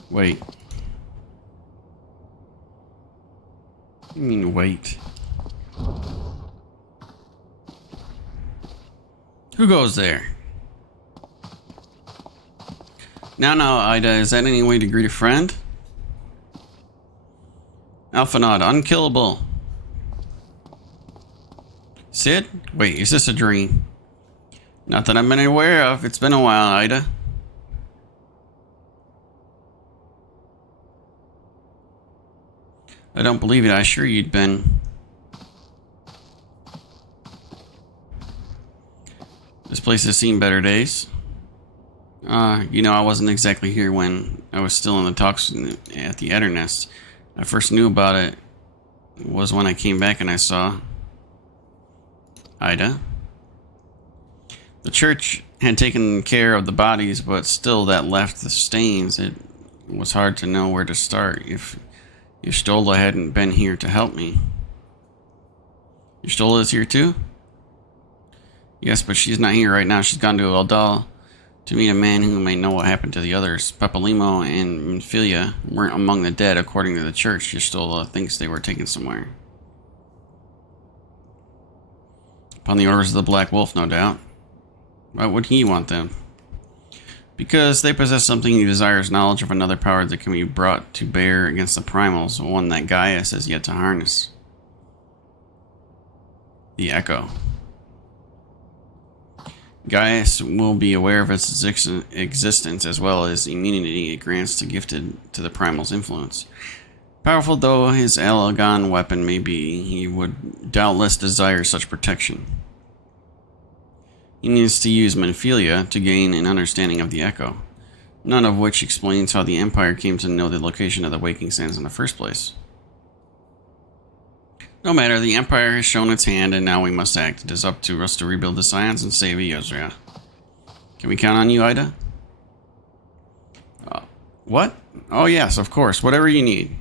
Wait. What do you mean, wait? Who goes there? Now, Ida, is that any way to greet a friend? Alphanod, Unkillable. Sid? Wait, is this a dream? Not that I've been aware of. It's been a while, Ida. I don't believe it. I assure you'd been. This place has seen better days. You know, I wasn't exactly here when I was still in the talks at the Eddernest. I first knew about it was when I came back and I saw Ida. The church had taken care of the bodies, but still that left the stains. It was hard to know where to start if Stola hadn't been here to help me. Stola is here too? Yes, but she's not here right now. She's gone to Eldal to meet a man who may know what happened to the others. Papalimo and Minfilia weren't among the dead, according to the church. Stola thinks they were taken somewhere. Upon the orders of the Black Wolf, no doubt. Why would he want them? Because they possess something he desires, knowledge of another power that can be brought to bear against the primals, one that Gaius has yet to harness. The Echo. Gaius will be aware of its existence as well as immunity it grants to gifted to the primal's influence. Powerful though his Alagon weapon may be, he would doubtless desire such protection. He needs to use Minfilia to gain an understanding of the Echo, none of which explains how the Empire came to know the location of the Waking Sands in the first place. No matter, the Empire has shown its hand, and now we must act. It is up to us to rebuild the Scions and save Eosria. Can we count on you, Ida? What? Oh yes, of course. Whatever you need.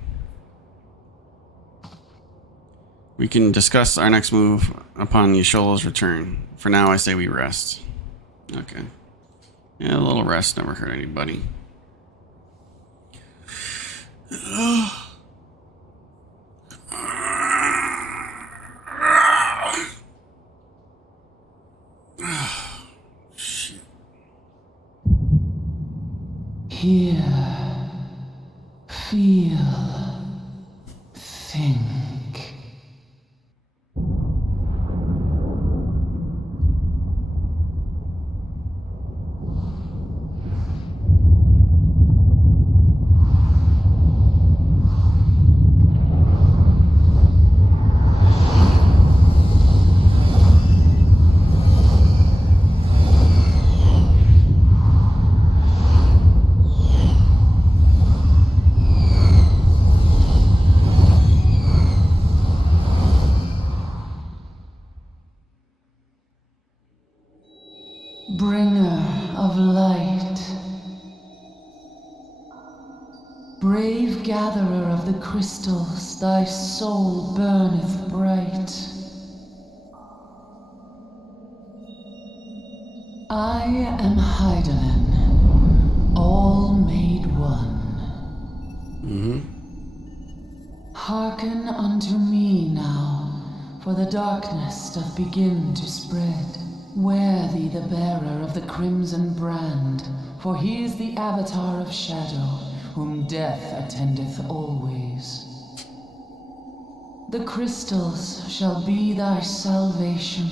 We can discuss our next move upon Y'shol's return. For now, I say we rest. Okay. Yeah, a little rest never hurt anybody. Shit. Hear, feel, think. Bringer of light, brave gatherer of the crystals, thy soul burneth bright. I am Hydaelyn, all made one. Hearken unto me now, for the darkness doth begin to spread. Wear thee the bearer of the crimson brand, for he is the avatar of shadow, whom death attendeth always. The crystals shall be thy salvation,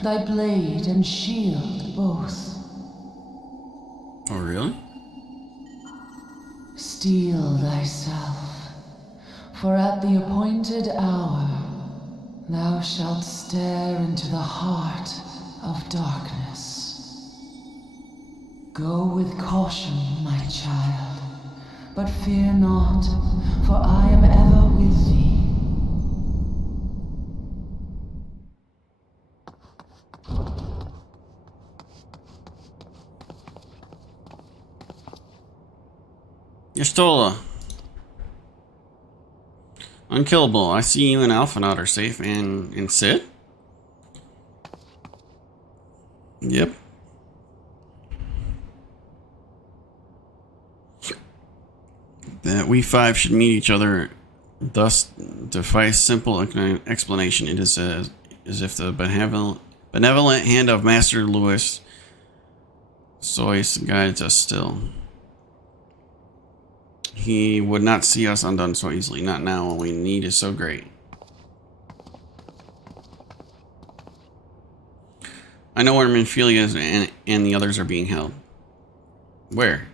thy blade and shield both. Oh, really? Steel thyself, for at the appointed hour thou shalt stare into the heart of darkness. Go with caution, my child, but fear not, for I am ever with thee. Y'shtola. Unkillable. I see you and Alphinaud are safe and Cid? Yep. That we five should meet each other, thus defies simple explanation. It is as if the benevolent hand of Master Louis Sois guides us still. He would not see us undone so easily. Not now. What we need is so great. I know where Minfilia and the others are being held. Where?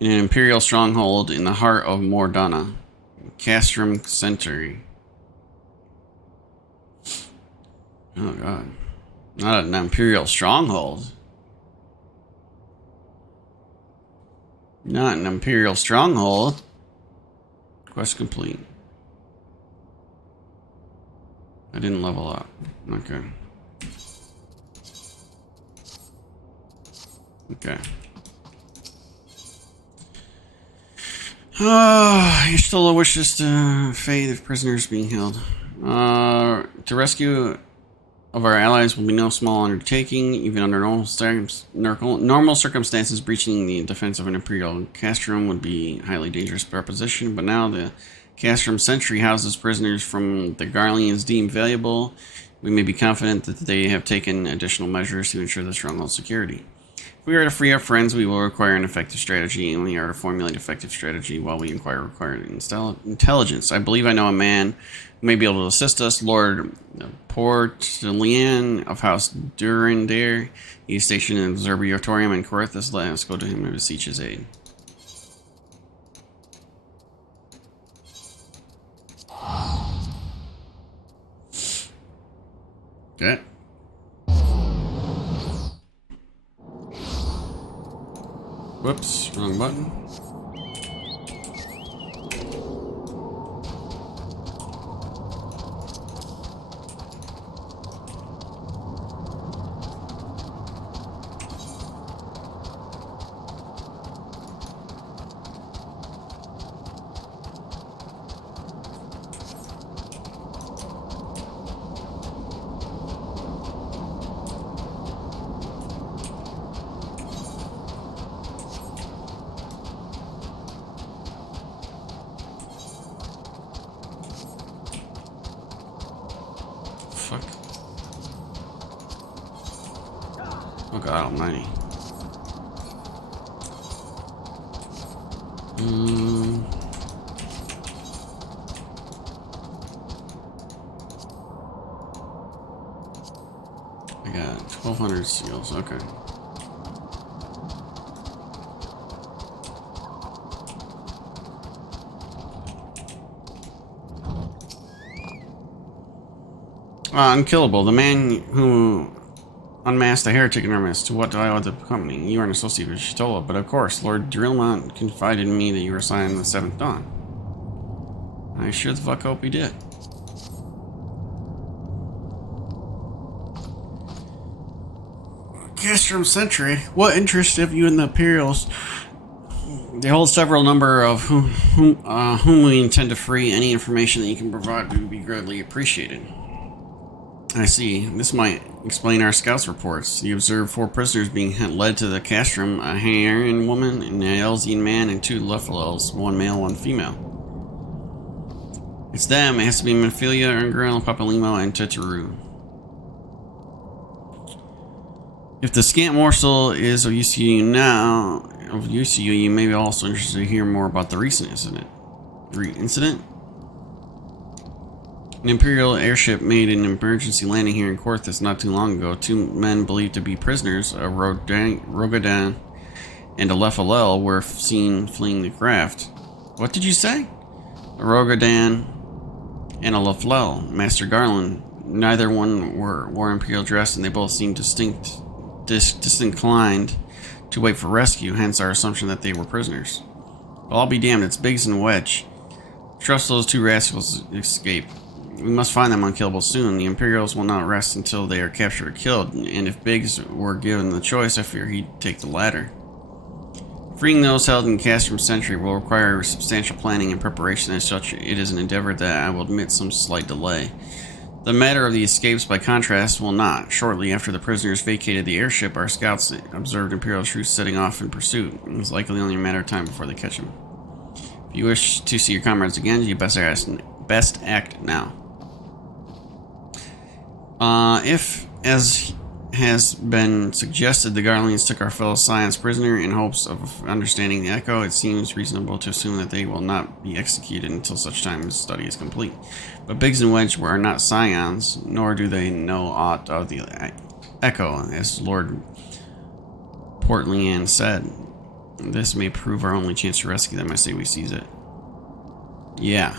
in an Imperial stronghold in the heart of Mordana, Castrum Centauri. Oh god. Not an Imperial stronghold. Not an Imperial stronghold. Quest complete. I didn't level up. Okay. Okay. Your still wishes to fade if prisoners being held. To rescue of our allies will be no small undertaking, even under normal circumstances. Breaching the defense of an Imperial castrum would be a highly dangerous proposition, but now the Castrum Sentry houses prisoners from the Garleans deemed valuable. We may be confident that they have taken additional measures to ensure the stronghold security. If we are to free our friends, we will require an effective strategy, and we are to formulate effective strategy while we require intelligence. I believe I know a man who may be able to assist us, Lord Portelian of House Durandare. He is stationed in the Observatorium in Corinthus. Let us go to him and beseech his aid. Okay. Whoops, wrong button. Fuck. Oh god almighty. I got 1,200 seals, okay. Unkillable. The man who unmasked the heretic in our midst. To what do I owe the company? You are an associate with Shitola, but of course, Lord Drillmont confided in me that you were assigned the 7th Dawn. I sure the fuck hope he did. Castrum Sentry. What interest have you in the Imperials? They hold several number of whom we intend to free. Any information that you can provide would be greatly appreciated. I see. This might explain our scouts' reports. You observed 4 prisoners being led to the castrum, a Hungarian woman, an Elsian man, and 2 Lefalels, 1 male, 1 female. It's them. It has to be Menphilia, Ungrill, Papalimo, and Tetaru. If the scant morsel is of use to you now, you may be also interested to hear more about the recent incident. An Imperial airship made an emergency landing here in Corinthus not too long ago. 2 men believed to be prisoners, a Rogadan and a Lefalel, were seen fleeing the craft. What did you say? A Rogadan and a Lefalel, Master Garland. Neither one wore Imperial dress, and they both seemed disinclined to wait for rescue, hence our assumption that they were prisoners. Well, I'll be damned, it's Biggs and Wedge. Trust those 2 rascals escape. We must find them unkillable soon. The Imperials will not rest until they are captured or killed, and if Biggs were given the choice, I fear he'd take the latter. Freeing those held in Castrum Sentry will require substantial planning and preparation. As such, it is an endeavor that I will admit some slight delay. The matter of the escapes, by contrast, will not. Shortly after the prisoners vacated the airship, our scouts observed Imperial troops setting off in pursuit. It was likely only a matter of time before they catch them. If you wish to see your comrades again, you best act now. If, as has been suggested, the Garleans took our fellow Scions prisoner in hopes of understanding the Echo, it seems reasonable to assume that they will not be executed until such time as the study is complete. But Biggs and Wedge are not Scions, nor do they know aught of the Echo, as Lord Portelian said. This may prove our only chance to rescue them. I say we seize it. Yeah.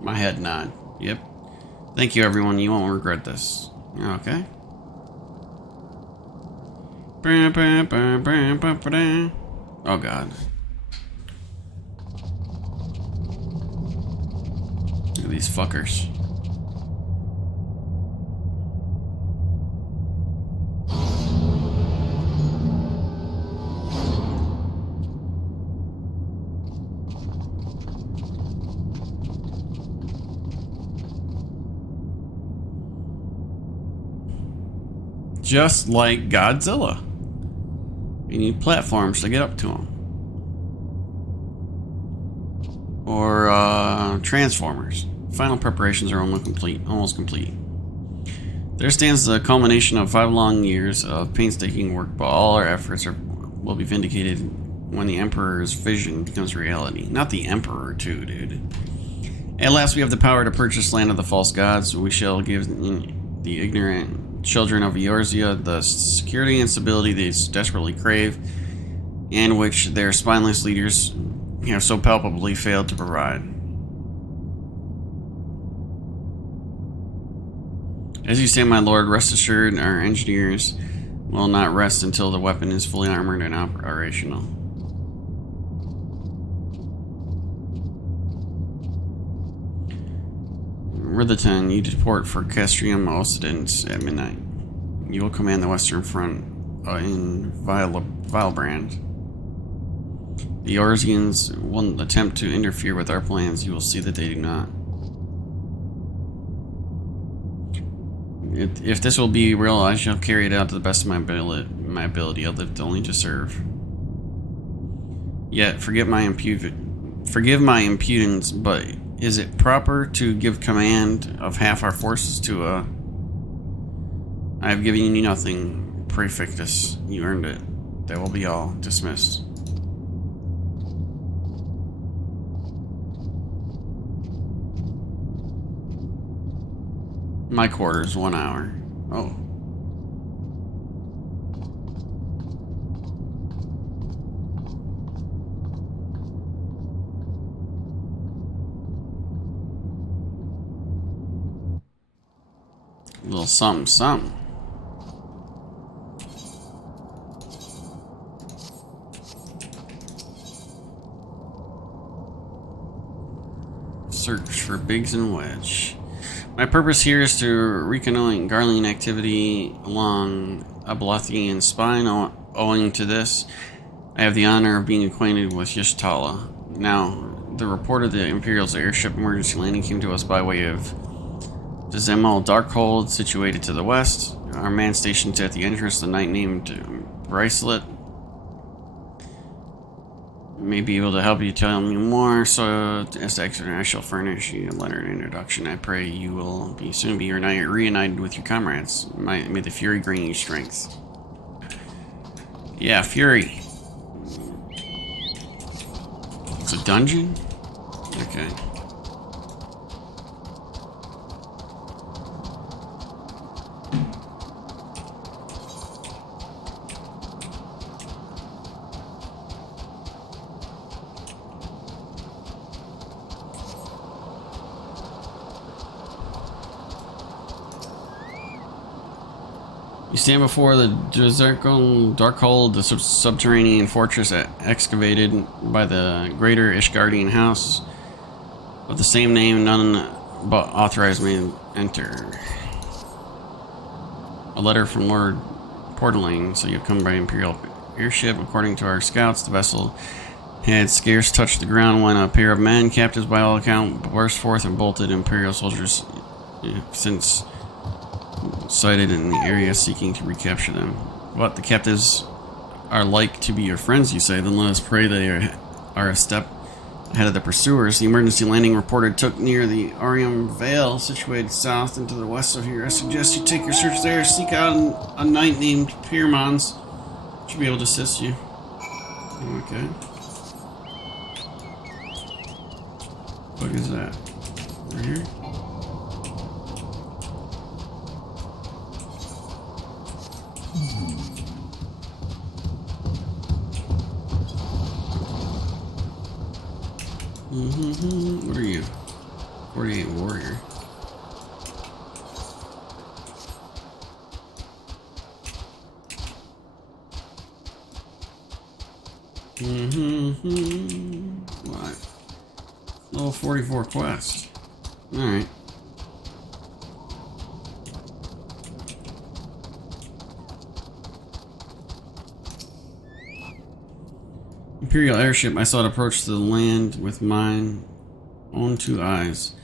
My head nod. Yep. Thank you, everyone. You won't regret this. Okay. Oh, God. Look at these fuckers. Just like Godzilla. You need platforms to get up to them. Or Transformers. Final preparations are almost complete. There stands the culmination of 5 long years of painstaking work, but all our efforts will be vindicated when the Emperor's vision becomes reality. Not the Emperor, too, dude. At last, we have the power to purchase land of the false gods. We shall give the ignorant children of Eorzea the security and stability they desperately crave, and which their spineless leaders have so palpably failed to provide. As you say, my lord, rest assured our engineers will not rest until the weapon is fully armored and operational. Ritherton, you depart for Castrium Occident at midnight. You will command the Western Front in Vilebrand. The Eorzeans will attempt to interfere with our plans. You will see that they do not. If this will be real, I shall carry it out to the best of my ability. I lived only to serve. Yet, forgive my impudence, but is it proper to give command of half our forces to a... I have given you nothing, Praefectus. You earned it. That will be all. Dismissed. My quarters, 1 hour. Oh. A little something, something. Search for Biggs and Wedge. My purpose here is to reconnoiter Garlean activity along Ablothian spine. Owing to this, I have the honor of being acquainted with Y'shtola. Now, the report of the Imperial's airship emergency landing came to us by way of the Zemal Darkhold, situated to the west. Our man stationed at the entrance, the knight named Bracelet, may be able to help you tell me more. So, as to exit, I shall furnish you a letter of introduction. I pray you will soon be reunited with your comrades. May the Fury bring you strength. Yeah, Fury. It's a dungeon? Okay. You stand before the Darkhold, the subterranean fortress excavated by the greater Ishgardian house of the same name. None but authorized may enter. A letter from Lord Portaling, so you've come by Imperial airship. According to our scouts, the vessel had scarce touched the ground when a pair of men, captives by all account, burst forth and bolted. Imperial soldiers since sighted in the area seeking to recapture them. But the captives are like to be your friends, you say. Then let us pray they are a step ahead of the pursuers. The emergency landing reported took near the Arium Vale, situated south and to the west of here. I suggest you take your search there. Seek out a knight named Pyrmons. Should be able to assist you. Okay. What is that? Right here? What are you? 48 warrior. What? Level 44 quest. Alright. Imperial airship. I saw it approach the land with mine own 2 eyes.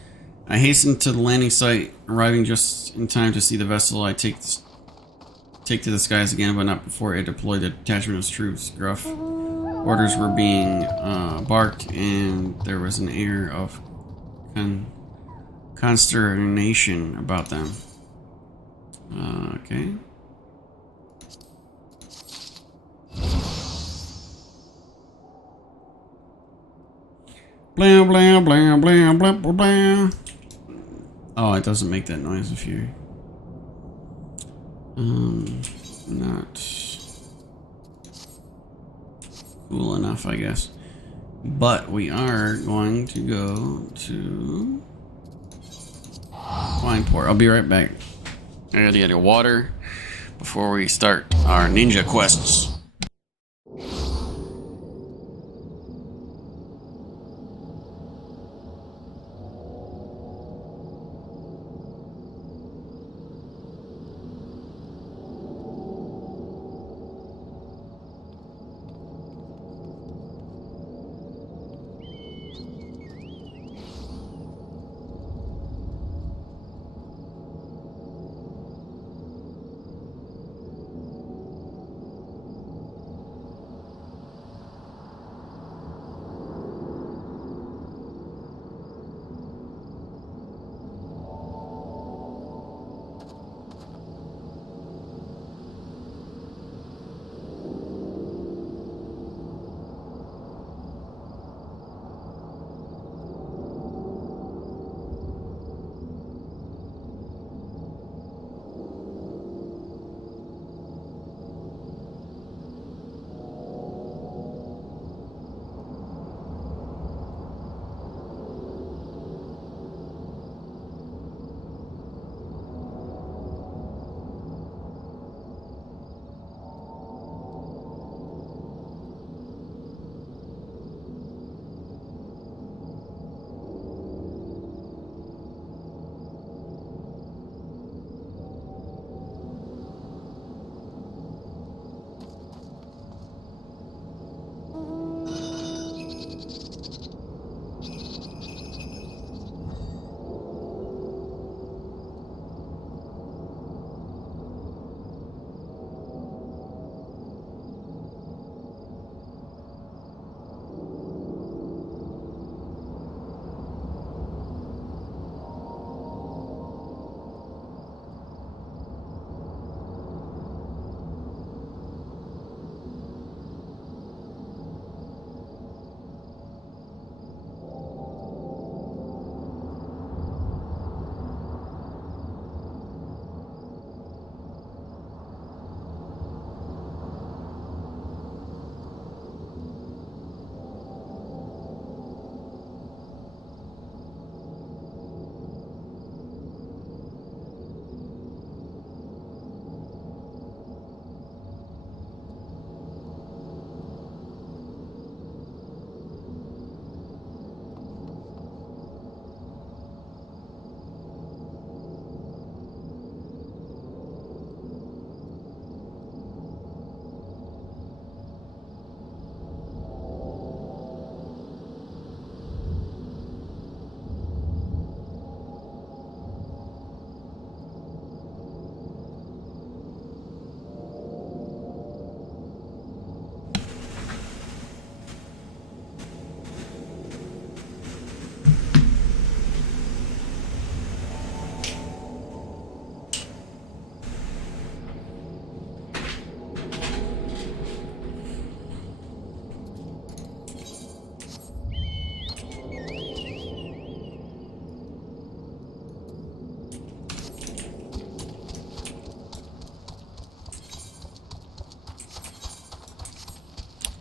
I hastened to the landing site, arriving just in time to see the vessel I take to the skies again, but not before it deployed a detachment of troops. Gruff orders were being barked, and there was an air of consternation about them. Okay. Blah blah blah blah blah blah blah. Oh, it doesn't make that noise if you're not cool enough, I guess. But we are going to go to Wineport. I'll be right back. I gotta get water before we start our ninja quests.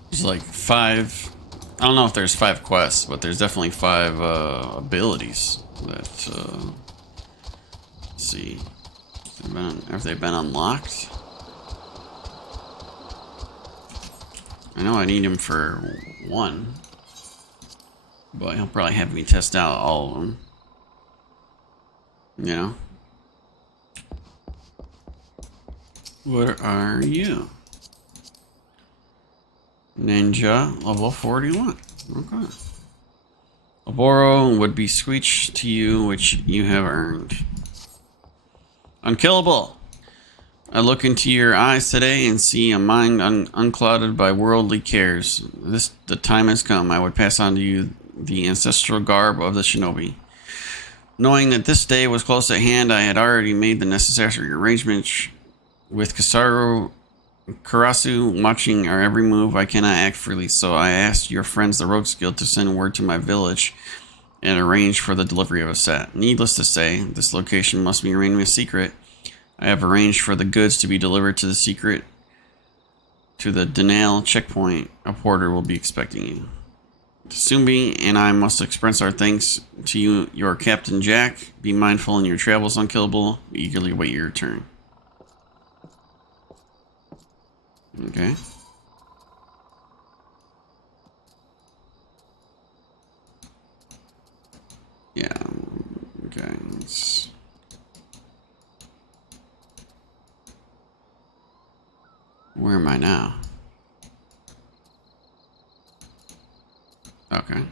There's like 5 I don't know if there's 5 quests, but there's definitely 5 abilities that, let's see, have they been unlocked? I know I need him for 1, but he'll probably have me test out all of them, you know? What are you? Ninja, level 41. Okay. Oboro would be Screech to you, which you have earned. Unkillable. I look into your eyes today and see a mind unclouded by worldly cares. The time has come. I would pass on to you the ancestral garb of the shinobi. Knowing that this day was close at hand, I had already made the necessary arrangements with Karasu watching our every move. I cannot act freely, so I asked your friends, the Rogues Guild, to send word to my village and arrange for the delivery of a set. Needless to say, this location must be remain a secret. I have arranged for the goods to be delivered to the Denal checkpoint. A porter will be expecting you. Tsumbi and I must express our thanks to you, your Captain Jack. Be mindful in your travels, Unkillable. We eagerly wait your return. Okay. Yeah. Okay. Where am I now? Okay.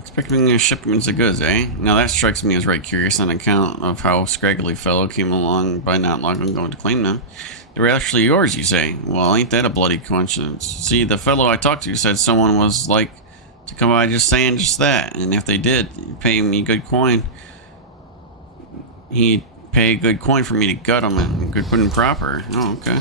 Expecting a shipments of goods, eh? Now that strikes me as right curious on account of how scraggly fellow came along by not long ago to claim them. They were actually yours, you say? Well, ain't that a bloody coincidence? See, the fellow I talked to said someone was like to come by just saying just that, and if they did pay me good coin, he'd pay good coin for me to gut him and good and proper. Oh, okay.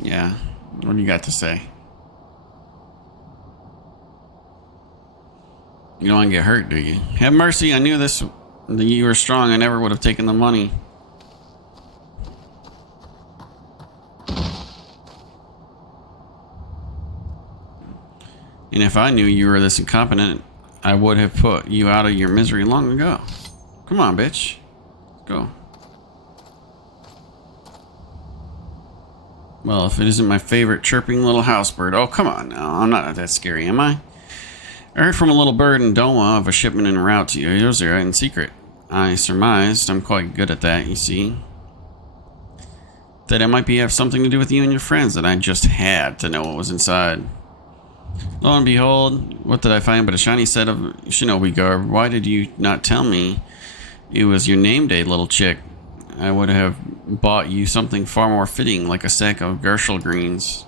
Yeah, what do you got to say? You don't want to get hurt, do you? Have mercy, I knew that you were strong. I never would have taken the money. And if I knew you were this incompetent, I would have put you out of your misery long ago. Come on, bitch. Let's go. Well, if it isn't my favorite chirping little house bird. Oh, come on now. I'm not that scary, am I? I heard from a little bird in Doma of a shipment en route to Yozera in secret. I surmised, I'm quite good at that, you see, that it might have something to do with you and your friends, that I just had to know what was inside. Lo and behold, what did I find but a shiny set of shinobi garb? Why did you not tell me it was your name day, little chick? I would have bought you something far more fitting, like a sack of Gershel greens.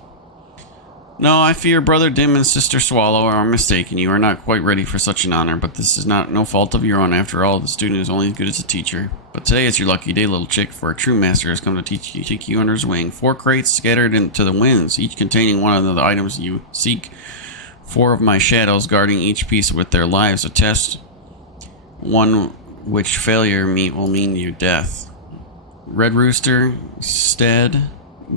No, I fear Brother Dim and Sister Swallow are mistaken. You are not quite ready for such an honor, but this is no fault of your own. After all, the student is only as good as a teacher. But today is your lucky day, little chick, for a true master has come to take you under his wing. 4 crates scattered into the winds, each containing one of the items you seek. 4 of my shadows guarding each piece with their lives, a test, one which failure will mean your death. Red Rooster, Stead,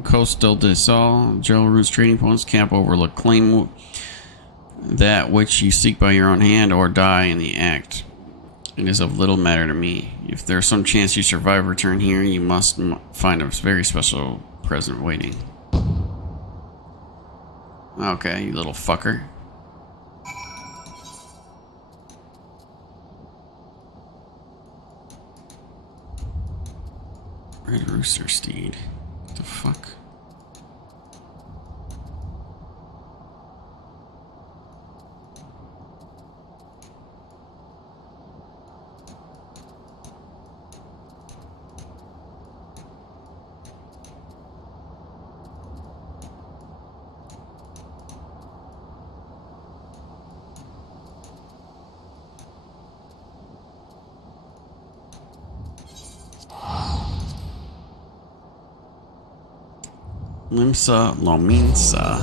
Coastal de Sol, Joe Root's trading posts, Camp Overlook. Claim that which you seek by your own hand or die in the act. It is of little matter to me. If there's some chance you survive, return here, you must find a very special present waiting. Okay, you little fucker. Red Rooster Steed. What the fuck? Limsa Lominsa.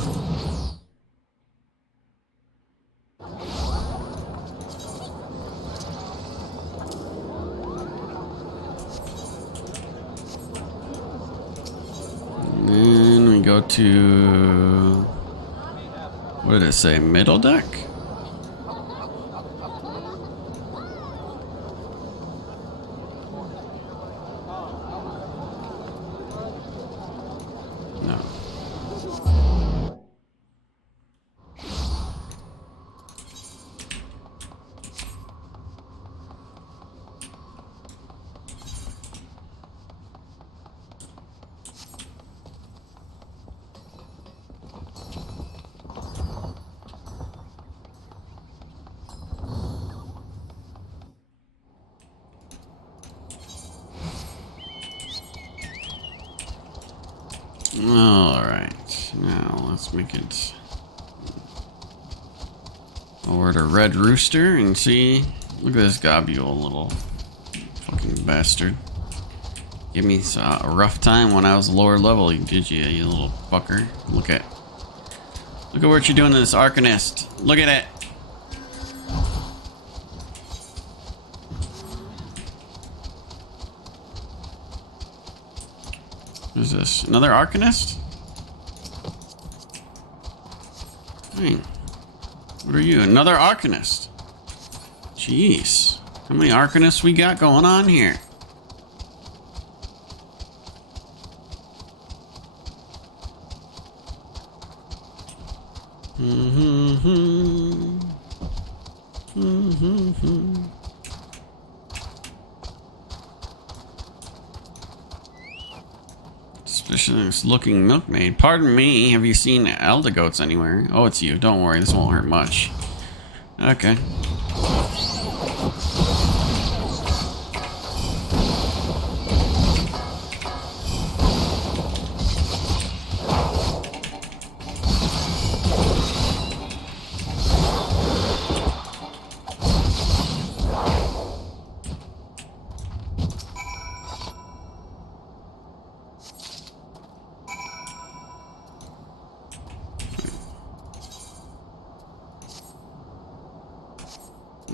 And then we go to, what did it say? Middle deck? No. Alright, now let's make it over to Red Rooster and see. Look at this Gobule, little fucking bastard. Give me a rough time when I was lower level, did you, you little fucker? Look at what you're doing to this Arcanist. Look at it. Who's this? Another Arcanist? Hey, what are you? Another Arcanist? Jeez. How many Arcanists we got going on here? Suspicious looking milkmaid. Pardon me, have you seen Eldegoats anywhere? Oh, it's you. Don't worry, this won't hurt much. Okay.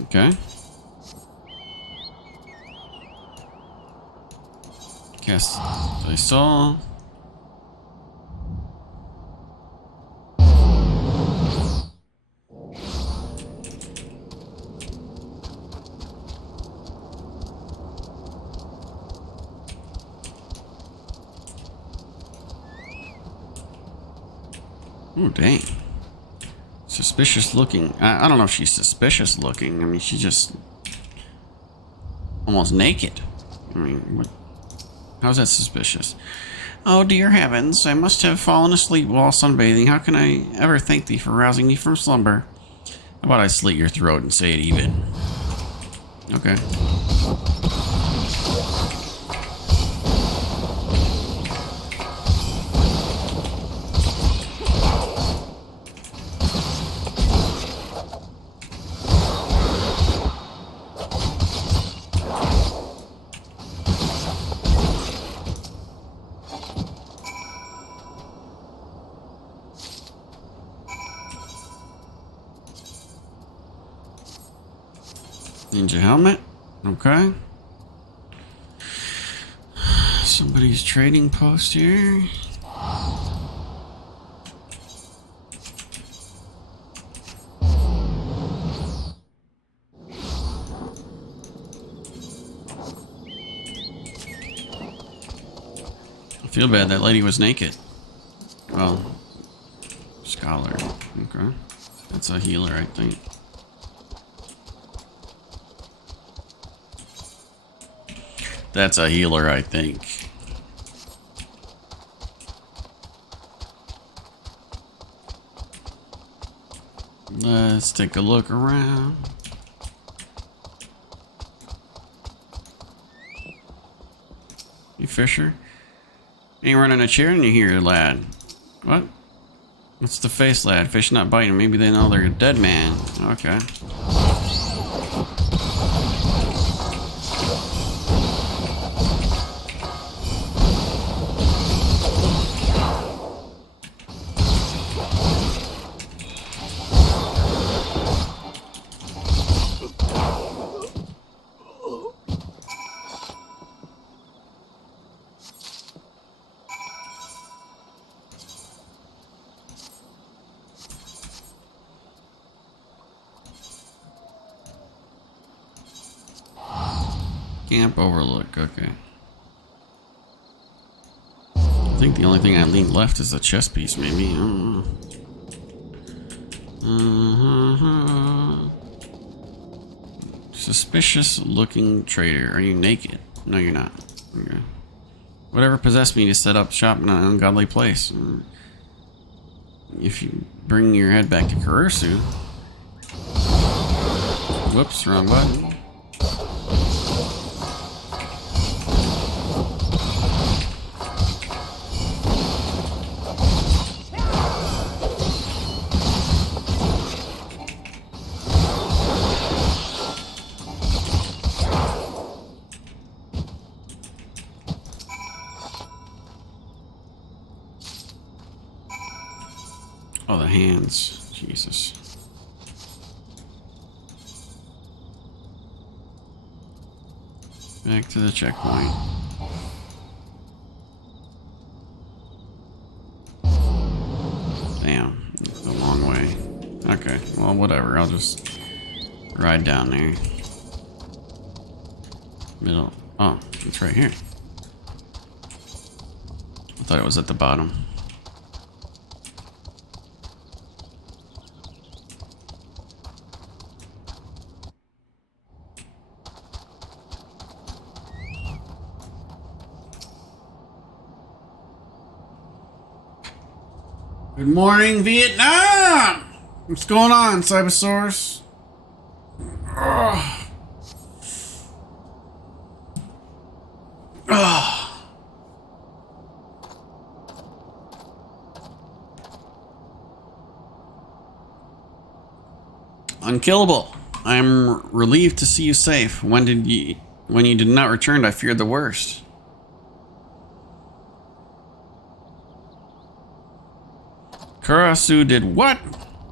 Okay. Cast I saw. Oh, dang. Suspicious looking. I don't know if she's suspicious looking. I mean, she's just almost naked. I mean, what? How's that suspicious? Oh, dear heavens, I must have fallen asleep while sunbathing. How can I ever thank thee for rousing me from slumber? How about I slit your throat and say it even? Okay. Ninja helmet. Okay. Somebody's trading post here. I feel bad that lady was naked. Well, scholar. Okay. That's a healer, I think. That's a healer, I think. Let's take a look around. You Fisher? Ain't running a chair in here, lad. What? What's the face, lad? Fish not biting. Maybe they know they're a dead man. Okay. Camp overlook. Okay. I think the only thing I leave left is a chess piece, maybe. I don't know. Suspicious looking trader. Are you naked? No, you're not. Okay. Whatever possessed me to set up shop in an ungodly place. If you bring your head back to Karasu. Whoops, wrong button. Oh, the hands. Jesus. Back to the checkpoint. Damn. It's a long way. Okay. Well, whatever. I'll just ride down there. Middle. Oh, it's right here. I thought it was at the bottom. Good morning, Vietnam! What's going on, Cybersaurus? Ugh. Ugh. Unkillable. I'm relieved to see you safe. When you did not return, I feared the worst. Karasu did what?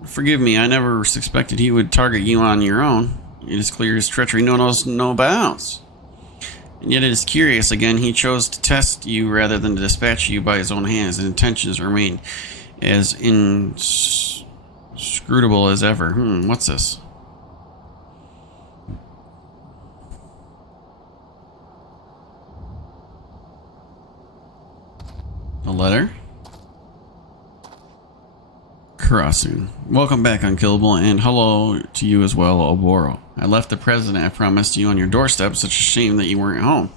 Forgive me, I never suspected he would target you on your own. It is clear his treachery knows no bounds. And yet it is curious, again, he chose to test you rather than to dispatch you by his own hands. His intentions remain as inscrutable as ever. What's this? A letter? Karasu. Welcome back, Unkillable, and hello to you as well, Oboro. I left the president I promised you on your doorstep. Such a shame that you weren't home.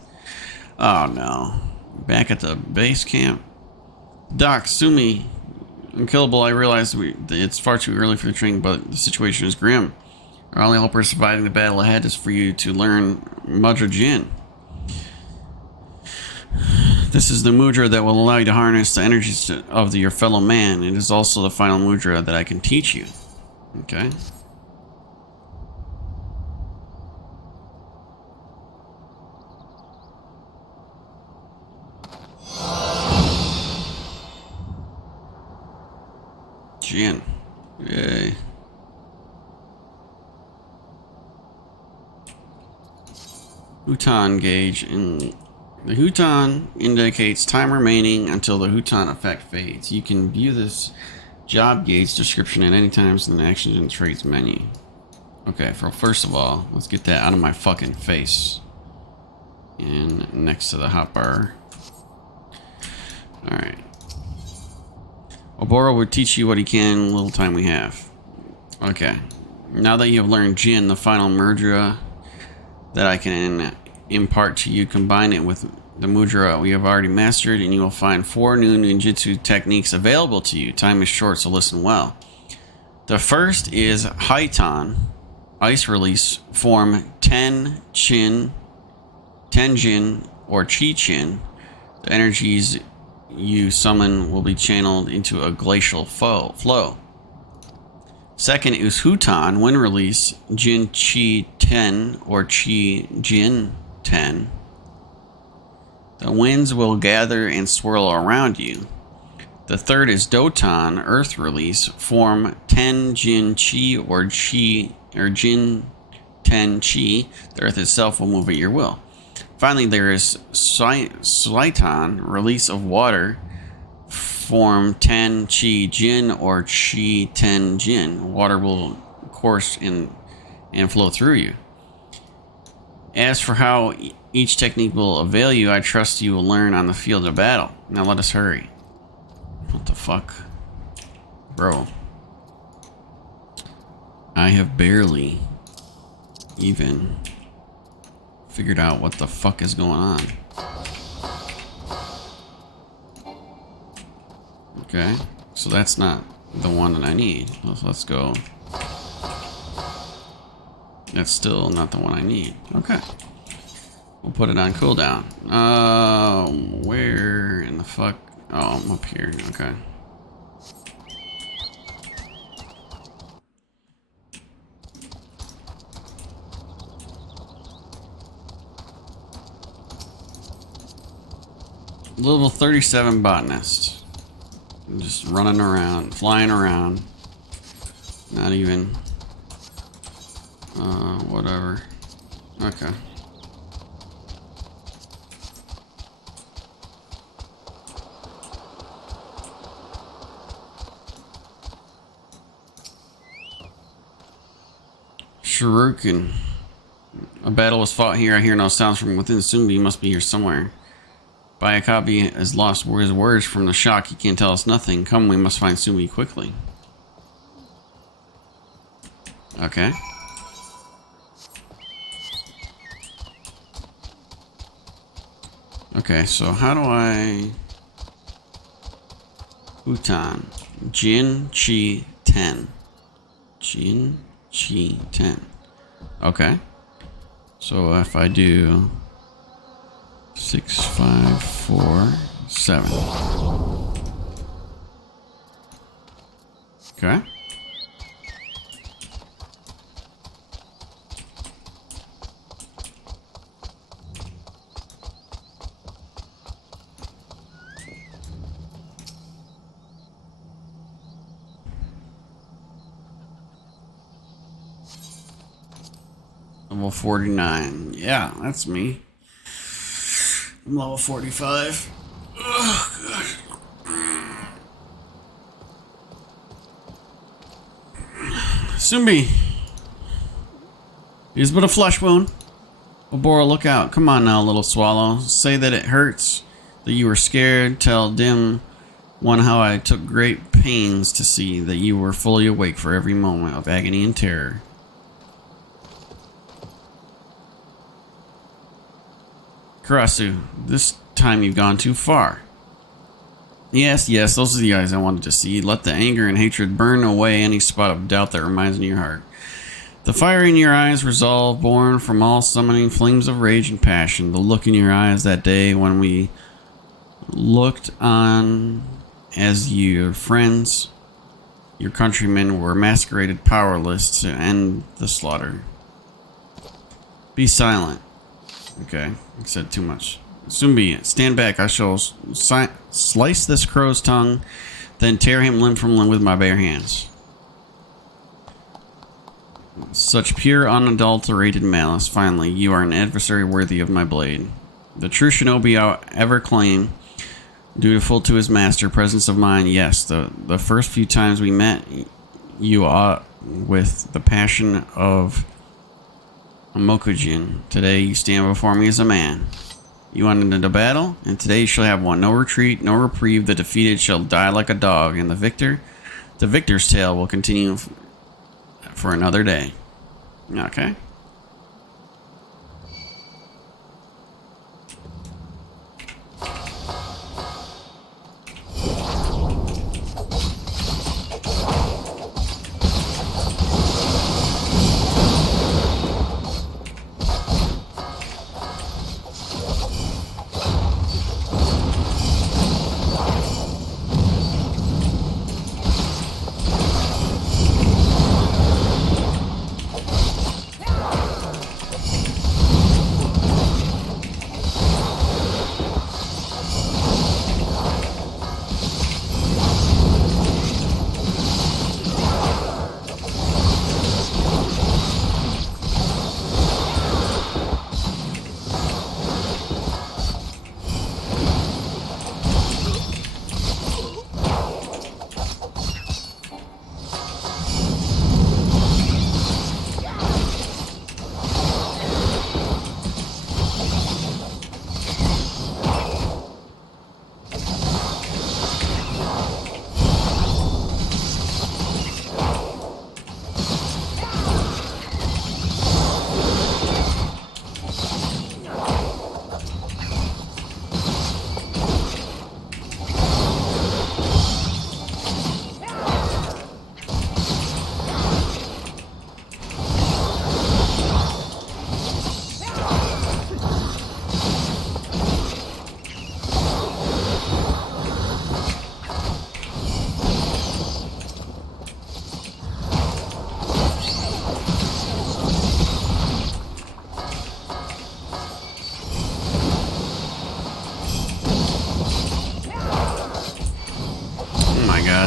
Oh no. Back at the base camp? Doc, Sumi, Unkillable, I realize it's far too early for the training, but the situation is grim. Our only hope for surviving the battle ahead is for you to learn Mudra Jin. This is the mudra that will allow you to harness the energies of your fellow man. It is also the final mudra that I can teach you. Okay. Jin. Yay. Hutan gauge in the Hutan indicates time remaining until the Hutan effect fades. You can view this job gauge description at any time in the actions and traits menu. Okay, first of all, let's get that out of my fucking face. And next to the hotbar. Alright. Oboro will teach you what he can in the little time we have. Okay. Now that you have learned Jin, the final mudra that I can impart to you, combine it with the mudra we have already mastered, and you will find 4 new ninjutsu techniques available to you. Time is short, so listen well. The first is Haitan, ice release, form Tenjin or Chi Chin. The energies you summon will be channeled into a glacial flow. Second is Hutan, wind release, Jin Chi Ten or Chi Jin 10. The winds will gather and swirl around you. The third is Dotan, earth release, form Ten Jin Chi or Jin Ten Chi. The earth itself will move at your will. Finally, there is Slitan, release of water, form Ten Chi Jin or Chi Ten Jin. Water will course and flow through you. As for how Each technique will avail you. I trust you will learn on the field of battle. Now let us hurry. What the fuck? Bro. I have barely even figured out what the fuck is going on. Okay, so that's not the one that I need. Let's go. That's still not the one I need. Okay. We'll put it on cooldown. Where in the fuck? Oh, I'm up here. Okay. Level 37 botanist. Just running around, flying around. Not even. Whatever. Okay. Shuriken. A battle was fought here. I hear no sounds from within. Sumbi, you must be here somewhere. Bayakabi has lost his words from the shock. He can't tell us nothing. Come, we must find Sumbi quickly. Okay. Okay, so how do I... Bhutan. Jin Chi 10. Jin Chi 10. Okay. So if I do 6, 5, 4, 7. Okay. Level 49. Yeah, that's me. I'm level 45. Oh, God. Sumbi. It is but a flesh wound. Obora, look out. Come on now, little swallow. Say that it hurts, that you were scared. Tell dim one how I took great pains to see that you were fully awake for every moment of agony and terror. Karasu, this time you've gone too far. Yes, those are the eyes I wanted to see. Let the anger and hatred burn away any spot of doubt that remains in your heart. The fire in your eyes, resolve born from all summoning flames of rage and passion. The look in your eyes that day when we looked on as your friends, your countrymen were masqueraded powerless to end the slaughter. Be silent. Okay, I said too much. Sumbi, stand back. I shall slice this crow's tongue, then tear him limb from limb with my bare hands. Such pure, unadulterated malice. Finally, you are an adversary worthy of my blade. The true shinobi I'll ever claim, dutiful to his master, presence of mind. Yes, the first few times we met, you with the passion of Mokujin. Today you stand before me as a man. You went into battle, and today you shall have one. No retreat, no reprieve. The defeated shall die like a dog, and the victor's tale will continue for another day. Okay.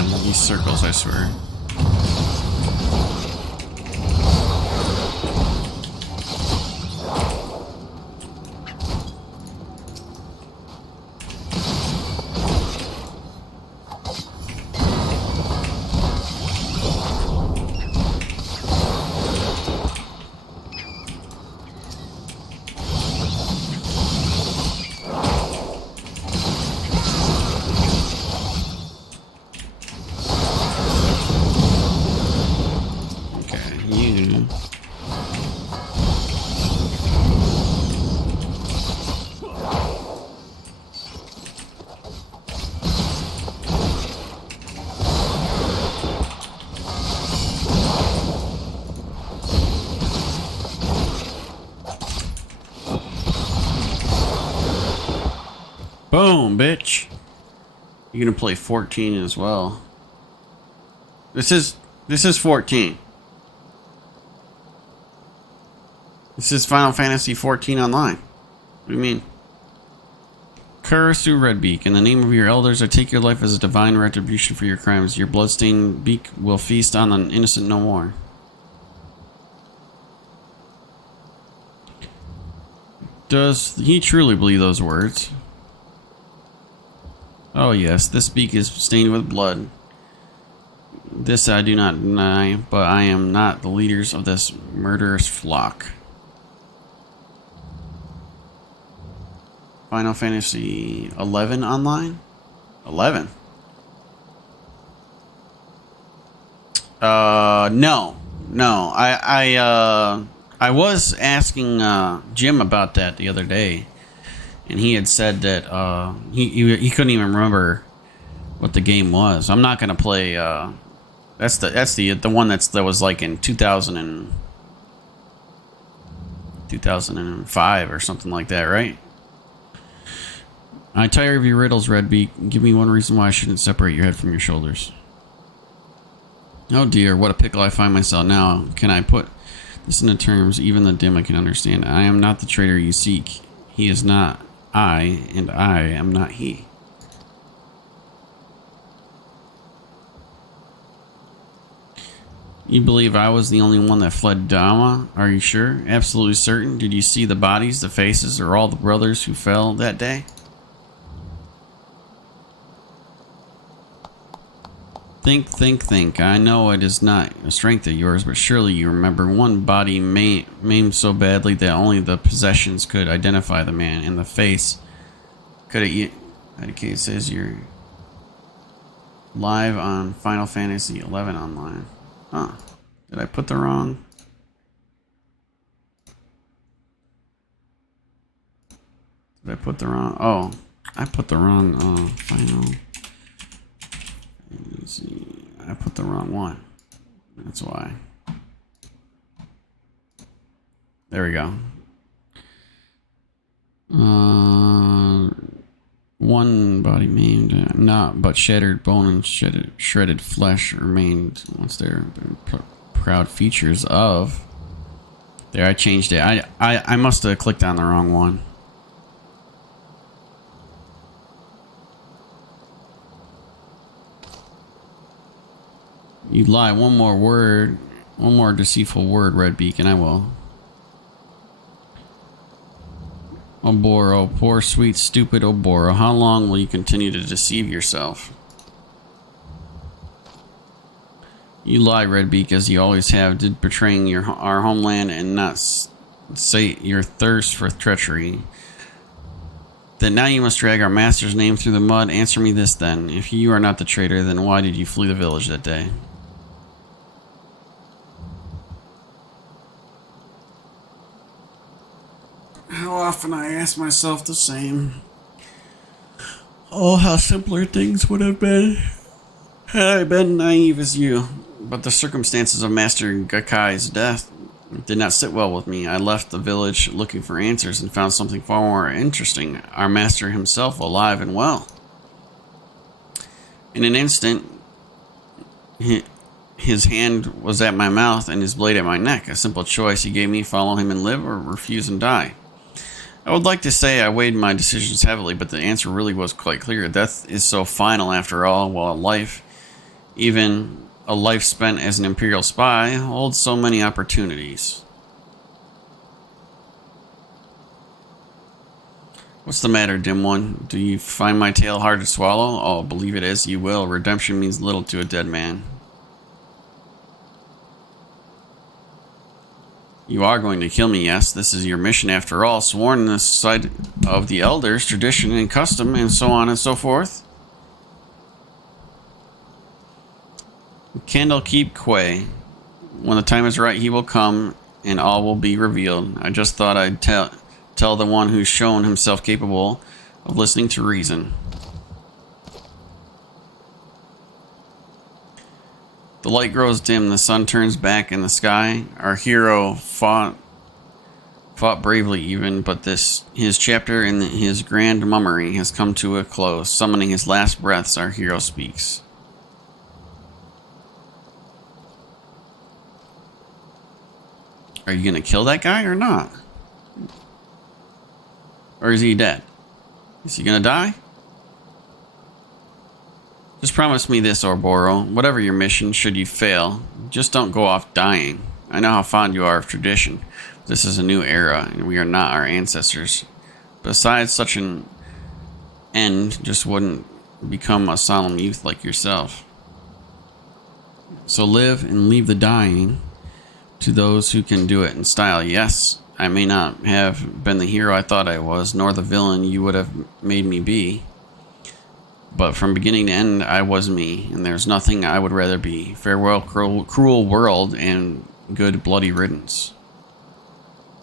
god, these circles, I swear. Boom, bitch. You're gonna play 14 as well. This is 14. This is Final Fantasy 14 Online. What do you mean? Karasu Redbeak, in the name of your elders, I take your life as a divine retribution for your crimes. Your bloodstained beak will feast on the innocent no more. Does he truly believe those words? Oh yes, this beak is stained with blood. This I do not deny, but I am not the leaders of this murderous flock. Final Fantasy 11 Online? 11? No. I was asking Jim about that the other day, and he had said that he couldn't even remember what the game was. I'm not gonna play. That's the one that was like in 2005 or something like that, right? I tire of your riddles, Redbeak. Give me one reason why I shouldn't separate your head from your shoulders. Oh dear, what a pickle I find myself now. Can I put this into terms even the dim I can understand? I am not the traitor you seek. He is not I, and I am not he. You believe I was the only one that fled Dama? Are you sure? Absolutely certain? Did you see the bodies, the faces, or all the brothers who fell that day? Think. I know it is not a strength of yours, but surely you remember one body maimed so badly that only the possessions could identify the man, and the face could it says you're live on Final Fantasy 11 Online. Huh. Did I put the wrong? Did I put the wrong? Oh, I put the wrong Final. Let's see. I put the wrong one. That's why. There we go. One body maimed, not but shattered bone and shredded flesh remained. Once their proud features of. There, I changed it. I must have clicked on the wrong one. You lie. One more deceitful word, Redbeak, and I will. Oboro, poor, sweet, stupid Oboro. How long will you continue to deceive yourself? You lie, Redbeak, as you always have, did betraying our homeland and not sate your thirst for treachery. Then now you must drag our master's name through the mud. Answer me this, then. If you are not the traitor, then why did you flee the village that day? How often I ask myself the same. Oh, how simpler things would have been had I been naive as you. But the circumstances of Master Gakkai's death did not sit well with me. I left the village looking for answers and found something far more interesting. Our master himself alive and well. In an instant, his hand was at my mouth and his blade at my neck. A simple choice he gave me: follow him and live, or refuse and die. I would like to say I weighed my decisions heavily, but the answer really was quite clear. Death is so final after all, while life Even a life spent as an Imperial spy holds so many opportunities. What's the matter, dim one? Do you find my tale hard to swallow? Oh, believe it as you will. Redemption means little to a dead man. You are going to kill me, yes. This is your mission after all. Sworn in the sight of the elders, tradition and custom, and so on and so forth. Candlekeep Quay. When the time is right, he will come, and all will be revealed. I just thought I'd tell the one who's shown himself capable of listening to reason. The light grows dim, the sun turns back in the sky. Our hero fought bravely even, but his chapter in his grand mummery has come to a close. Summoning his last breaths, our hero speaks. Are you gonna kill that guy or not? Or is he dead? Is he gonna die? Just promise me this, Ouroboros. Whatever your mission, should you fail, just don't go off dying. I know how fond you are of tradition. This is a new era, and we are not our ancestors. Besides, such an end just wouldn't become a solemn youth like yourself. So live and leave the dying to those who can do it in style. Yes, I may not have been the hero I thought I was, nor the villain you would have made me be. But from beginning to end, I was me, and there's nothing I would rather be. Farewell, cruel world, and good bloody riddance.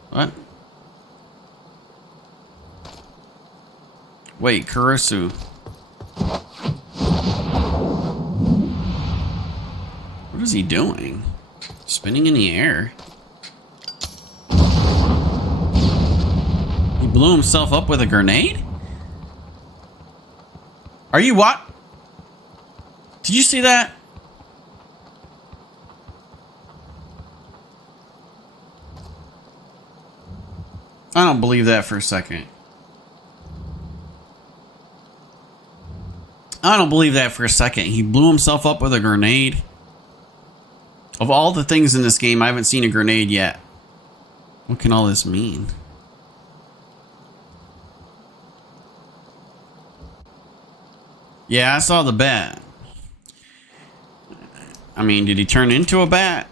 What? Wait, Karasu. What is he doing? Spinning in the air? He blew himself up with a grenade? Are you what? Did you see that? I don't believe that for a second. I don't believe that for a second. He blew himself up with a grenade. Of all the things in this game, I haven't seen a grenade yet. What can all this mean? Yeah, I saw the bat. I mean, did he turn into a bat?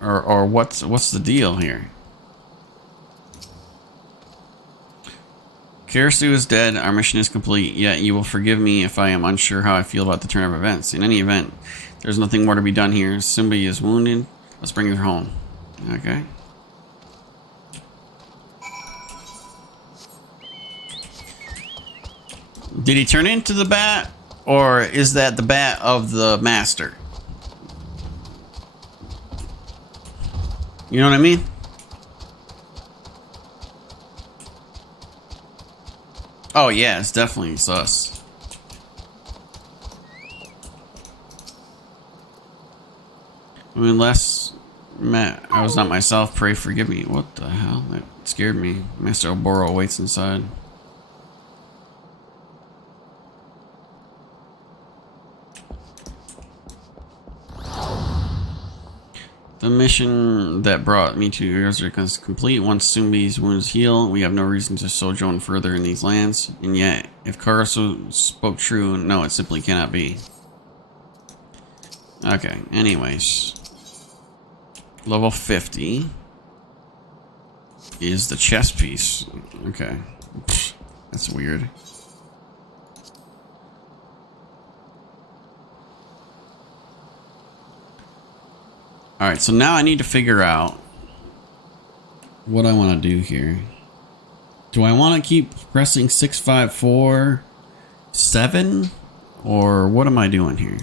Or what's the deal here? Karasu is dead. Our mission is complete. Yet you will forgive me if I am unsure how I feel about the turn of events. In any event, there's nothing more to be done here. Simba is wounded. Let's bring her home. Okay. Did he turn into the bat? Or is that the bat of the master? You know what I mean? Oh yeah, it's definitely sus. I mean, Matt, I was not myself. Pray forgive me. What the hell? That scared me. Master Ouroboros awaits inside. The mission that brought me to Erzurk is complete. Once Sumbi's wounds heal, we have no reason to sojourn further in these lands. And yet, if Karasu spoke true, no, it simply cannot be. Okay, anyways. Level 50 is the chess piece. Okay. That's weird. Alright, so now I need to figure out what I want to do here. Do I want to keep pressing 6, 5, 4, 7? Or what am I doing here?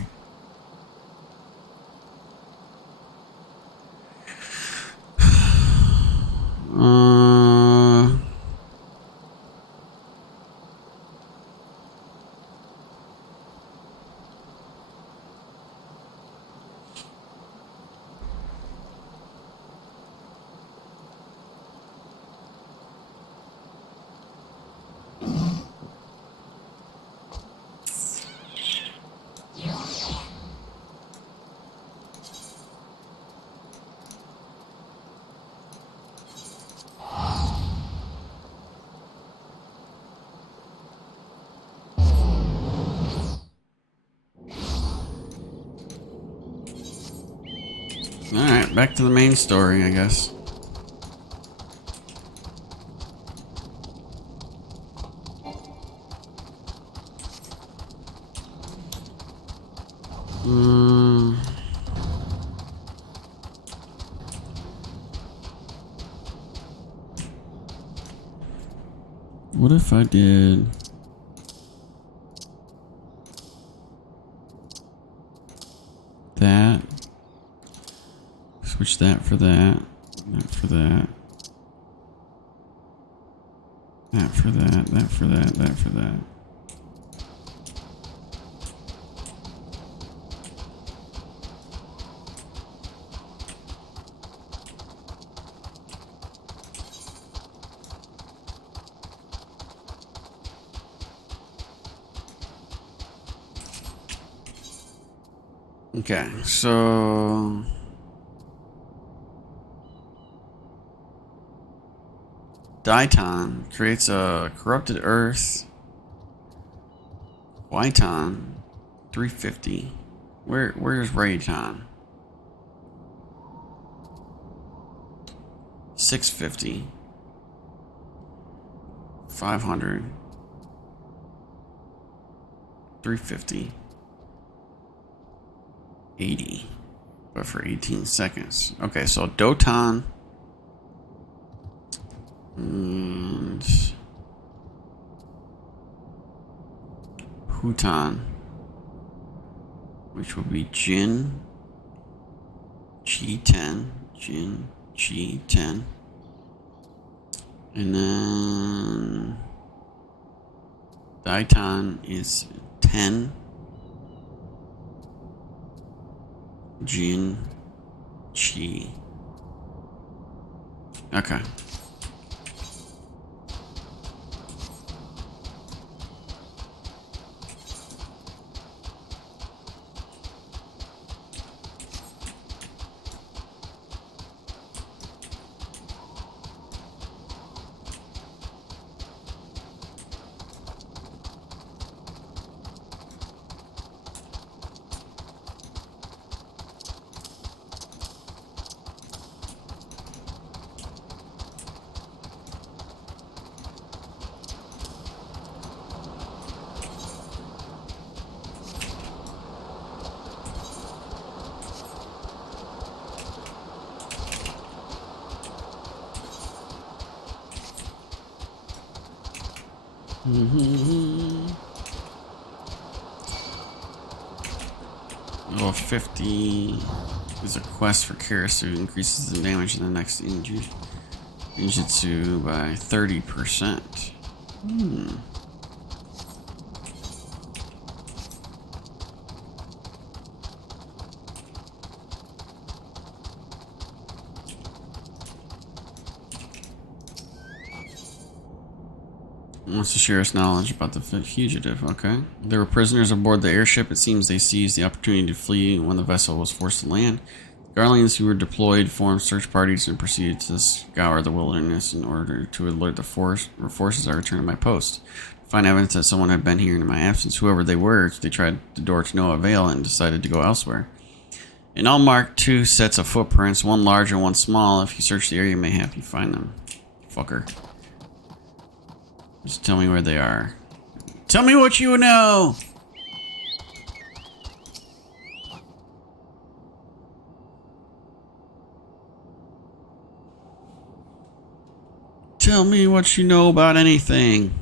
Alright, back to the main story, I guess. What if I did that? Switch that for that. That for that. That for that. That for that. That for that. Okay, so Daiton creates a corrupted Earth. Wyton 350. Where's Rayton? 650. 500. 350. 80, but for 18 seconds. Okay, so Doton and Huton, which will be Jin G10, Jin G10, and then Daiton is 10. Jin Chi. Okay. Level 50 is a quest for Karasu. Increases the damage in the next Injitsu by 30%. Wants to share us knowledge about the fugitive. Okay. There were prisoners aboard the airship. It seems they seized the opportunity to flee when the vessel was forced to land. The Garleans who were deployed formed search parties and proceeded to scour the wilderness in order to alert the forces I returned to my post. To find evidence that someone had been here in my absence. Whoever they were, they tried the door to no avail and decided to go elsewhere. In all marked 2 sets of footprints, one large and one small. If you search the area, mayhap you find them. Fucker. Just tell me where they are. Tell me what you know! Tell me what you know about anything.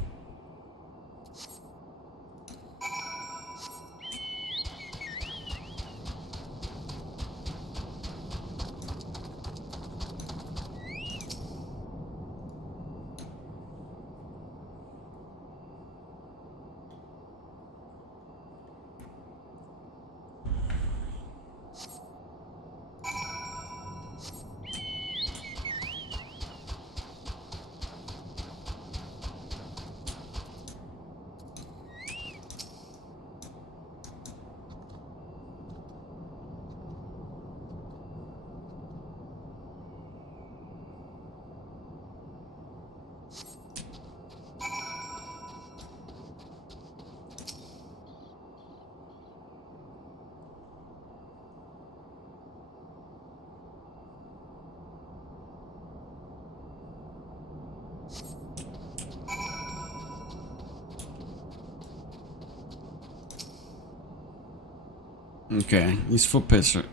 Okay, these footprints are...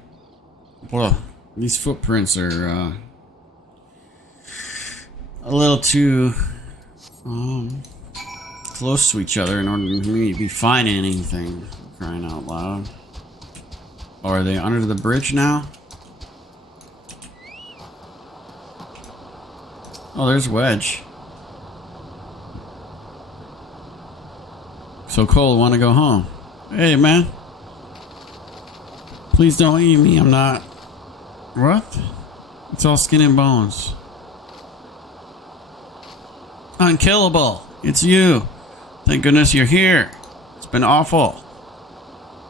Well, these footprints are, a little too, close to each other in order for me to be finding anything. Crying out loud. Oh, are they under the bridge now? Oh, there's Wedge. So Cole, want to go home? Hey, man. Please don't eat me. I'm not... What? It's all skin and bones. Unkillable. It's you. Thank goodness you're here. It's been awful.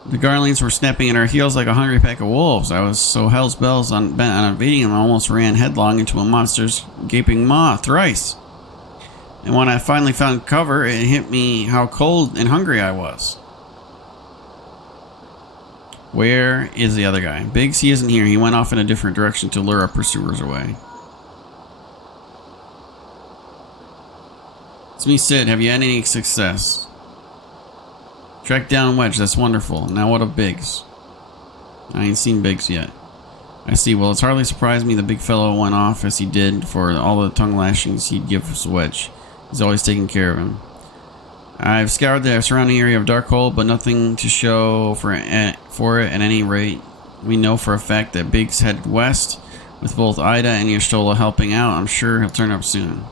The Garleans were snapping at our heels like a hungry pack of wolves. I was so hell's bells bent on evading them, I almost ran headlong into a monster's gaping maw thrice. And when I finally found cover, it hit me how cold and hungry I was. Where is the other guy? Biggs, he isn't here. He went off in a different direction to lure our pursuers away. It's me, Sid. Have you had any success? Track down Wedge. That's wonderful. Now what of Biggs? I ain't seen Biggs yet. I see. Well, it's hardly surprised me the big fellow went off as he did for all the tongue lashings he'd give us Wedge. He's always taking care of him. I've scoured the surrounding area of Darkhold, but nothing to show for it. At any rate, we know for a fact that Biggs headed west with both Ida and Y'shtola helping out. I'm sure he'll turn up soon.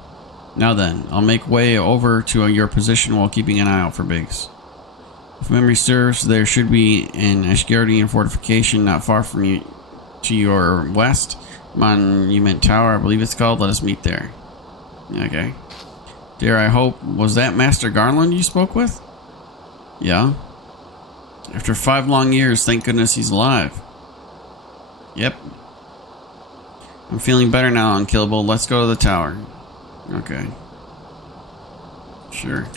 Now then, I'll make way over to your position while keeping an eye out for Biggs. If memory serves, there should be an Ashgardian fortification not far from you, to your west. Monument Tower, I believe it's called. Let us meet there. Okay. Dare I hope, was that Master Garland you spoke with? Yeah. After 5 long years, thank goodness he's alive. Yep. I'm feeling better now, Unkillable. Let's go to the tower. Okay. Sure.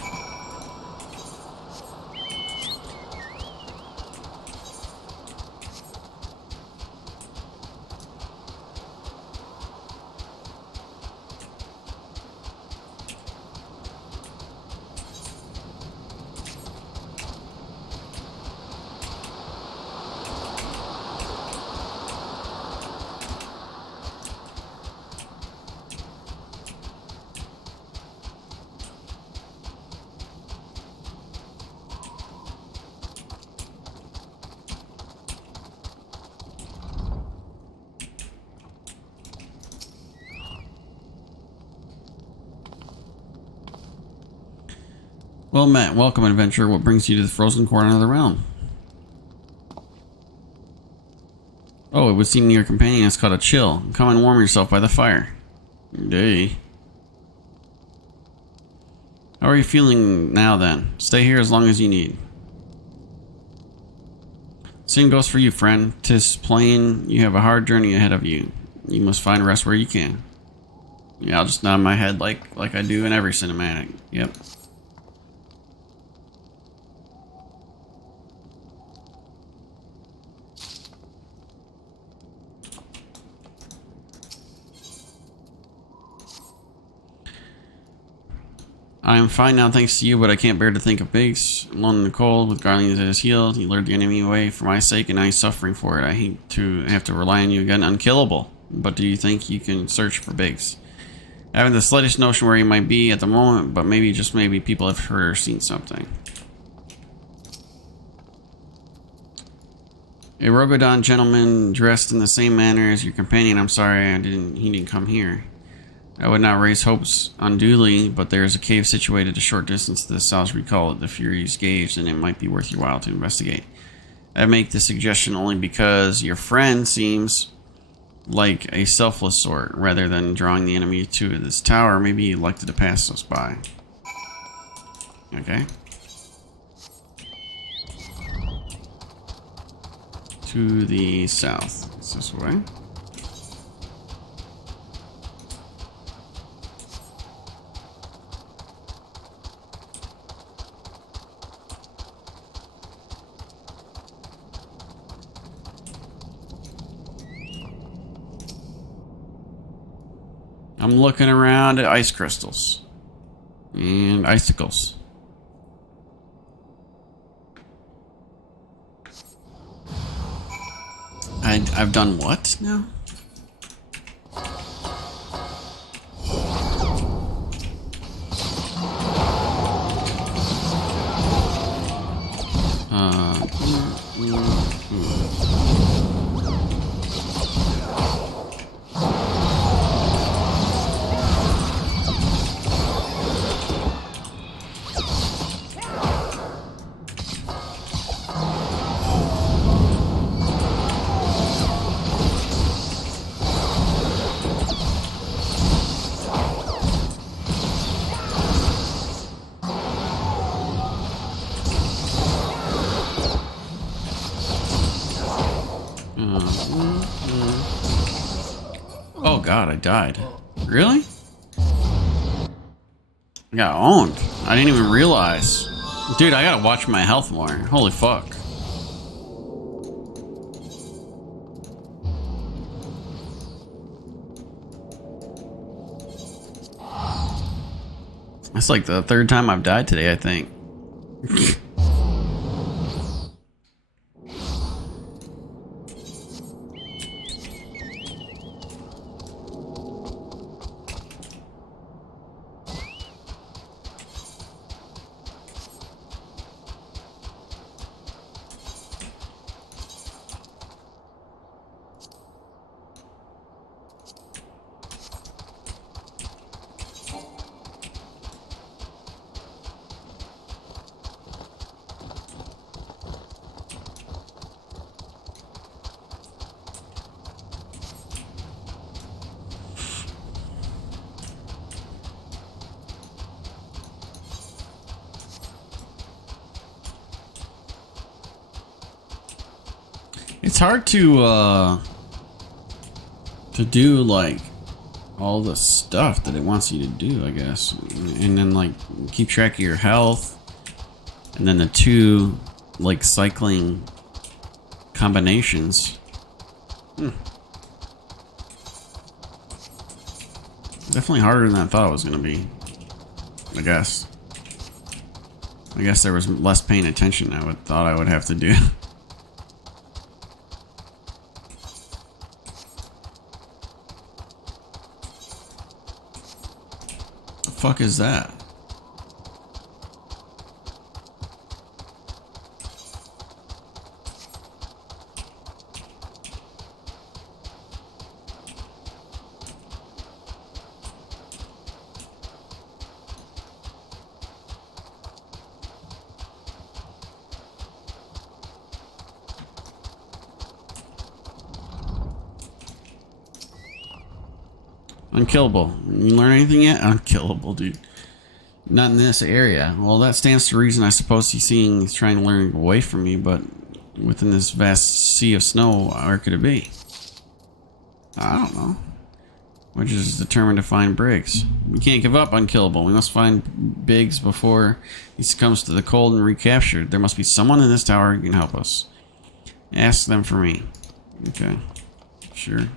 Well met. Welcome, adventurer. What brings you to the frozen corner of the realm? Oh, it would seem your companion has caught a chill. Come and warm yourself by the fire. Day. How are you feeling now then? Stay here as long as you need. Same goes for you, friend. 'Tis plain you have a hard journey ahead of you. You must find rest where you can. Yeah, I'll just nod my head like I do in every cinematic. Yep. I am fine now thanks to you, but I can't bear to think of Biggs. Alone in the cold, with Garland at his heels, he lured the enemy away for my sake, and now he's suffering for it. I hate to have to rely on you again. Unkillable. But do you think you can search for Biggs? I haven't the slightest notion where he might be at the moment, but maybe, just maybe, people have heard or seen something. A Rogodon gentleman dressed in the same manner as your companion. I'm sorry he didn't come here. I would not raise hopes unduly, but there is a cave situated a short distance to the south. We call it the Fury's Gauge, and it might be worth your while to investigate. I make the suggestion only because your friend seems like a selfless sort. Rather than drawing the enemy to this tower, maybe he elected to pass us by. Okay. To the south. It's this way. I'm looking around at ice crystals and icicles. I've done what now? Oh god, I died. Really? I got owned. I didn't even realize. Dude, I gotta watch my health more. Holy fuck. That's like the third time I've died today, I think. It's hard to do like all the stuff that it wants you to do, I guess, and then like keep track of your health, and then the two like cycling combinations. Definitely harder than I thought it was gonna be. I guess there was less paying attention than I thought I would have to do. Fuck is that? Unkillable. You learn anything yet? Unkillable, dude. Not in this area. Well, that stands to reason. I suppose he's trying to learn away from me, but within this vast sea of snow, where could it be? I don't know. Which is determined to find Briggs. We can't give up Unkillable. We must find Biggs before he succumbs to the cold and recaptured. There must be someone in this tower who can help us. Ask them for me. Okay. Sure.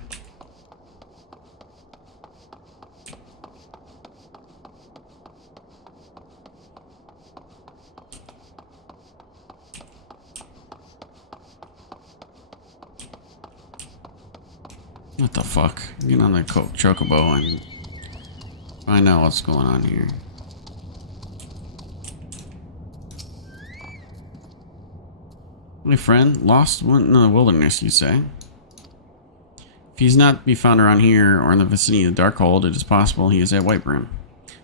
What the fuck? Get on the chocobo and find out what's going on here. My friend, lost one in the wilderness, you say? If he's not to be found around here or in the vicinity of the Darkhold, it is possible he is at Whitebrim.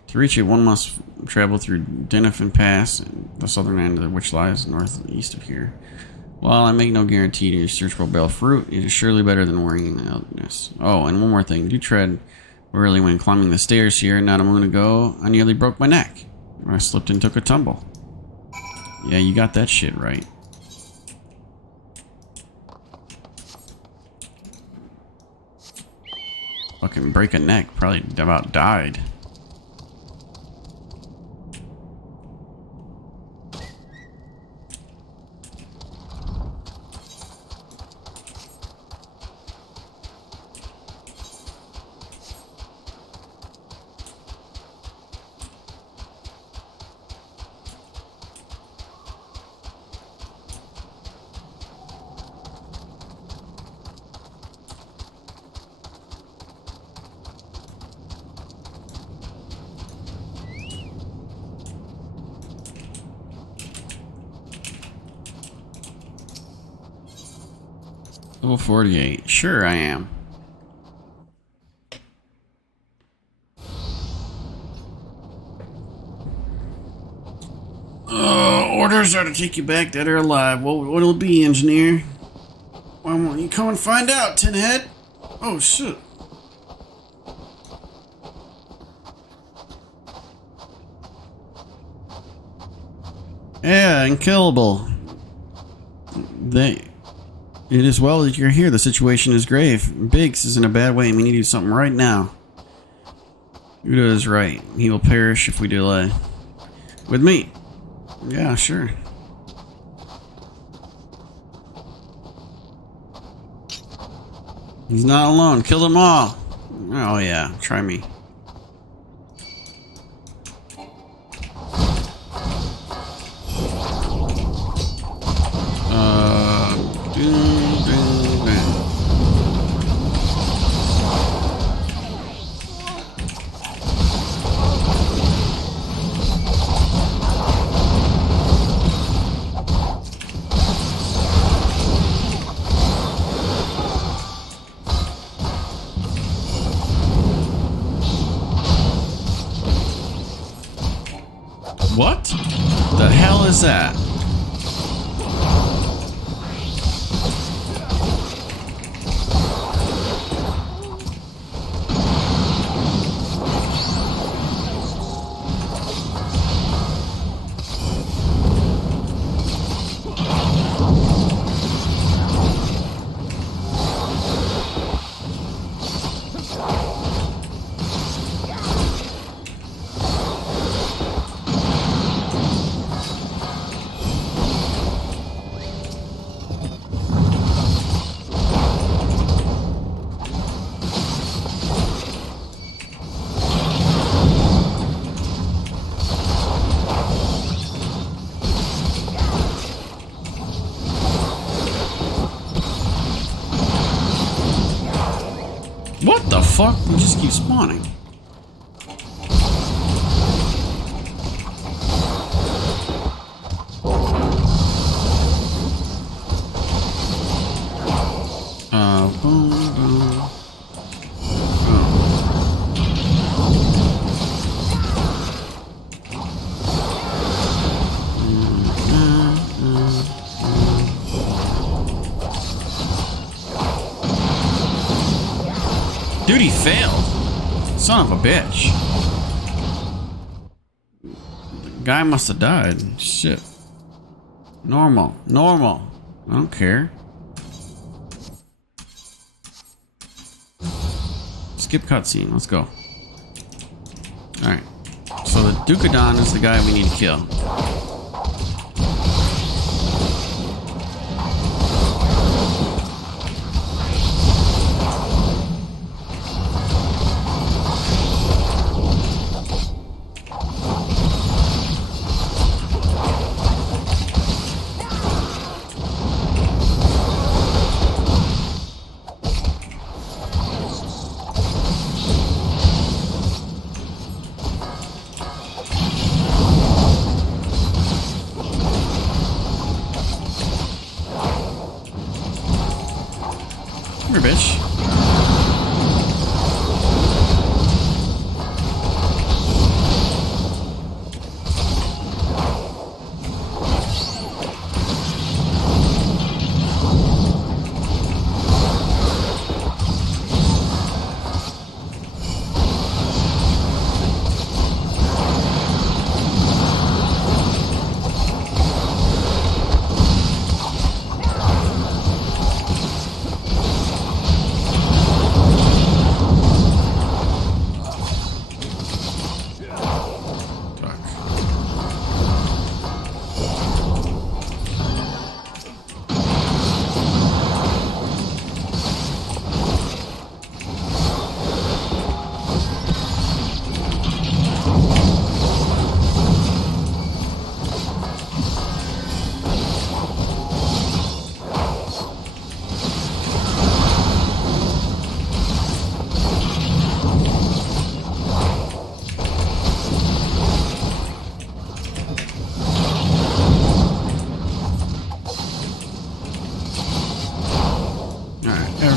To reach it, one must travel through Denifin Pass, the southern end of which lies northeast of here. While I make no guarantee to your search will bear fruit, it is surely better than worrying in the wilderness. Oh, and one more thing. Do tread warily when climbing the stairs here. Not a moment ago, I nearly broke my neck. I slipped and took a tumble. Yeah, you got that shit right. Fucking break a neck. Probably about died. Level 48. Sure I am. Orders are to take you back dead or alive. What'll it be, engineer? Why won't you come and find out, tin head? Oh, shit. Yeah, unkillable. It is well that you're here. The situation is grave. Biggs is in a bad way and we need to do something right now. Uda is right. He will perish if we delay. With me. Yeah, sure. He's not alone. Kill them all. Oh yeah, try me. What the hell is that? What the fuck? We just keep spawning. Boom, boom. Dude, he failed. Son of a bitch. The guy must have died. Shit. Normal. Normal. I don't care. Skip cutscene. Let's go. Alright. So the Dukedon is the guy we need to kill. Come here, bitch.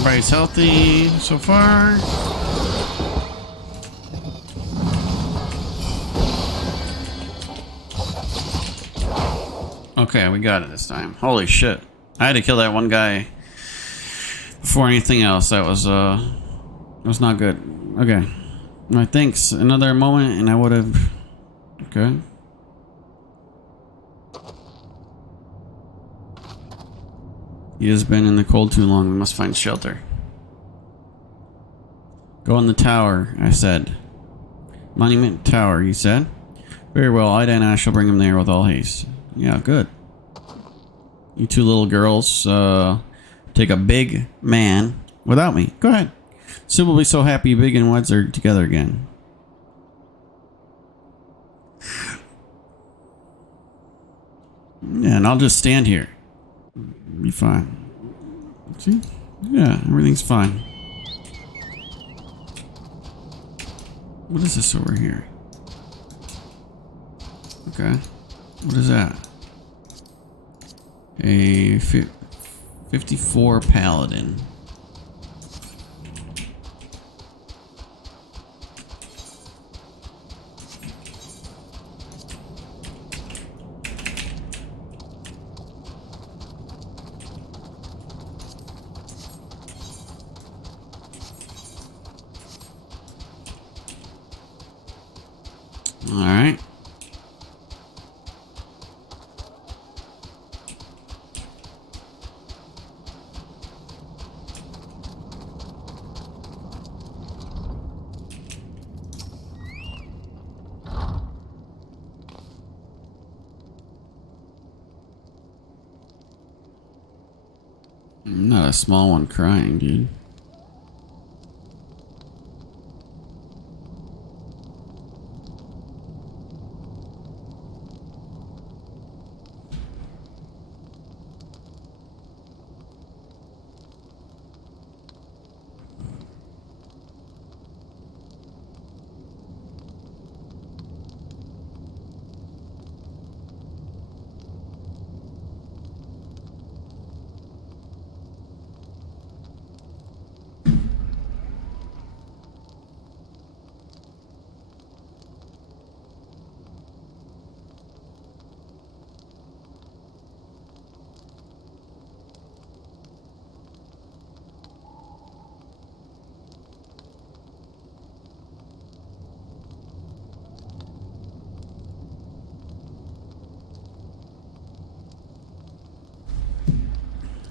Everybody's healthy so far. Okay, we got it this time. Holy shit. I had to kill that one guy before anything else. That was not good. Okay. Alright, thanks. Another moment and I would have... Okay. He has been in the cold too long. We must find shelter. Go in the tower, I said. Monument Tower, he said. Very well, Ida and I shall bring him there with all haste. Yeah, good. You two little girls, take a big man without me. Go ahead. Sue will be so happy Big and Weds are together again. Yeah, and I'll just stand here. Be fine. See? Yeah, everything's fine. What is this over here? Okay. What is that? A 54 Paladin. All right. I'm not a small one crying, dude.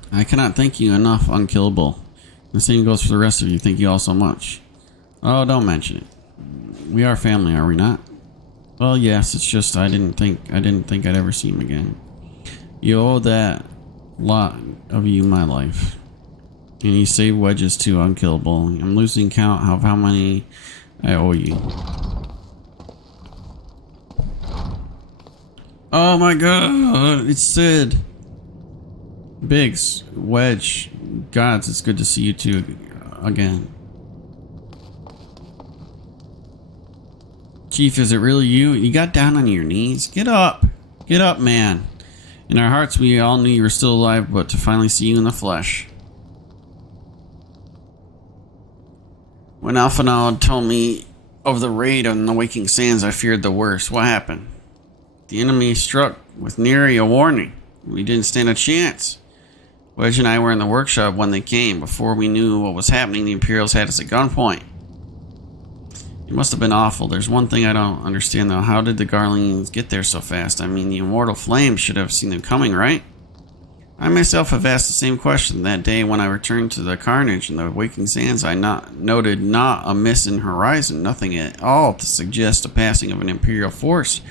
I cannot thank you enough, Unkillable. The same goes for the rest of you. Thank you all so much. Oh, don't mention it. We are family, are we not? Well, yes. It's just I didn't think I'd ever see him again. You owe that lot of you my life, and you saved Wedges too, Unkillable. I'm losing count of how many I owe you. Oh my God! It's Sid. Biggs, Wedge, gods, it's good to see you two again. Chief, is it really you? You got down on your knees? Get up! Get up, man. In our hearts, we all knew you were still alive, but to finally see you in the flesh. When Alphanal told me of the raid on the Waking Sands, I feared the worst. What happened? The enemy struck with nary a warning. We didn't stand a chance. Wedge and I were in the workshop when they came. Before we knew what was happening, the Imperials had us at gunpoint. It must have been awful. There's one thing I don't understand, though. How did the Garleans get there so fast? I mean, the Immortal Flame should have seen them coming, right? I myself have asked the same question. That day when I returned to the carnage in the Waking Sands, I noted not a miss in horizon, nothing at all to suggest the passing of an Imperial force.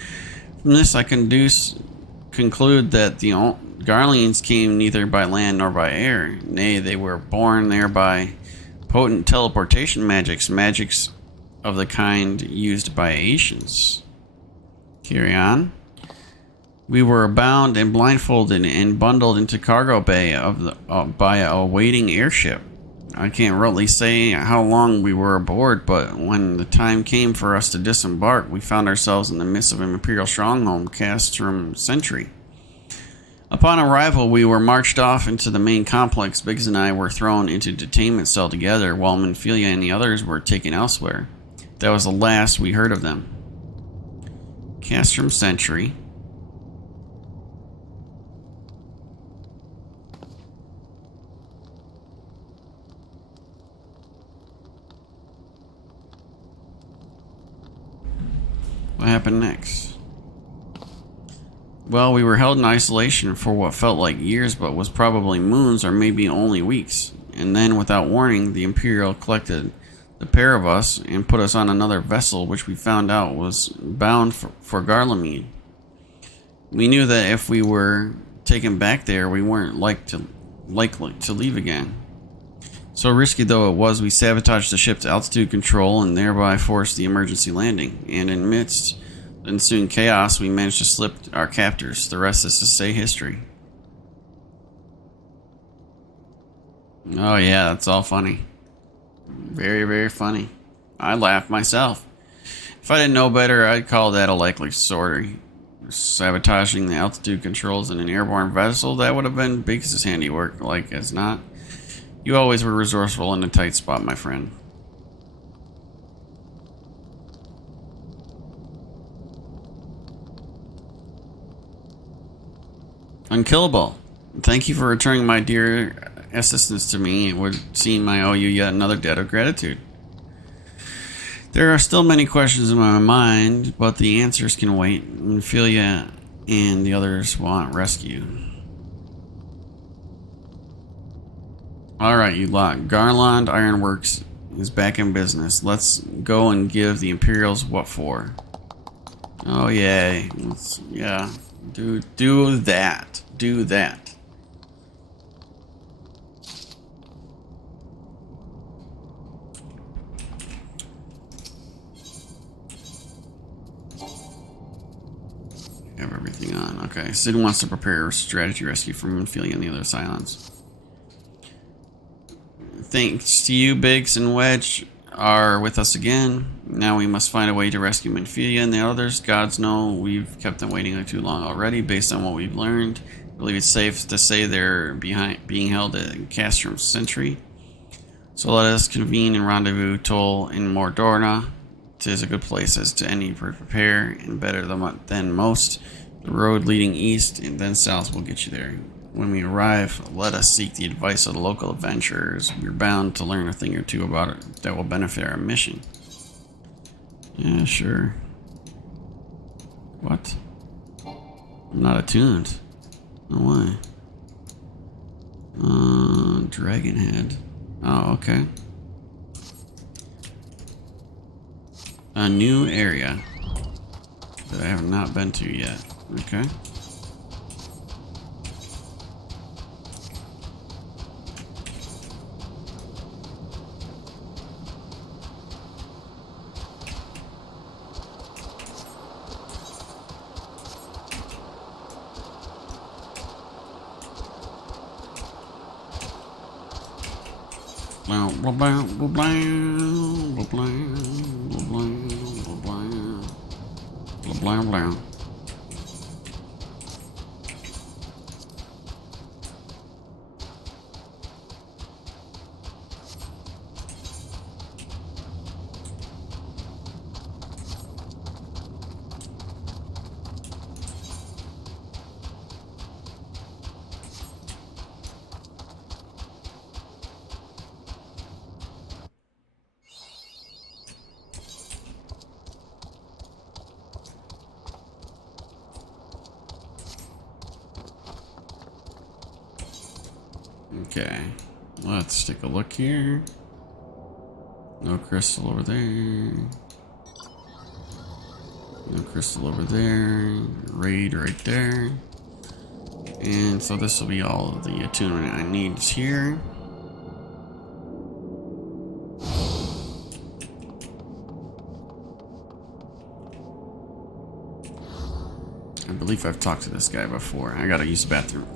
From this, I conclude that the Garleans came neither by land nor by air. Nay, they were born there by potent teleportation magics of the kind used by Asians. Carry on. We were bound and blindfolded and bundled into cargo bay by a waiting airship. I can't really say how long we were aboard, but when the time came for us to disembark, we found ourselves in the midst of an Imperial stronghold, Castrum Sentry. Upon arrival, we were marched off into the main complex. Biggs and I were thrown into a detainment cell together, while Minfilia and the others were taken elsewhere. That was the last we heard of them. Castrum Sentry. What happened next? Well, we were held in isolation for what felt like years, but was probably moons or maybe only weeks. And then, without warning, the Imperial collected the pair of us and put us on another vessel, which we found out was bound for Garlemald. We knew that if we were taken back there, we weren't likely to leave again. So risky though it was, we sabotaged the ship to altitude control and thereby forced the emergency landing. And amidst the ensuing chaos, we managed to slip our captors. The rest is to say history. Oh yeah, that's all funny. Very, very funny. I laughed myself. If I didn't know better, I'd call that a likely story. Sabotaging the altitude controls in an airborne vessel, that would have been Biggs' handiwork, like as not. You always were resourceful in a tight spot, my friend. Unkillable. Thank you for returning my dear assistance to me. It would seem I owe you yet another debt of gratitude. There are still many questions in my mind, but the answers can wait. Minfilia and the others want rescue. Alright, you lot. Garlemald Ironworks is back in business. Let's go and give the Imperials what for. Oh, yay. Yeah. Do that. Do that. Have everything on. Okay. Sid wants to prepare a strategy rescue from Minfilia and the other Cylons. Thanks to you, Biggs and Wedge are with us again. Now we must find a way to rescue Minfilia and the others. Gods know we've kept them waiting too long already. Based on what we've learned, I believe it's safe to say they're being held at Castrum Sentry. So let us convene and rendezvous toll in Mordorna. 'Tis a good place as to any prepare, and better than most. The road leading east and then south will get you there. When we arrive, let us seek the advice of the local adventurers. We're bound to learn a thing or two about it that will benefit our mission. Yeah, sure. What? I'm not attuned. No way. Dragonhead. Oh, okay. A new area that I have not been to yet. Okay. Blah blah blah blah blah blah blah blah blah blah. Okay, let's take a look here. No crystal over there. No crystal over there. Raid right there. And so this will be all of the attunement I need here. I believe I've talked to this guy before. I gotta use the bathroom.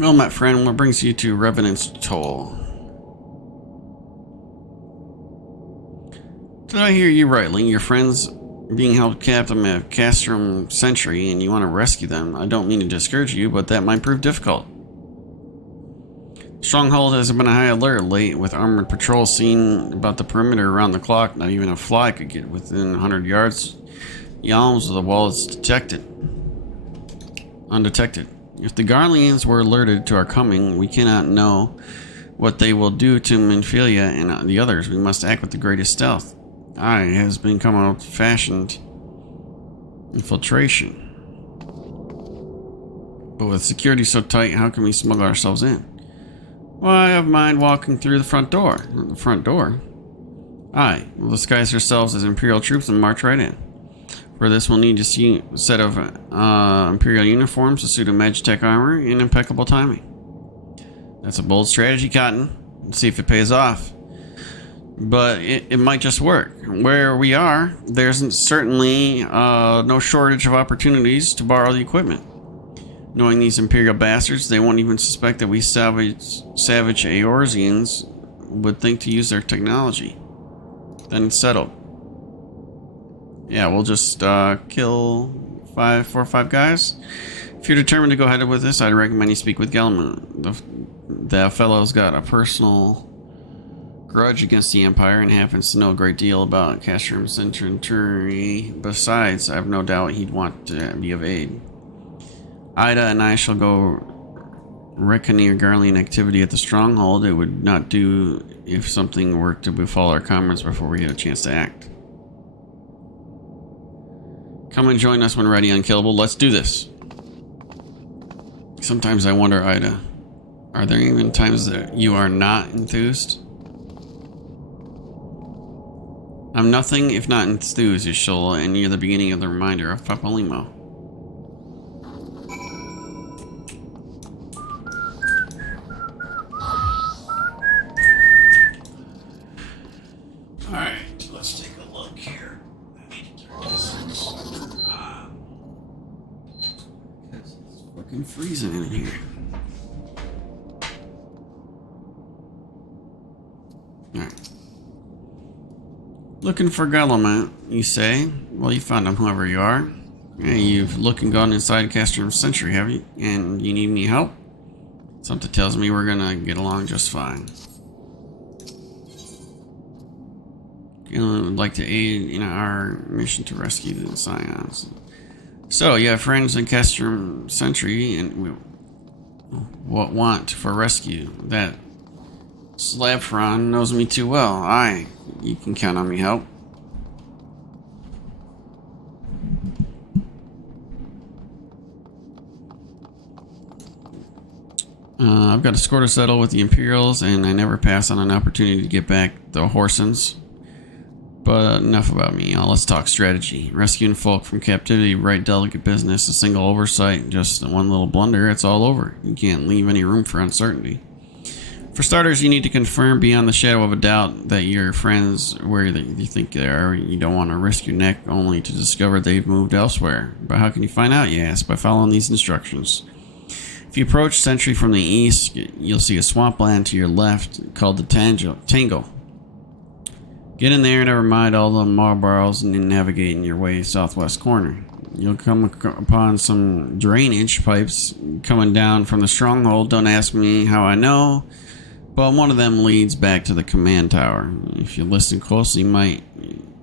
Well met, friend. What brings you to Revenant's Toll? Did I hear you rightly? Your friends being held captive at Castrum Sentry and you want to rescue them. I don't mean to discourage you, but that might prove difficult. Stronghold has been a high alert late, with armored patrols seen about the perimeter around the clock. Not even a fly could get within 100 yards. Yalms of the wall is undetected. If the Garleans were alerted to our coming, we cannot know what they will do to Minfilia and the others. We must act with the greatest stealth. Has become old-fashioned infiltration. But with security so tight, how can we smuggle ourselves in? Well, I have mind walking through the front door. The front door? We'll disguise ourselves as Imperial troops and march right in. For this, we'll need to see a set of Imperial uniforms, a suit of Magitech armor, and impeccable timing. That's a bold strategy, Cotton. Let's see if it pays off. But it might just work. Where we are, there's certainly no shortage of opportunities to borrow the equipment. Knowing these Imperial bastards, they won't even suspect that we savage Eorzeans would think to use their technology. Then it's settled. Yeah, we'll just kill 4 or 5 guys. If you're determined to go ahead with this, I'd recommend you speak with Gelman. The fellow's got a personal grudge against the Empire and happens to know a great deal about Castrum Sentry. Besides, I have no doubt he'd want to be of aid. Ida and I shall go reconnoiter Garlean activity at the Stronghold. It would not do if something were to befall our comrades before we get a chance to act. Come and join us when ready, Unkillable. Let's do this. Sometimes I wonder, Ida, are there even times that you are not enthused? I'm nothing if not enthused, Y'shtola, and you're the beginning of the reminder of Papalymo. Alright, let's take a look here. It's fucking freezing in here. Alright. Looking for Guillemot, you say? Well, you found him, whoever you are. Yeah, you've looked and gone inside Castrum Sentry, have you? And you need any help? Something tells me we're gonna get along just fine. Guillemot would like to aid in our mission to rescue the Scions. So, you have friends in Castrum Sentry, and we want for rescue. That Slabfron knows me too well. You can count on me help. I've got a score to settle with the Imperials, and I never pass on an opportunity to get back the Horsens. But enough about me. Let's talk strategy. Rescuing folk from captivity, right delicate business. A single oversight, just one little blunder, it's all over. You can't leave any room for uncertainty. For starters, you need to confirm beyond the shadow of a doubt that your friends where you think they are. You don't want to risk your neck only to discover they've moved elsewhere. But how can you find out, you ask? By following these instructions. If you approach Sentry from the east, you'll see a swampland to your left called the Tangle. Get in there, never mind all the Marlboros, and then navigate in your way southwest corner. You'll come upon some drainage pipes coming down from the Stronghold. Don't ask me how I know, but one of them leads back to the command tower. If you listen closely, you might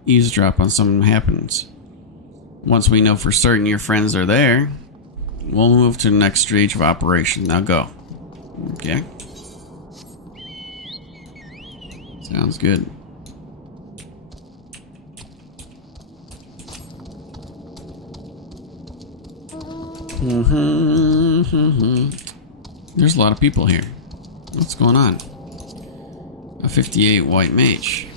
eavesdrop on something happens. Once we know for certain your friends are there, we'll move to the next stage of operation. Now go. Okay. Sounds good. There's a lot of people here. What's going on? A 58 white mage.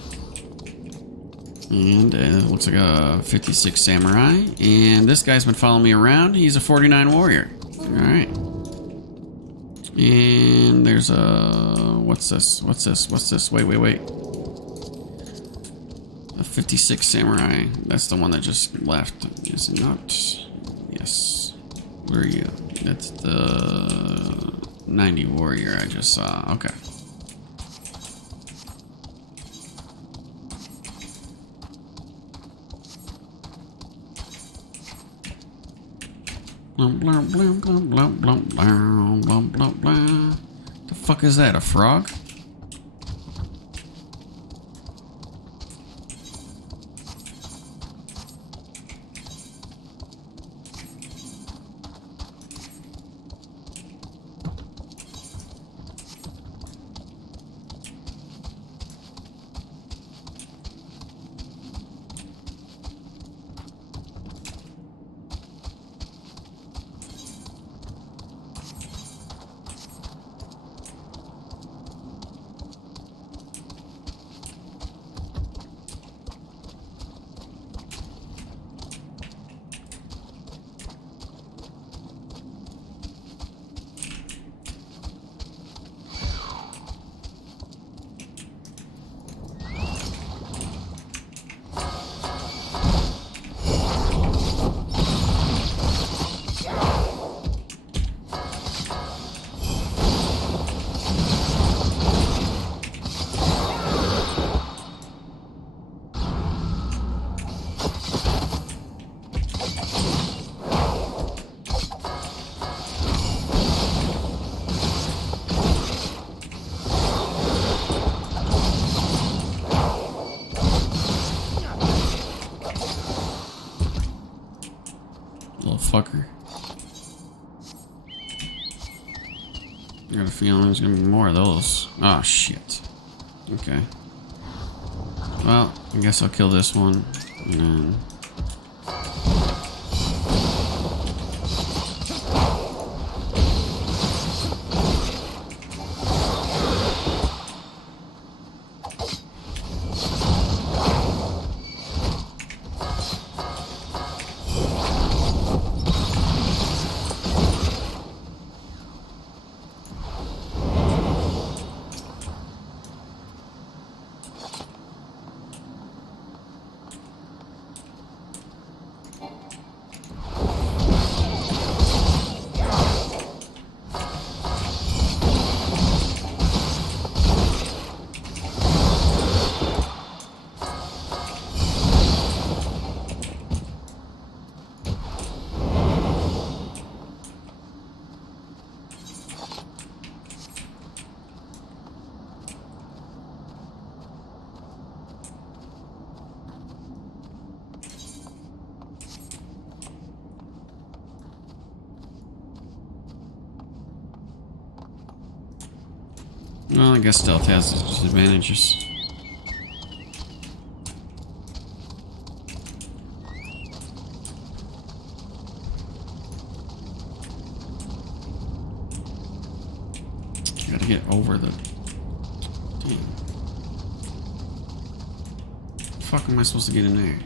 And it looks like a 56 samurai. And this guy's been following me around. He's a 49 warrior. Alright. And there's a... What's this? Wait. A 56 samurai. That's the one that just left. Is it not? Yes. Where are you? That's the 90 warrior I just saw. Okay. Blum, blum, blum, blum, blum, blum, blum, blum, blum, blum. The fuck is that? A frog? Fucker. I got a feeling there's gonna be more of those. Oh shit. Okay. Well, I guess I'll kill this one. And then... Well, I guess stealth has its disadvantages. Gotta get over the... Damn. The fuck am I supposed to get in there?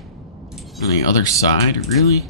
On the other side? Really?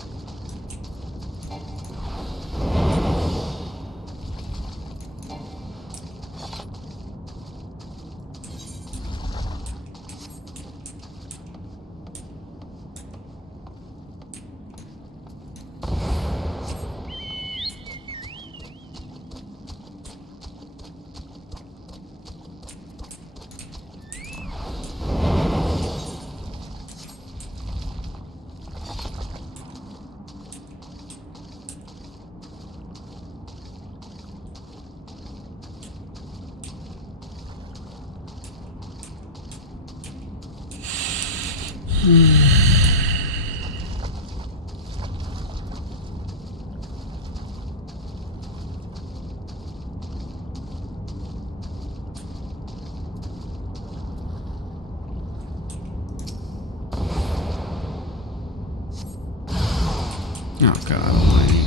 Oh god almighty.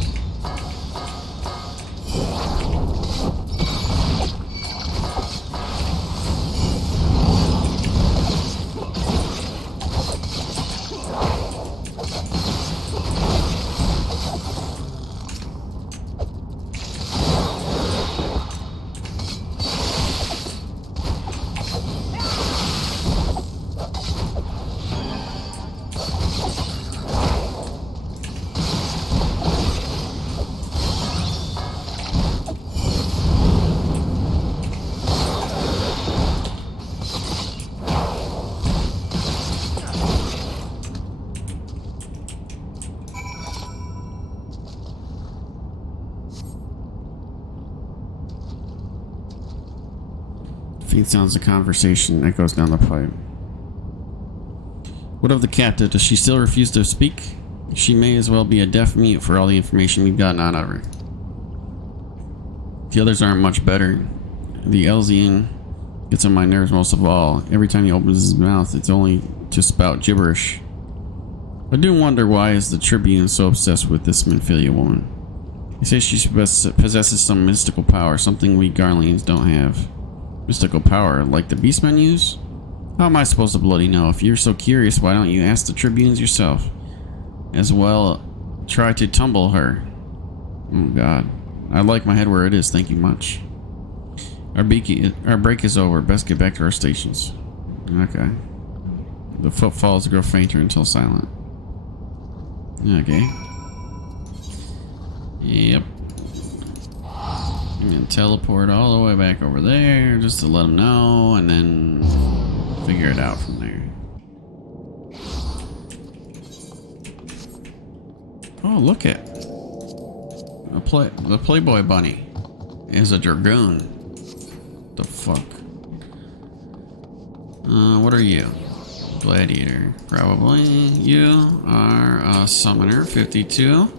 Faint sounds of conversation echoes down the pipe. What of the captive? Does she still refuse to speak? She may as well be a deaf mute for all the information we've gotten out of her. The others aren't much better. The Elzian gets on my nerves most of all. Every time he opens his mouth, it's only to spout gibberish. I do wonder why is the Tribune so obsessed with this Minfilia woman. They say she possesses some mystical power, something we Garleans don't have. Mystical power, like the Beastmen use? How am I supposed to bloody know? If you're so curious, why don't you ask the Tribunes yourself? As well, try to tumble her. Oh god. I like my head where it is, thank you much. Our break is over. Best get back to our stations. Okay. The footfalls grow fainter until silent. Okay. Yep. I'm gonna teleport all the way back over there just to let them know, and then figure it out from there. Oh, look at the Playboy Bunny is a Dragoon. The fuck? What are you? Gladiator, probably. You are a summoner, 52.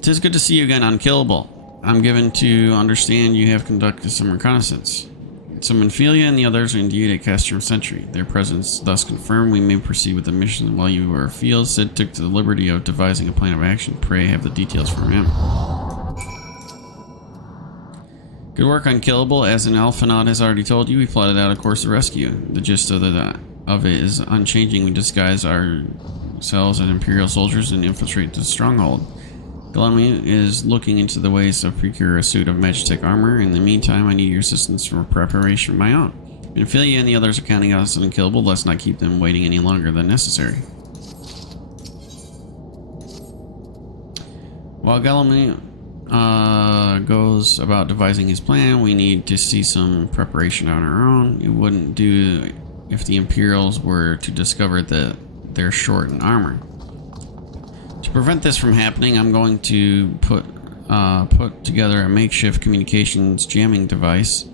'Tis good to see you again, Unkillable. I'm given to understand you have conducted some reconnaissance. Some Minfilia and the others are indeed at Castrum Sentry. Their presence thus confirmed, we may proceed with the mission. While you were afield, Sid took the liberty of devising a plan of action. Pray have the details from him. Good work, Unkillable. As an Alphanaut has already told you, we plotted out a course of rescue. The gist of it is unchanging. We disguise ourselves as Imperial soldiers and infiltrate the stronghold. Galami is looking into the ways of procure a suit of Magitech armor. In the meantime, I need your assistance for preparation of my own. Minfilia and the others are counting us unkillable. Let's not keep them waiting any longer than necessary. While Galami goes about devising his plan, we need to see some preparation on our own. It wouldn't do if the Imperials were to discover that they're short in armor. To prevent this from happening, I'm going to put together a makeshift communications jamming device.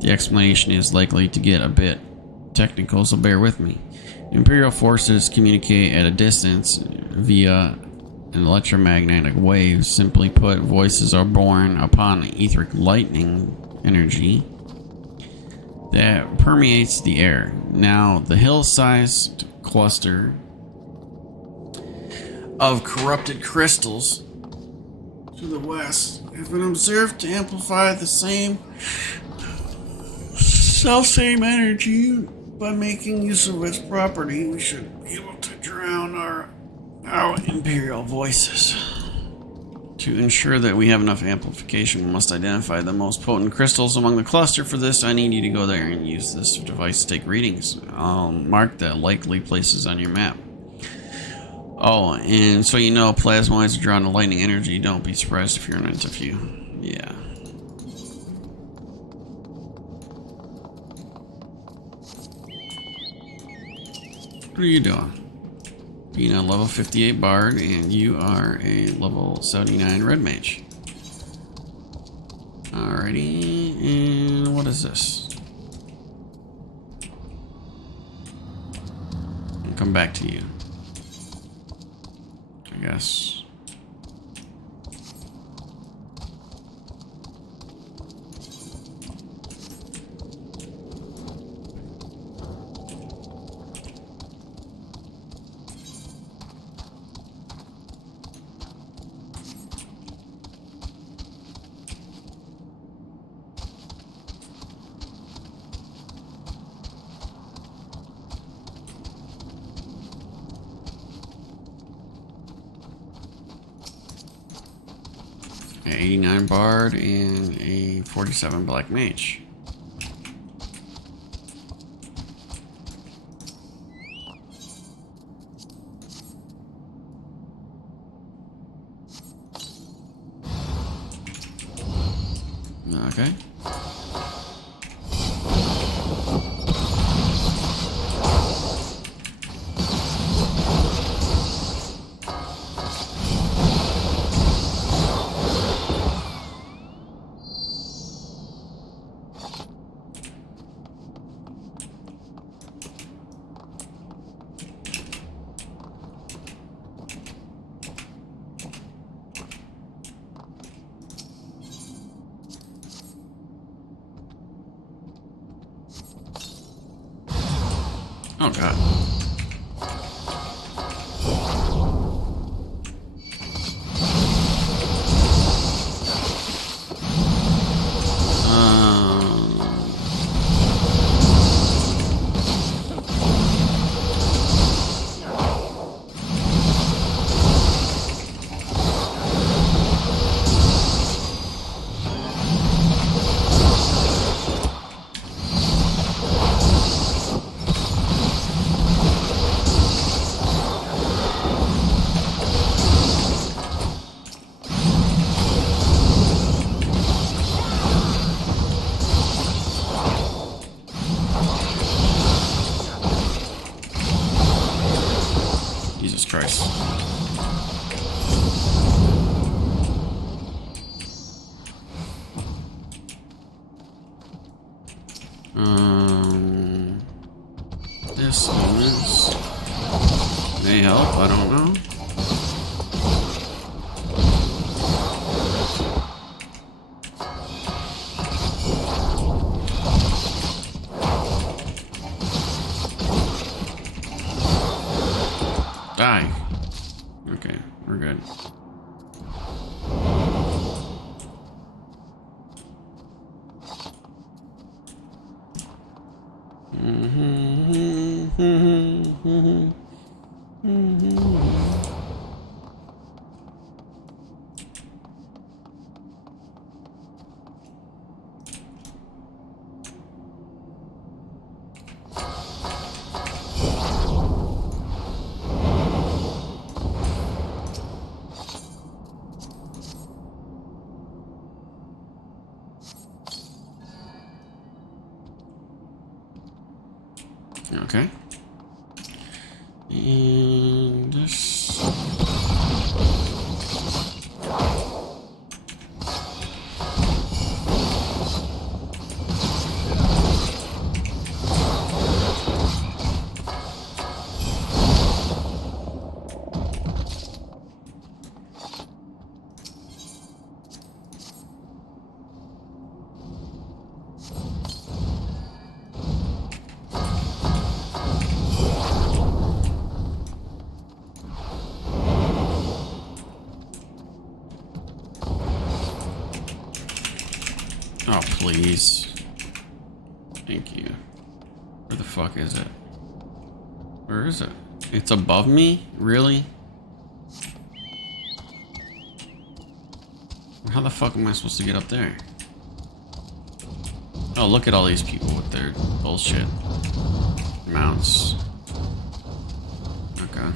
The explanation is likely to get a bit technical, so bear with me. Imperial forces communicate at a distance via an electromagnetic wave. Simply put, voices are born upon etheric lightning energy that permeates the air. Now, the hill-sized cluster of corrupted crystals to the west have been observed to amplify the same energy. By making use of its property, we should be able to drown our Imperial voices. To ensure that we have enough amplification, we must identify the most potent crystals among the cluster. For this, I need you to go there and use this device to take readings. I'll mark the likely places on your map. Oh, and so you know, plasmoids are drawn to lightning energy. Don't be surprised if you're into a few. Yeah. What are you doing? Being a level 58 bard, and you are a level 79 red mage. Alrighty, and what is this? I'll come back to you, I guess. An 89 bard and a 47 black mage. Okay. Oh god. Jesus Christ. This illness may help, I don't know. Die. Okay, we're good. Okay. And this. Oh, please. Thank you. Where the fuck is it? Where is it? It's above me? Really? How the fuck am I supposed to get up there? Oh, look at all these people with their bullshit mounts. Okay.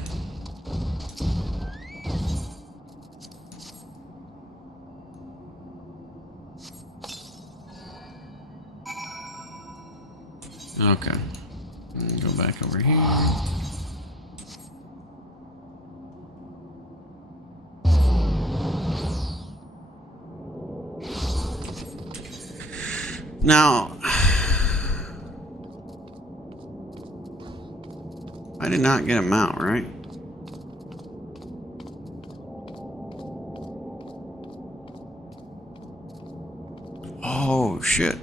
Okay. Go back over here. Now, I did not get a mount, right? Oh, shit.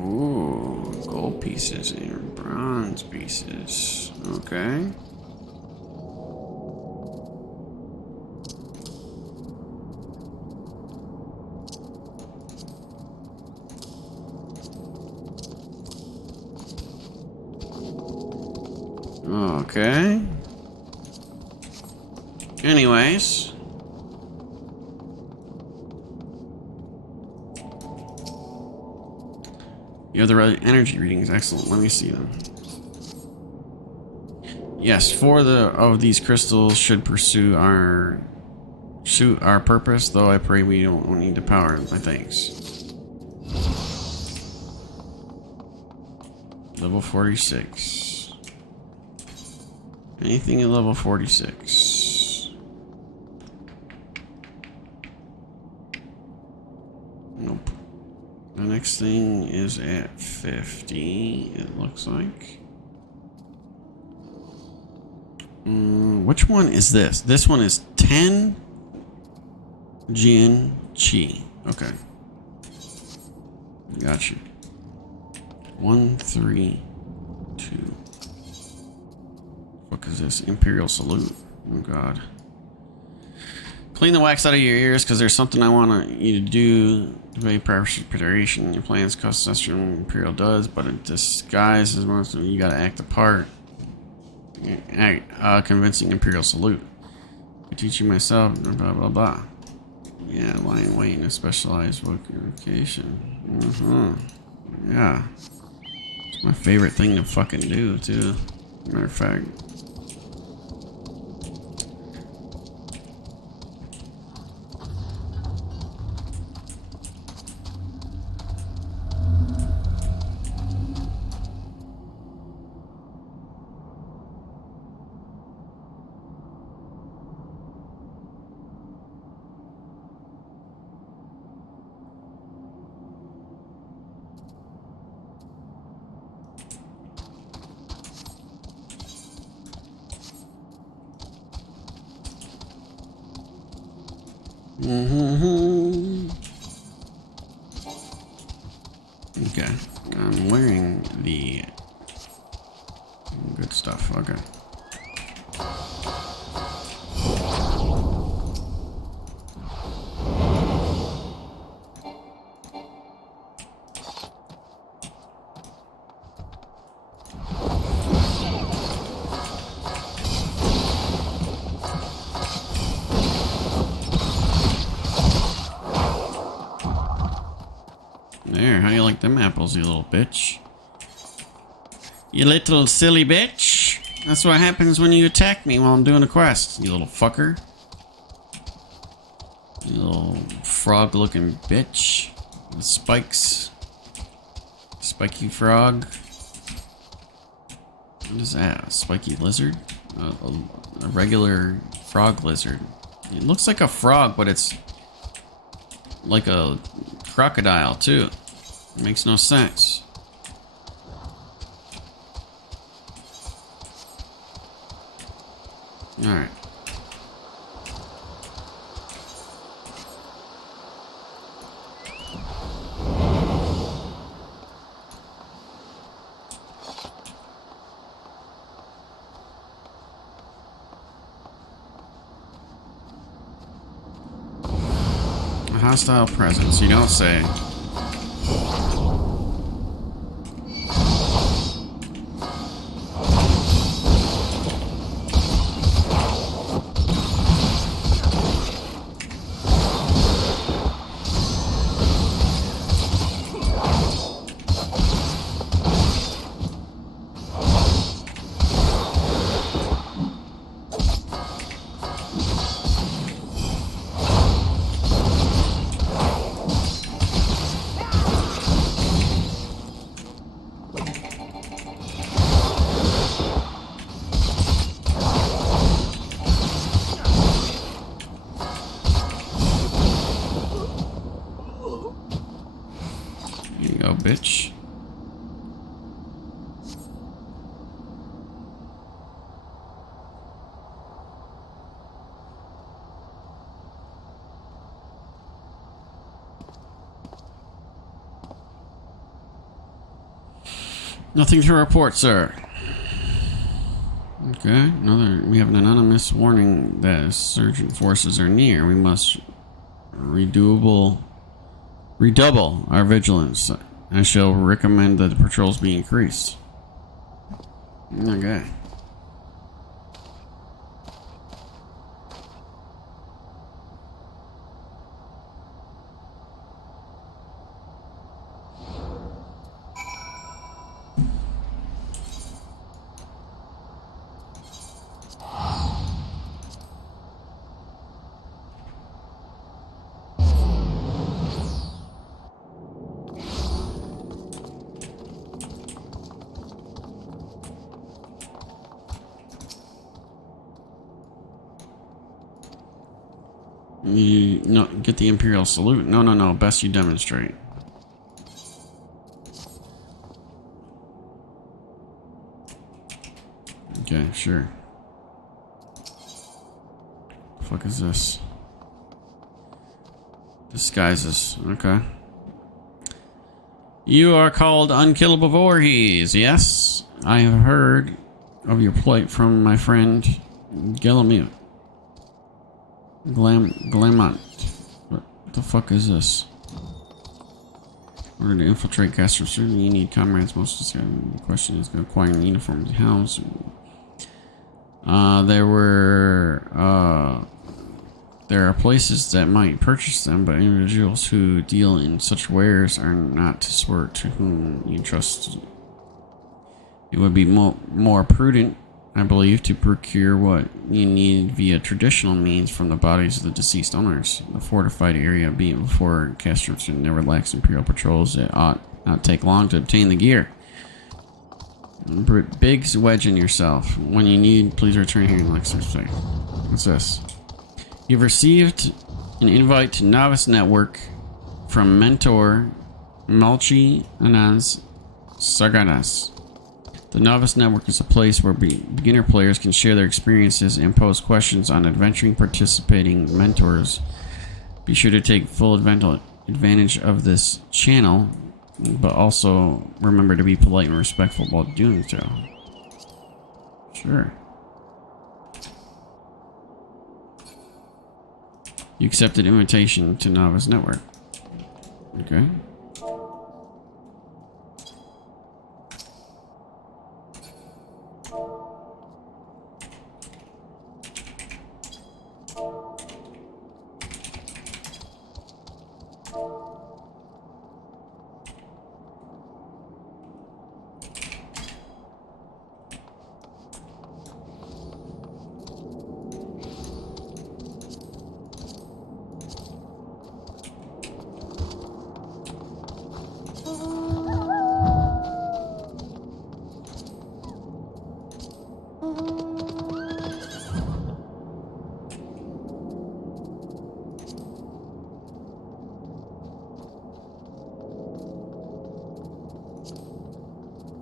Ooh, gold pieces and bronze pieces. Okay. Okay. Anyways. You have the right energy readings. Excellent. Let me see them. Yes, 4 of these crystals should pursue our purpose, though I pray we don't need to power my thanks. Level 46. Anything at level 46? Nope. The next thing is at 50, it looks like. Which one is this? This one is 10 Jian Qi. Okay. Gotcha. 1, 3, 2. What is this? Imperial Salute. Oh god. Clean the wax out of your ears because there's something I want you to do. Convey preparation. Your plans cost less than Imperial does, but it disguises most of you gotta act the part. Convincing Imperial Salute. I teach you myself, blah blah blah. Yeah, lying wait in a specialized vocation. Yeah. It's my favorite thing to fucking do, too. Matter of fact. Okay, I'm wearing the good stuff. Okay. There, how do you like them apples, you little bitch? You little silly bitch. That's what happens when you attack me while I'm doing a quest, you little fucker. You little frog-looking bitch. With spikes. Spiky frog. What is that? A spiky lizard? A regular frog lizard. It looks like a frog, but it's like a crocodile, too. It makes no sense. Alright. A hostile presence, you don't say. Bitch. Nothing to report, sir. Okay, we have an anonymous warning that insurgent forces are near. We must redouble our vigilance. I shall recommend that the patrols be increased. Okay. You no get the Imperial Salute. No. Best you demonstrate. Okay, sure. The fuck is this? Disguises. Okay. You are called Unkillable Voorhees, yes? I have heard of your plight from my friend Glamont. What the fuck is this? In order to infiltrate Castro, certainly you need comrades. Most of the question is acquiring uniforms and house. There are places that might purchase them, but individuals who deal in such wares are not to swear to whom you trust. It would be more prudent, I believe, to procure what you need via traditional means from the bodies of the deceased owners. The fortified area being before Castro never lacks Imperial patrols. It ought not take long to obtain the gear. Big wedge in yourself. When you need, please return here in Lexer's site. What's this? You've received an invite to Novice Network from mentor Malchi Anaz Sarganas. The Novice Network is a place where beginner players can share their experiences and pose questions on adventuring participating mentors. Be sure to take full advantage of this channel, but also remember to be polite and respectful while doing so. Sure. You accepted invitation to Novice Network. Okay.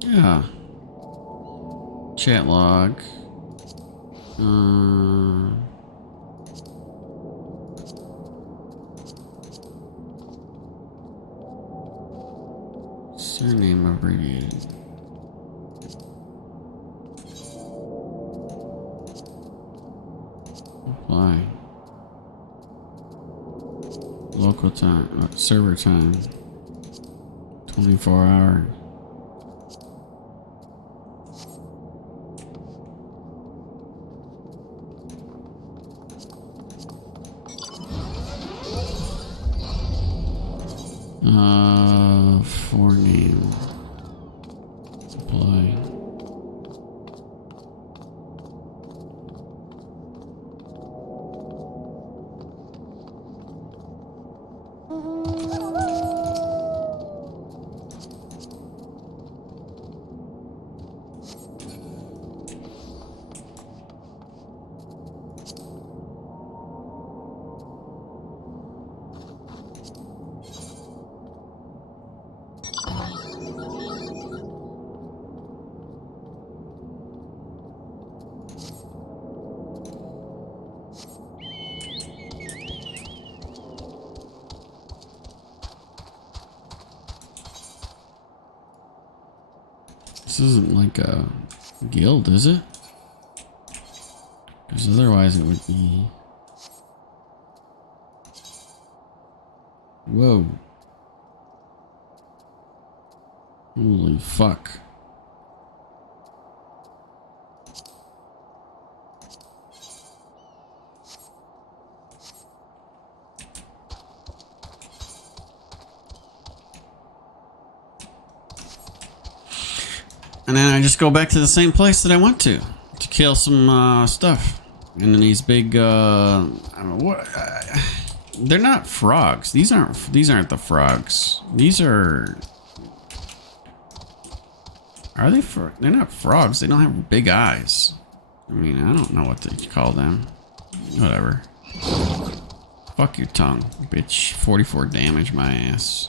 Yeah. Chat log. Surname abbreviated. Apply. Local time, server time. 24 hours. For name. Apply. This isn't like a guild, is it? Because otherwise it would be... Whoa. Holy fuck. And then I just go back to the same place that I went to kill some stuff. And then these big they're not frogs. These aren't the frogs. These are they they're not frogs. They don't have big eyes. I mean, I don't know what to call them. Whatever. Fuck your tongue, bitch. 44 damage, my ass.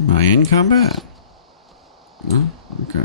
Am I in combat? No? Okay.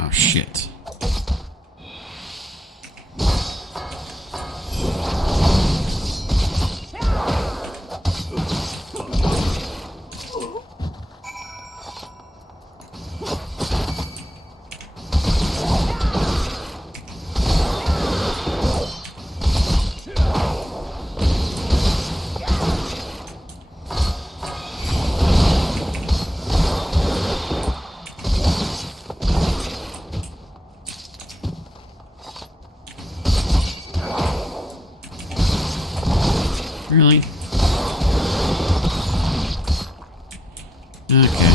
Oh shit. Really? Okay.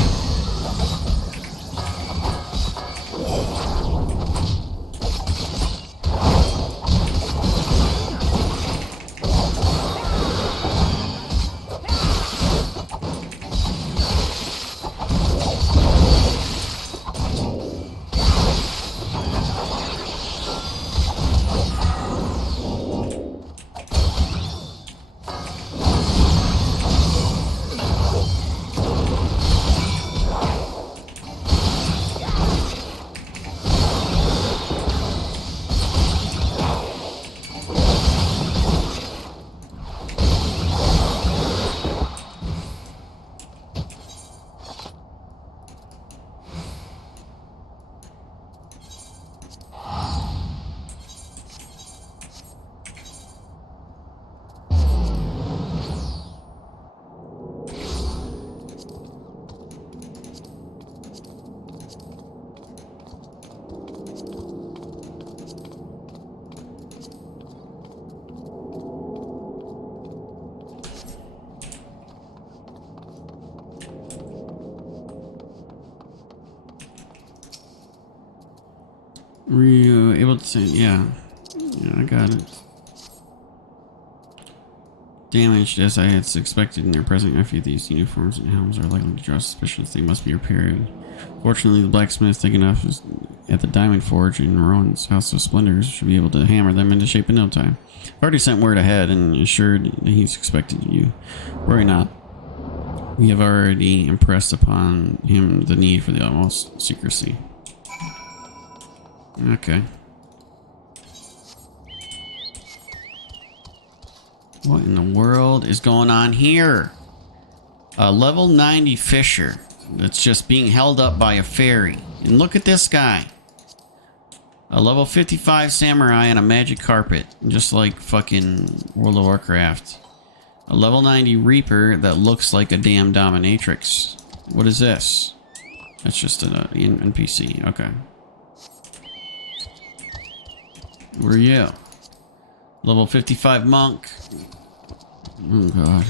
Were you able to say, yeah, I got it. Damaged as I had expected in their present, I fear these uniforms and helms are likely to draw suspicions. They must be repaired. Fortunately, the blacksmith taken off at the Diamond Forge in Rowan's House of Splendors should be able to hammer them into shape in no time. I've already sent word ahead and assured that he's expected you. Worry not. We have already impressed upon him the need for the utmost secrecy. Okay. What in the world is going on here? A level 90 fisher that's just being held up by a fairy. And look at this guy. A level 55 samurai on a magic carpet. Just like fucking World of Warcraft. A level 90 reaper that looks like a damn dominatrix. What is this? That's just an NPC. Okay. Where are you? Level 55 monk. Oh god.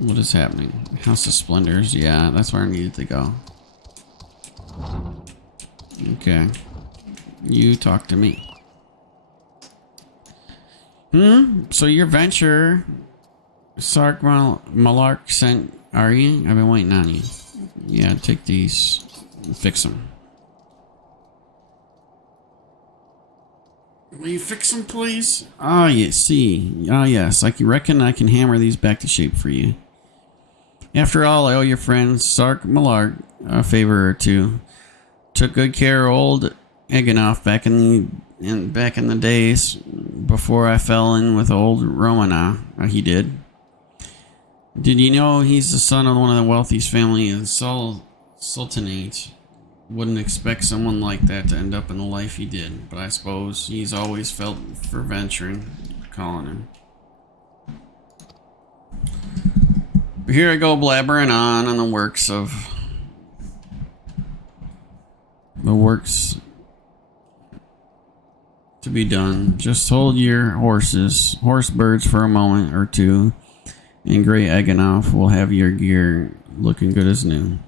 What is happening? House of Splendors. Yeah, that's where I needed to go. Okay. You talk to me. So your venture, Sark Malark sent Ari? I've been waiting on you. Yeah, take these. Fix them. Will you fix them, please? Ah, yeah, see. Ah, yes. I reckon I can hammer these back to shape for you. After all, I owe your friend Sark Malark a favor or two. Took good care of old Eganoff back in the days before I fell in with old Romana. He did. Did you know he's the son of one of the wealthiest family in Sultanate? Wouldn't expect someone like that to end up in the life he did, but I suppose he's always felt for venturing, calling him. But here I go blabbering on the works to be done. Just hold your horse birds for a moment or two, and Grey Eganoff will have your gear looking good as new.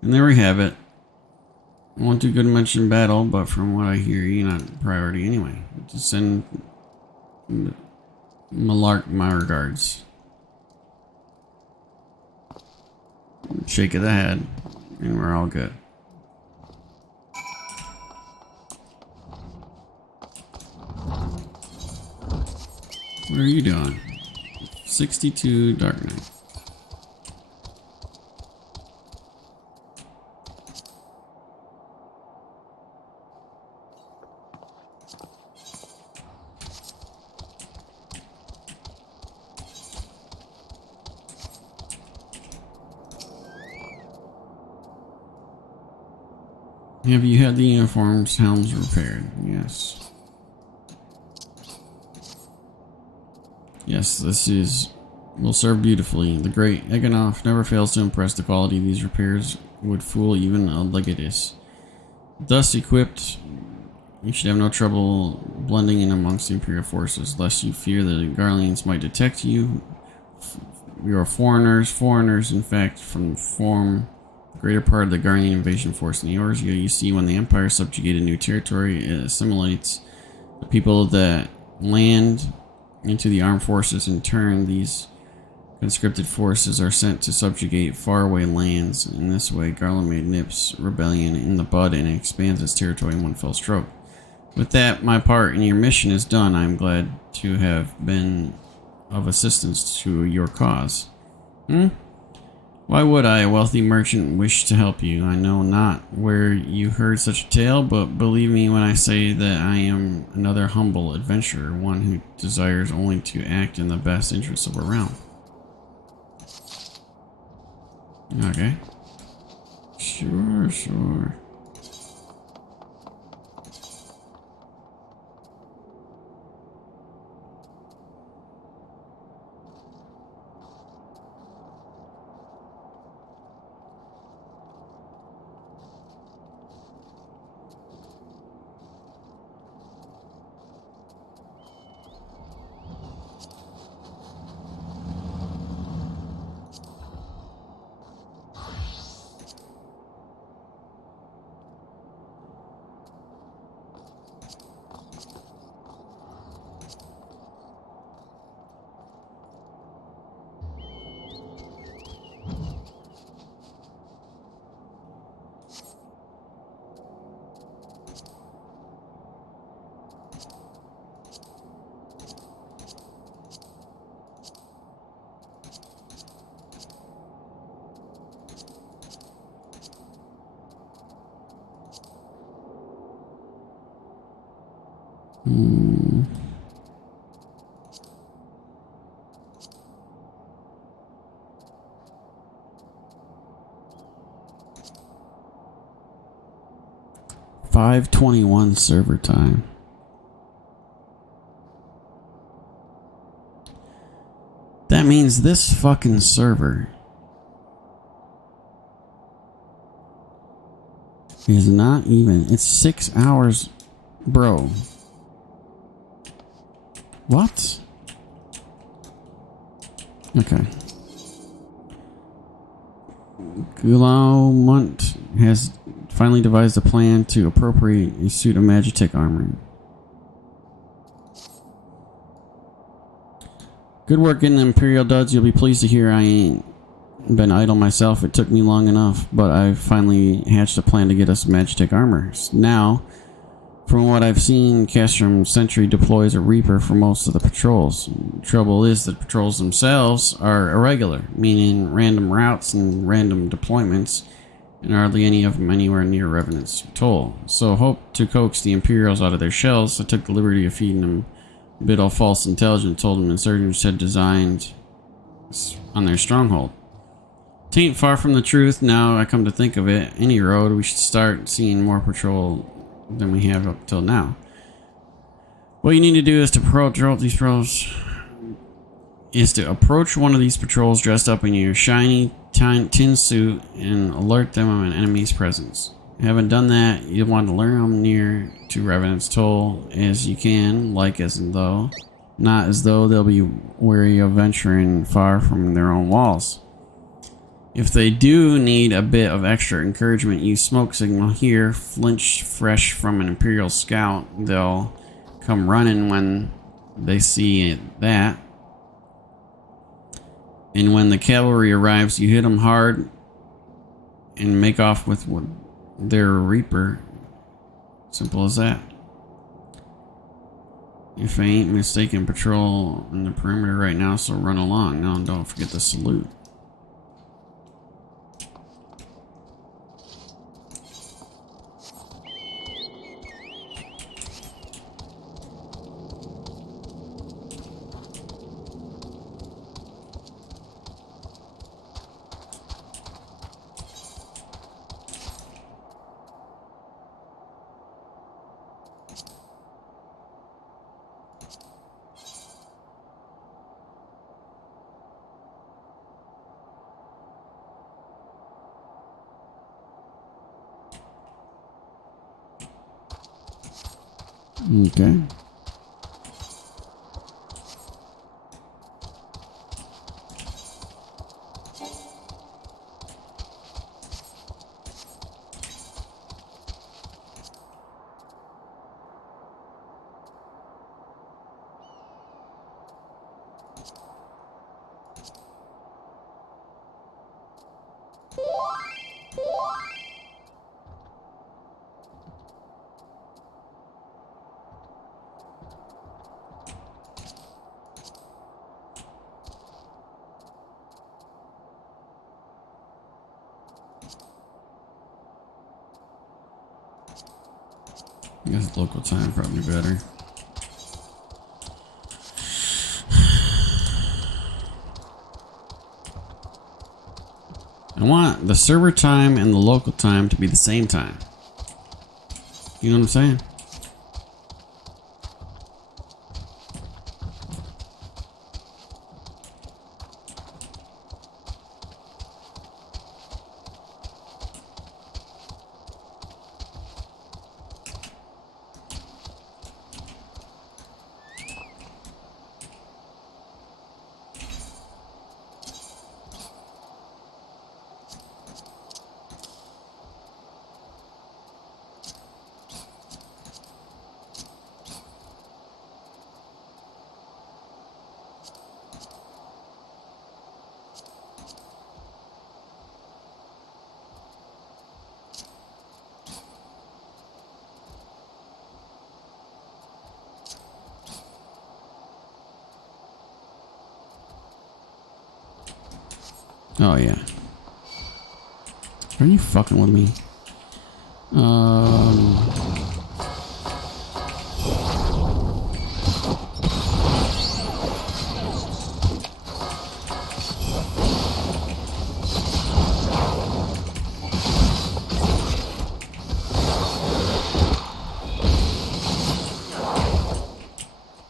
And there we have it. Won't do good much in battle, but from what I hear, you're not a priority anyway. Just send Malark my regards. Shake of the head, and we're all good. What are you doing? 62 Dark Knight. Have you had the uniforms helms repaired? Yes. Yes, will serve beautifully. The great Eganoff never fails to impress. The quality of these repairs would fool even a legatus. Thus equipped, you should have no trouble blending in amongst the Imperial forces, lest you fear the Garleans might detect you. You are foreigners in fact, form the greater part of the Guardian invasion force in the Eorzea. You see, when the Empire subjugated new territory, it assimilates the people that land into the armed forces. In turn, these conscripted forces are sent to subjugate faraway lands. In this way, Garlemald nips rebellion in the bud and expands its territory in one fell stroke. With that, my part in your mission is done. I am glad to have been of assistance to your cause. Why would I, a wealthy merchant, wish to help you? I know not where you heard such a tale, but believe me when I say that I am another humble adventurer, one who desires only to act in the best interests of our realm. Okay. Sure. $5:21 server time. That means this fucking server Is not even. It's 6 hours, bro. What? Okay. Guillemont has finally devised a plan to appropriate a suit of Magitech armor. Good work getting the Imperial duds. You'll be pleased to hear I ain't been idle myself. It took me long enough, but I finally hatched a plan to get us Magitech armor. Now, from what I've seen, Castrum Sentry deploys a Reaper for most of the patrols. Trouble is that patrols themselves are irregular, meaning random routes and random deployments, and hardly any of them anywhere near Revenant's toll. So hope to coax the Imperials out of their shells. I took the liberty of feeding them a bit of false intelligence, told them insurgents had designed on their stronghold. Tain't far from the truth now I come to think of it. Any road, we should start seeing more patrol than we have up till now. What you need to do is to approach one of these patrols dressed up in your shiny tin suit and alert them of an enemy's presence. Haven't done that, you want to lure them near to Revenant's Toll as you can, not as though they'll be wary of venturing far from their own walls. If they do need a bit of extra encouragement, use smoke signal here. Flinch fresh from an Imperial scout. They'll come running when they see that. And when the cavalry arrives, you hit them hard and make off with their Reaper. Simple as that. If I ain't mistaken, patrol in the perimeter right now, so run along. No, don't forget the salute. Okay. I guess local time probably better. I want the server time and the local time to be the same time. You know what I'm saying? Oh yeah. Are you fucking with me?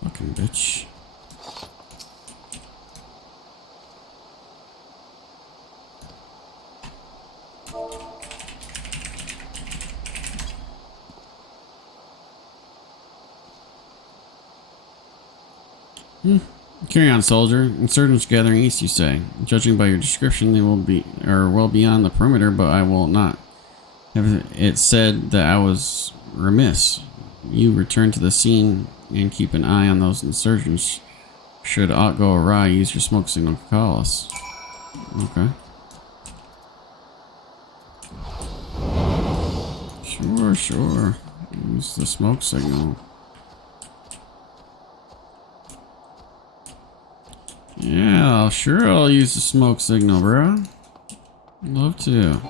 Fucking bitch. Carry on, soldier. Insurgents gathering east, you say. Judging by your description, they will be well beyond the perimeter, but I will not have it said that I was remiss. You return to the scene and keep an eye on those insurgents. Should aught go awry, use your smoke signal to call us. Okay. Sure. Use the smoke signal. Yeah, sure I'll use the smoke signal, bro. Love to.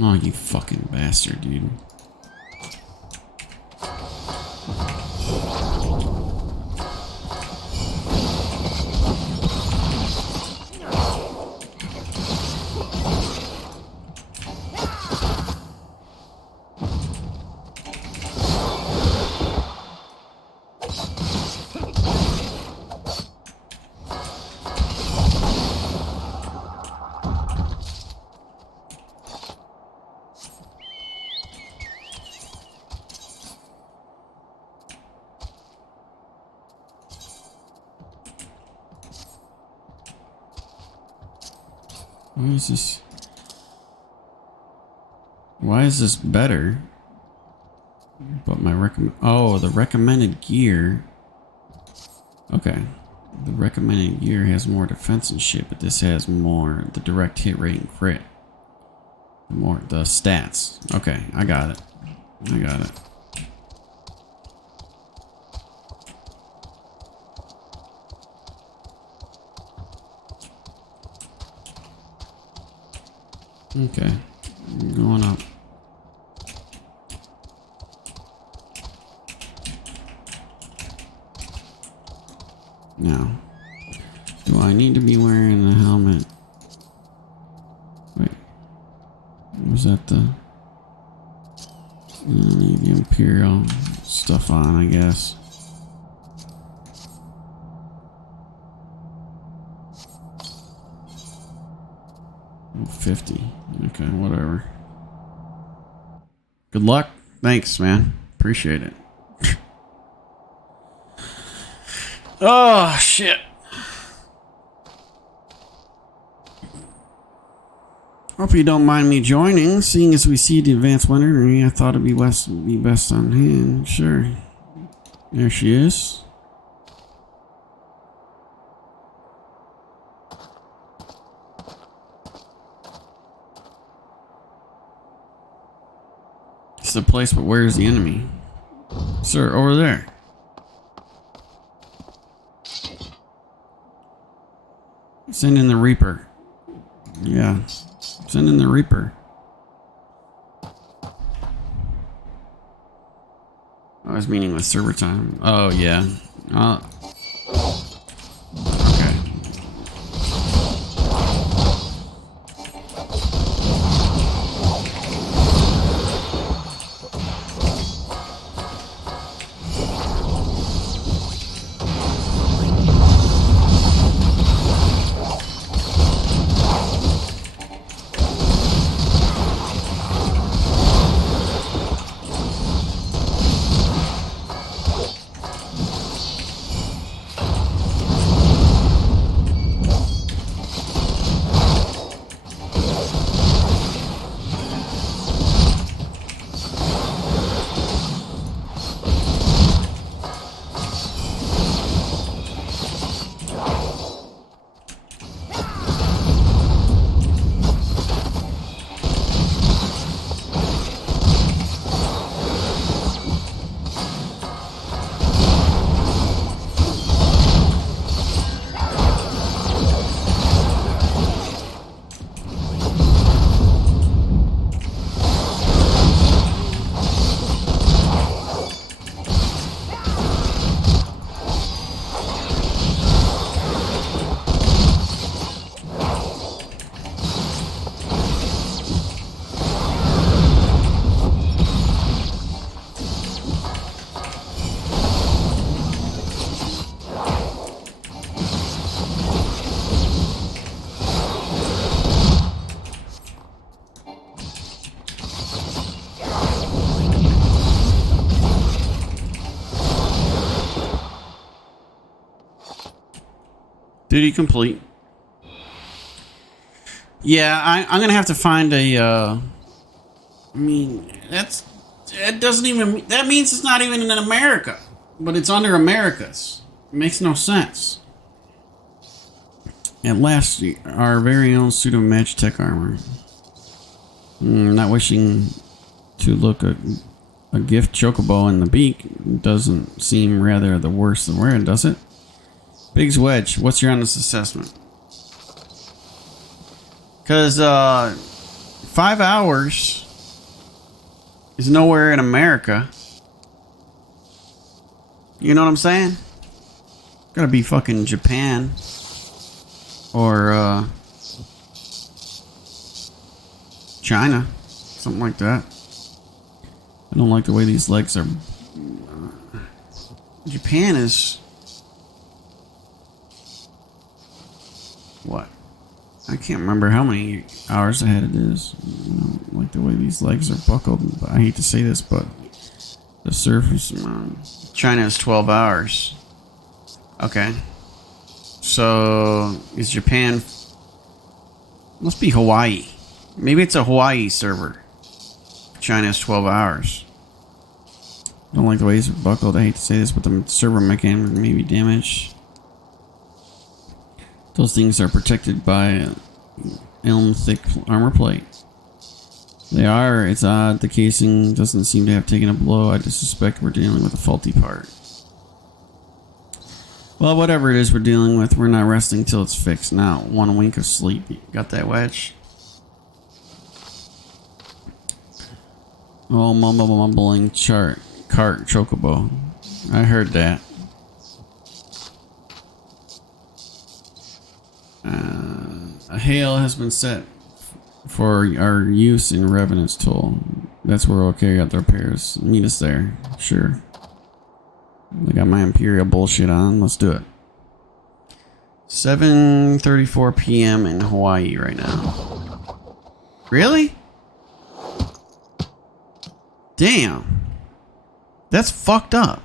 Oh, you fucking bastard, dude. Why is this better? But my the recommended gear. Okay. The recommended gear has more defense and shit, but this has more the direct hit rate and crit. More the stats. Okay, I got it. Okay, going up. Now, do I need to be wearing the helmet? Wait, was that the? I need the Imperial stuff on, I guess. I'm 50. Okay, whatever. Good luck. Thanks, man. Appreciate it. Oh, shit. Hope you don't mind me joining. Seeing as we see the advanced winner, I thought it'd be best on hand. Sure. There she is. It's the place, but where's the enemy? Sir, over there. Send in the Reaper. Yeah. Send in the Reaper. I was meaning with server time. Oh, yeah. Okay. Duty complete. Yeah, I'm gonna have to find a. I mean, that doesn't even. That means it's not even in America, but it's under Americas. It makes no sense. At last, our very own suit of Magitech armor. Not wishing to look a gift chocobo in the beak doesn't seem rather the worst than wearing, does it? Biggs Wedge, what's your honest assessment? Because 5 hours is nowhere in America. You know what I'm saying? Gotta be fucking Japan. Or China. Something like that. I don't like the way these legs are. Japan is... What? I can't remember how many hours ahead it is. I don't like the way these legs are buckled. I hate to say this, but the surface... China is 12 hours. Okay. So, is Japan... Must be Hawaii. Maybe it's a Hawaii server. China's 12 hours. I don't like the way these are buckled. I hate to say this, but the server mechanism may be damaged. Those things are protected by elm-thick armor plate. They are. It's odd. The casing doesn't seem to have taken a blow. I just suspect we're dealing with a faulty part. Well, whatever it is we're dealing with, we're not resting till it's fixed. Now, one wink of sleep. Got that, Wedge? Oh, mumbling cart chocobo. I heard that. A hail has been set for our use in Revenant's Toll. That's where we'll carry out the repairs. Meet us there. Sure. I got my Imperial bullshit on. Let's do it. 7:34 p.m. in Hawaii right now. Really? Damn. That's fucked up.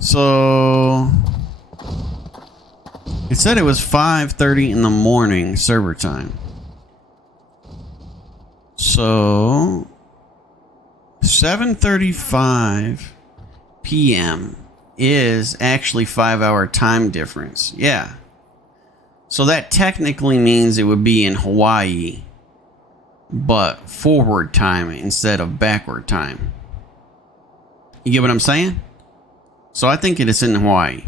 So... It said it was 5:30 in the morning server time. So... 7:35 p.m. is actually 5-hour time difference. Yeah. So that technically means it would be in Hawaii, but forward time instead of backward time. You get what I'm saying? So I think it is in Hawaii.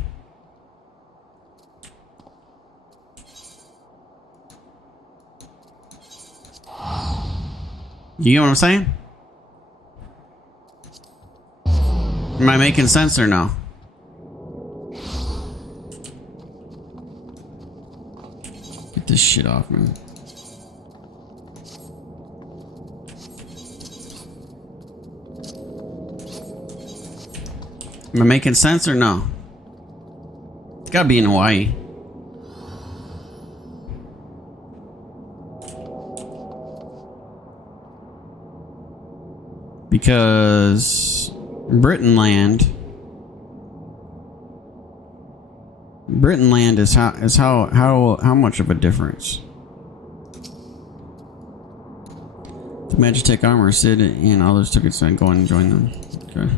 You get what I'm saying? Am I making sense or no? Get this shit off me. Am I making sense or no? It's gotta be in Hawaii. Because Britainland is how much of a difference? The Magitech armor, Sid and others took it, so go on and join them. Okay.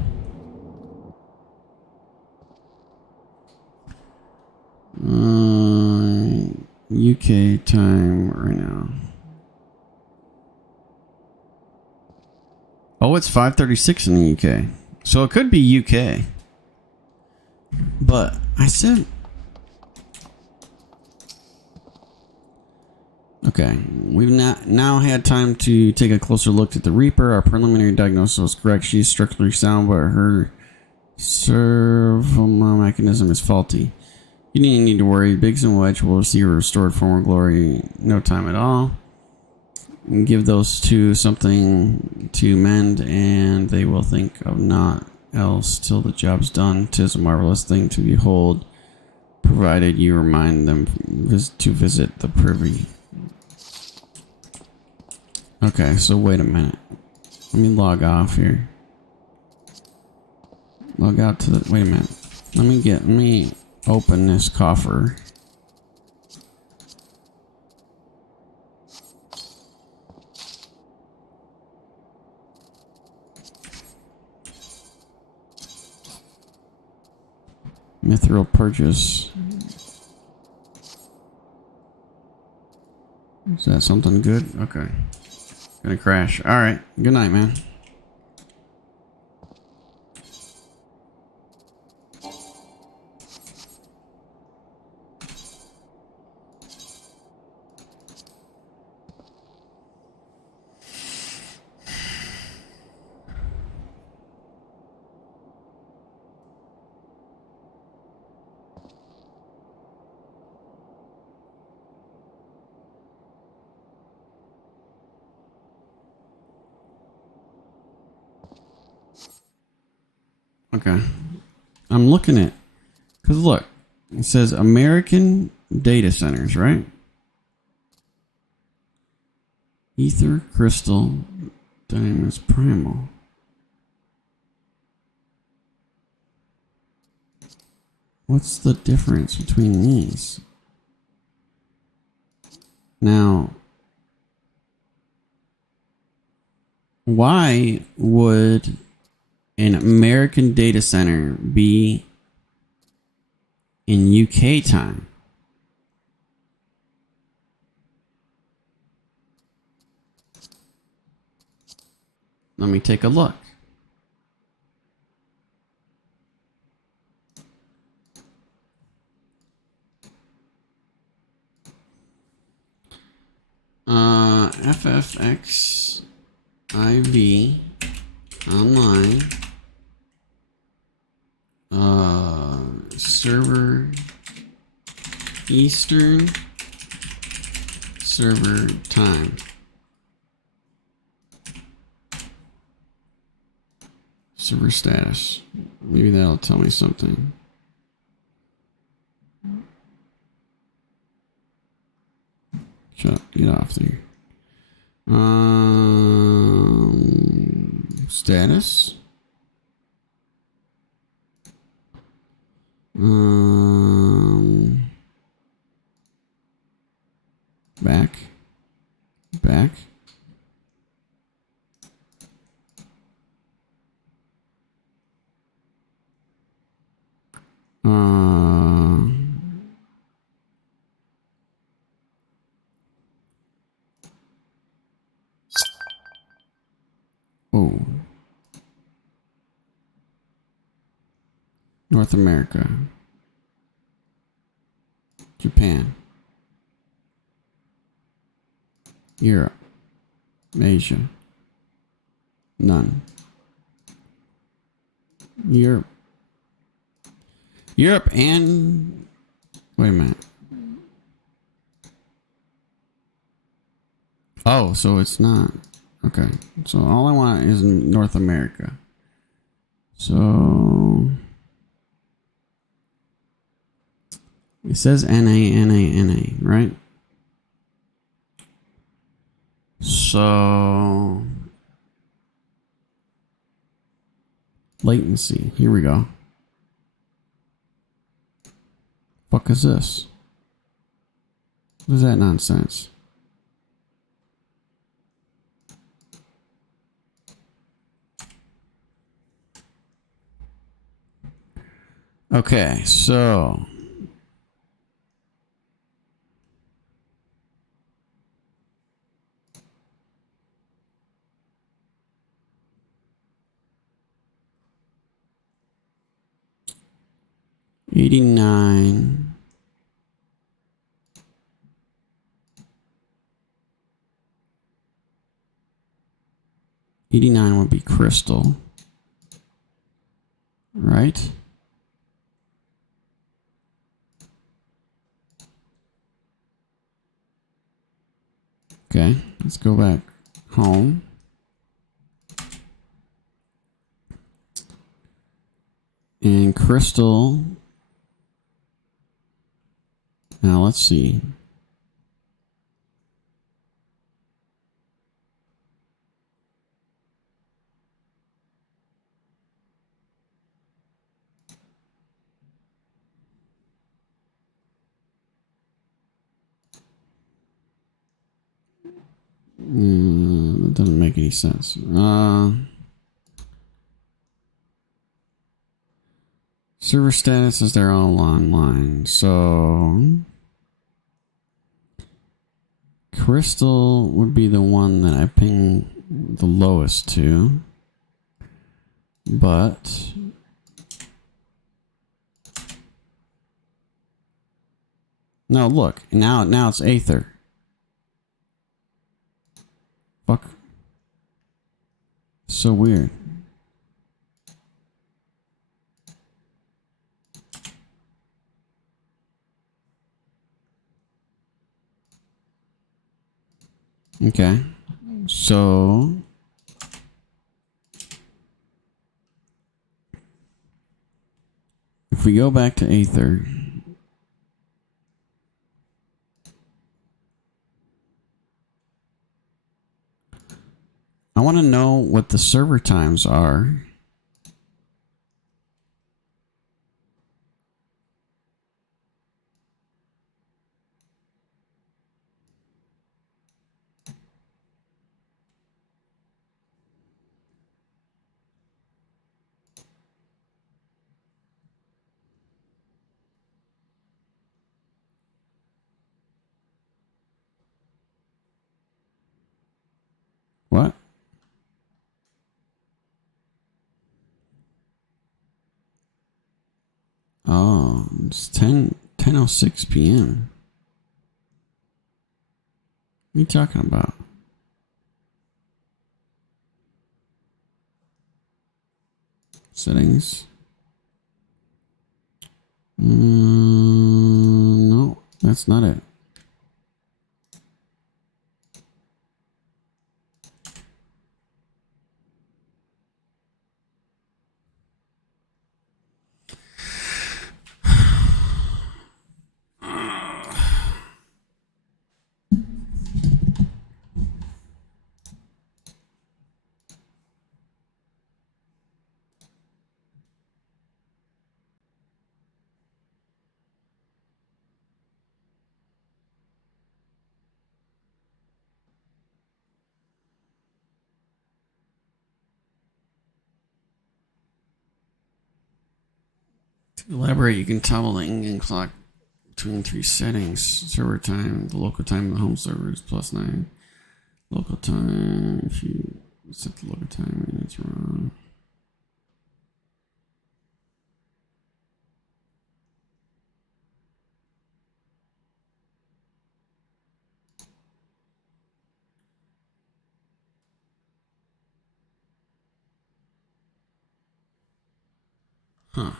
UK time right now. Oh, it's 5:36 in the UK. So it could be UK. But I said... Okay, we've now had time to take a closer look at the Reaper. Our preliminary diagnosis was correct. She's structurally sound, but her servo mechanism is faulty. You didn't need to worry. Biggs and Wedge will see her restored former glory in no time at all. And give those two something to mend, and they will think of naught else till the job's done. 'Tis a marvelous thing to behold, provided you remind them to visit the privy. Okay, so wait a minute. Let me log off here. Log out to the... Wait a minute. Let me open this coffer. Mithril purchase. Is that something good? Okay. Gonna crash. Alright. Good night, man. Okay. I'm looking at, because look, it says American data centers, right? Ether, Crystal, Dynamis, Primal. What's the difference between these? Now, why would an American data center be in UK time? Let me take a look. FFX IV online server Eastern server time. Server status. Maybe that'll tell me something. Shut up. Get off there. Status. Back. Oh. North America. Japan. Europe. Asia. None. Europe and... Wait a minute. Oh, so it's not... Okay. So all I want is North America. So... It says NA, right? So... Latency. Here we go. Fuck is this? What is that nonsense? Okay, so... $89. $89 would be crystal. Right? Okay, let's go back home. And crystal. Now let's see. That doesn't make any sense. Server status is they're all online. So Crystal would be the one that I ping the lowest to. But no, look. Now it's Aether. Fuck. So weird. Okay. So if we go back to Aether, I want to know what the server times are. What? Oh, it's 10:06 p.m. What are you talking about? Settings. No, that's not it. To elaborate, you can toggle the in-game clock between 3 settings: server time, the local time of the home server is +9. Local time, if you set the local time and it's wrong. Huh.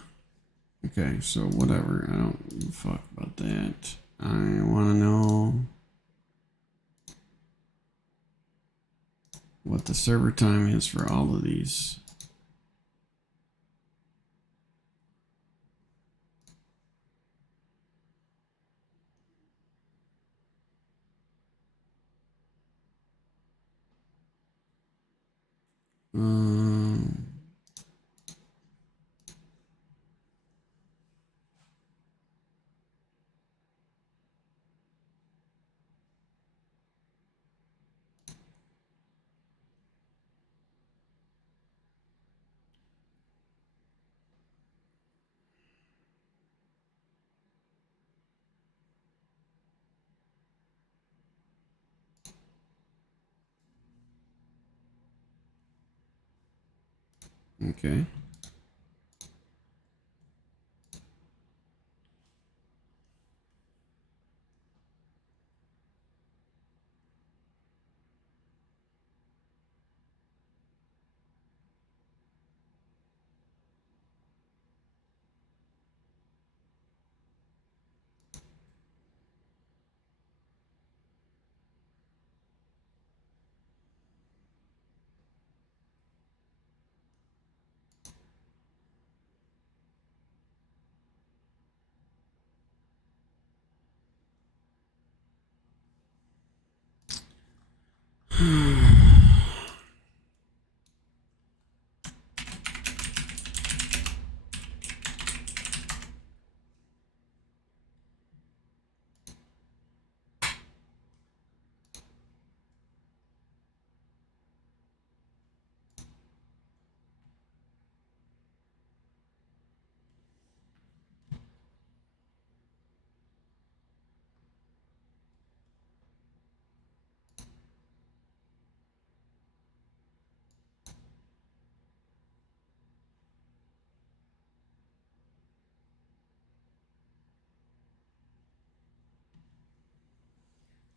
Okay, so whatever. I don't give a fuck about that. I want to know what the server time is for all of these. Okay.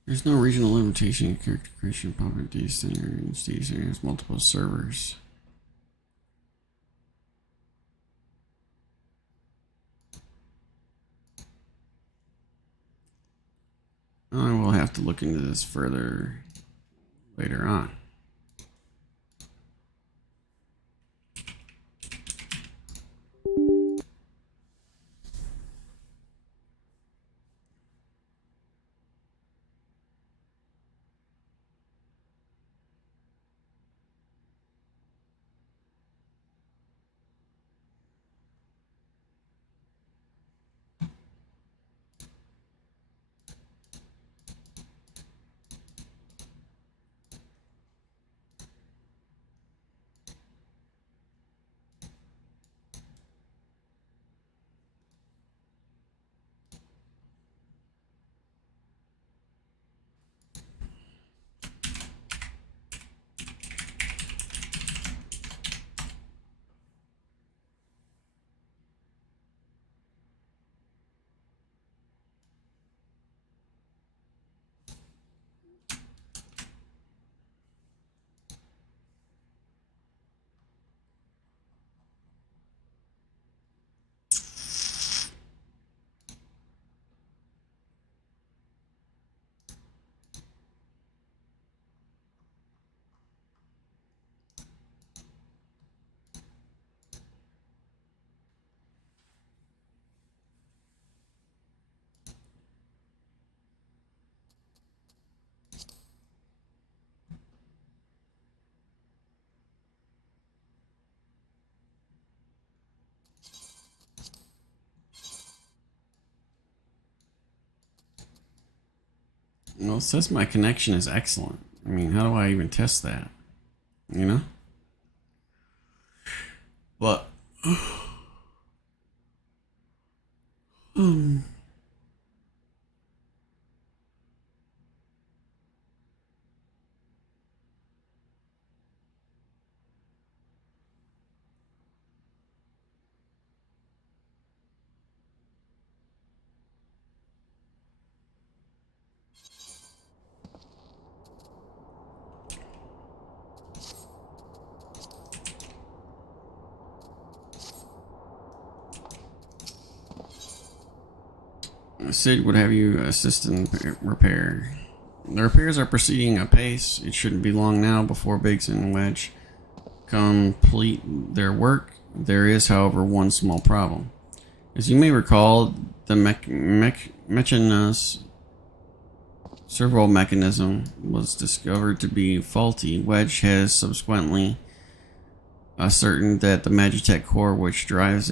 There's no regional limitation in character creation. Pop-up data center. Each data center has multiple servers. I will have to look into this further later on. Well, it says my connection is excellent. I mean, how do I even test that? You know? But Sid would have you assist in repair. The repairs are proceeding apace. It shouldn't be long now before Biggs and Wedge complete their work. There is, however, one small problem. As you may recall, the Mechanus servo mechanism was discovered to be faulty. Wedge has subsequently ascertained that the Magitech core which drives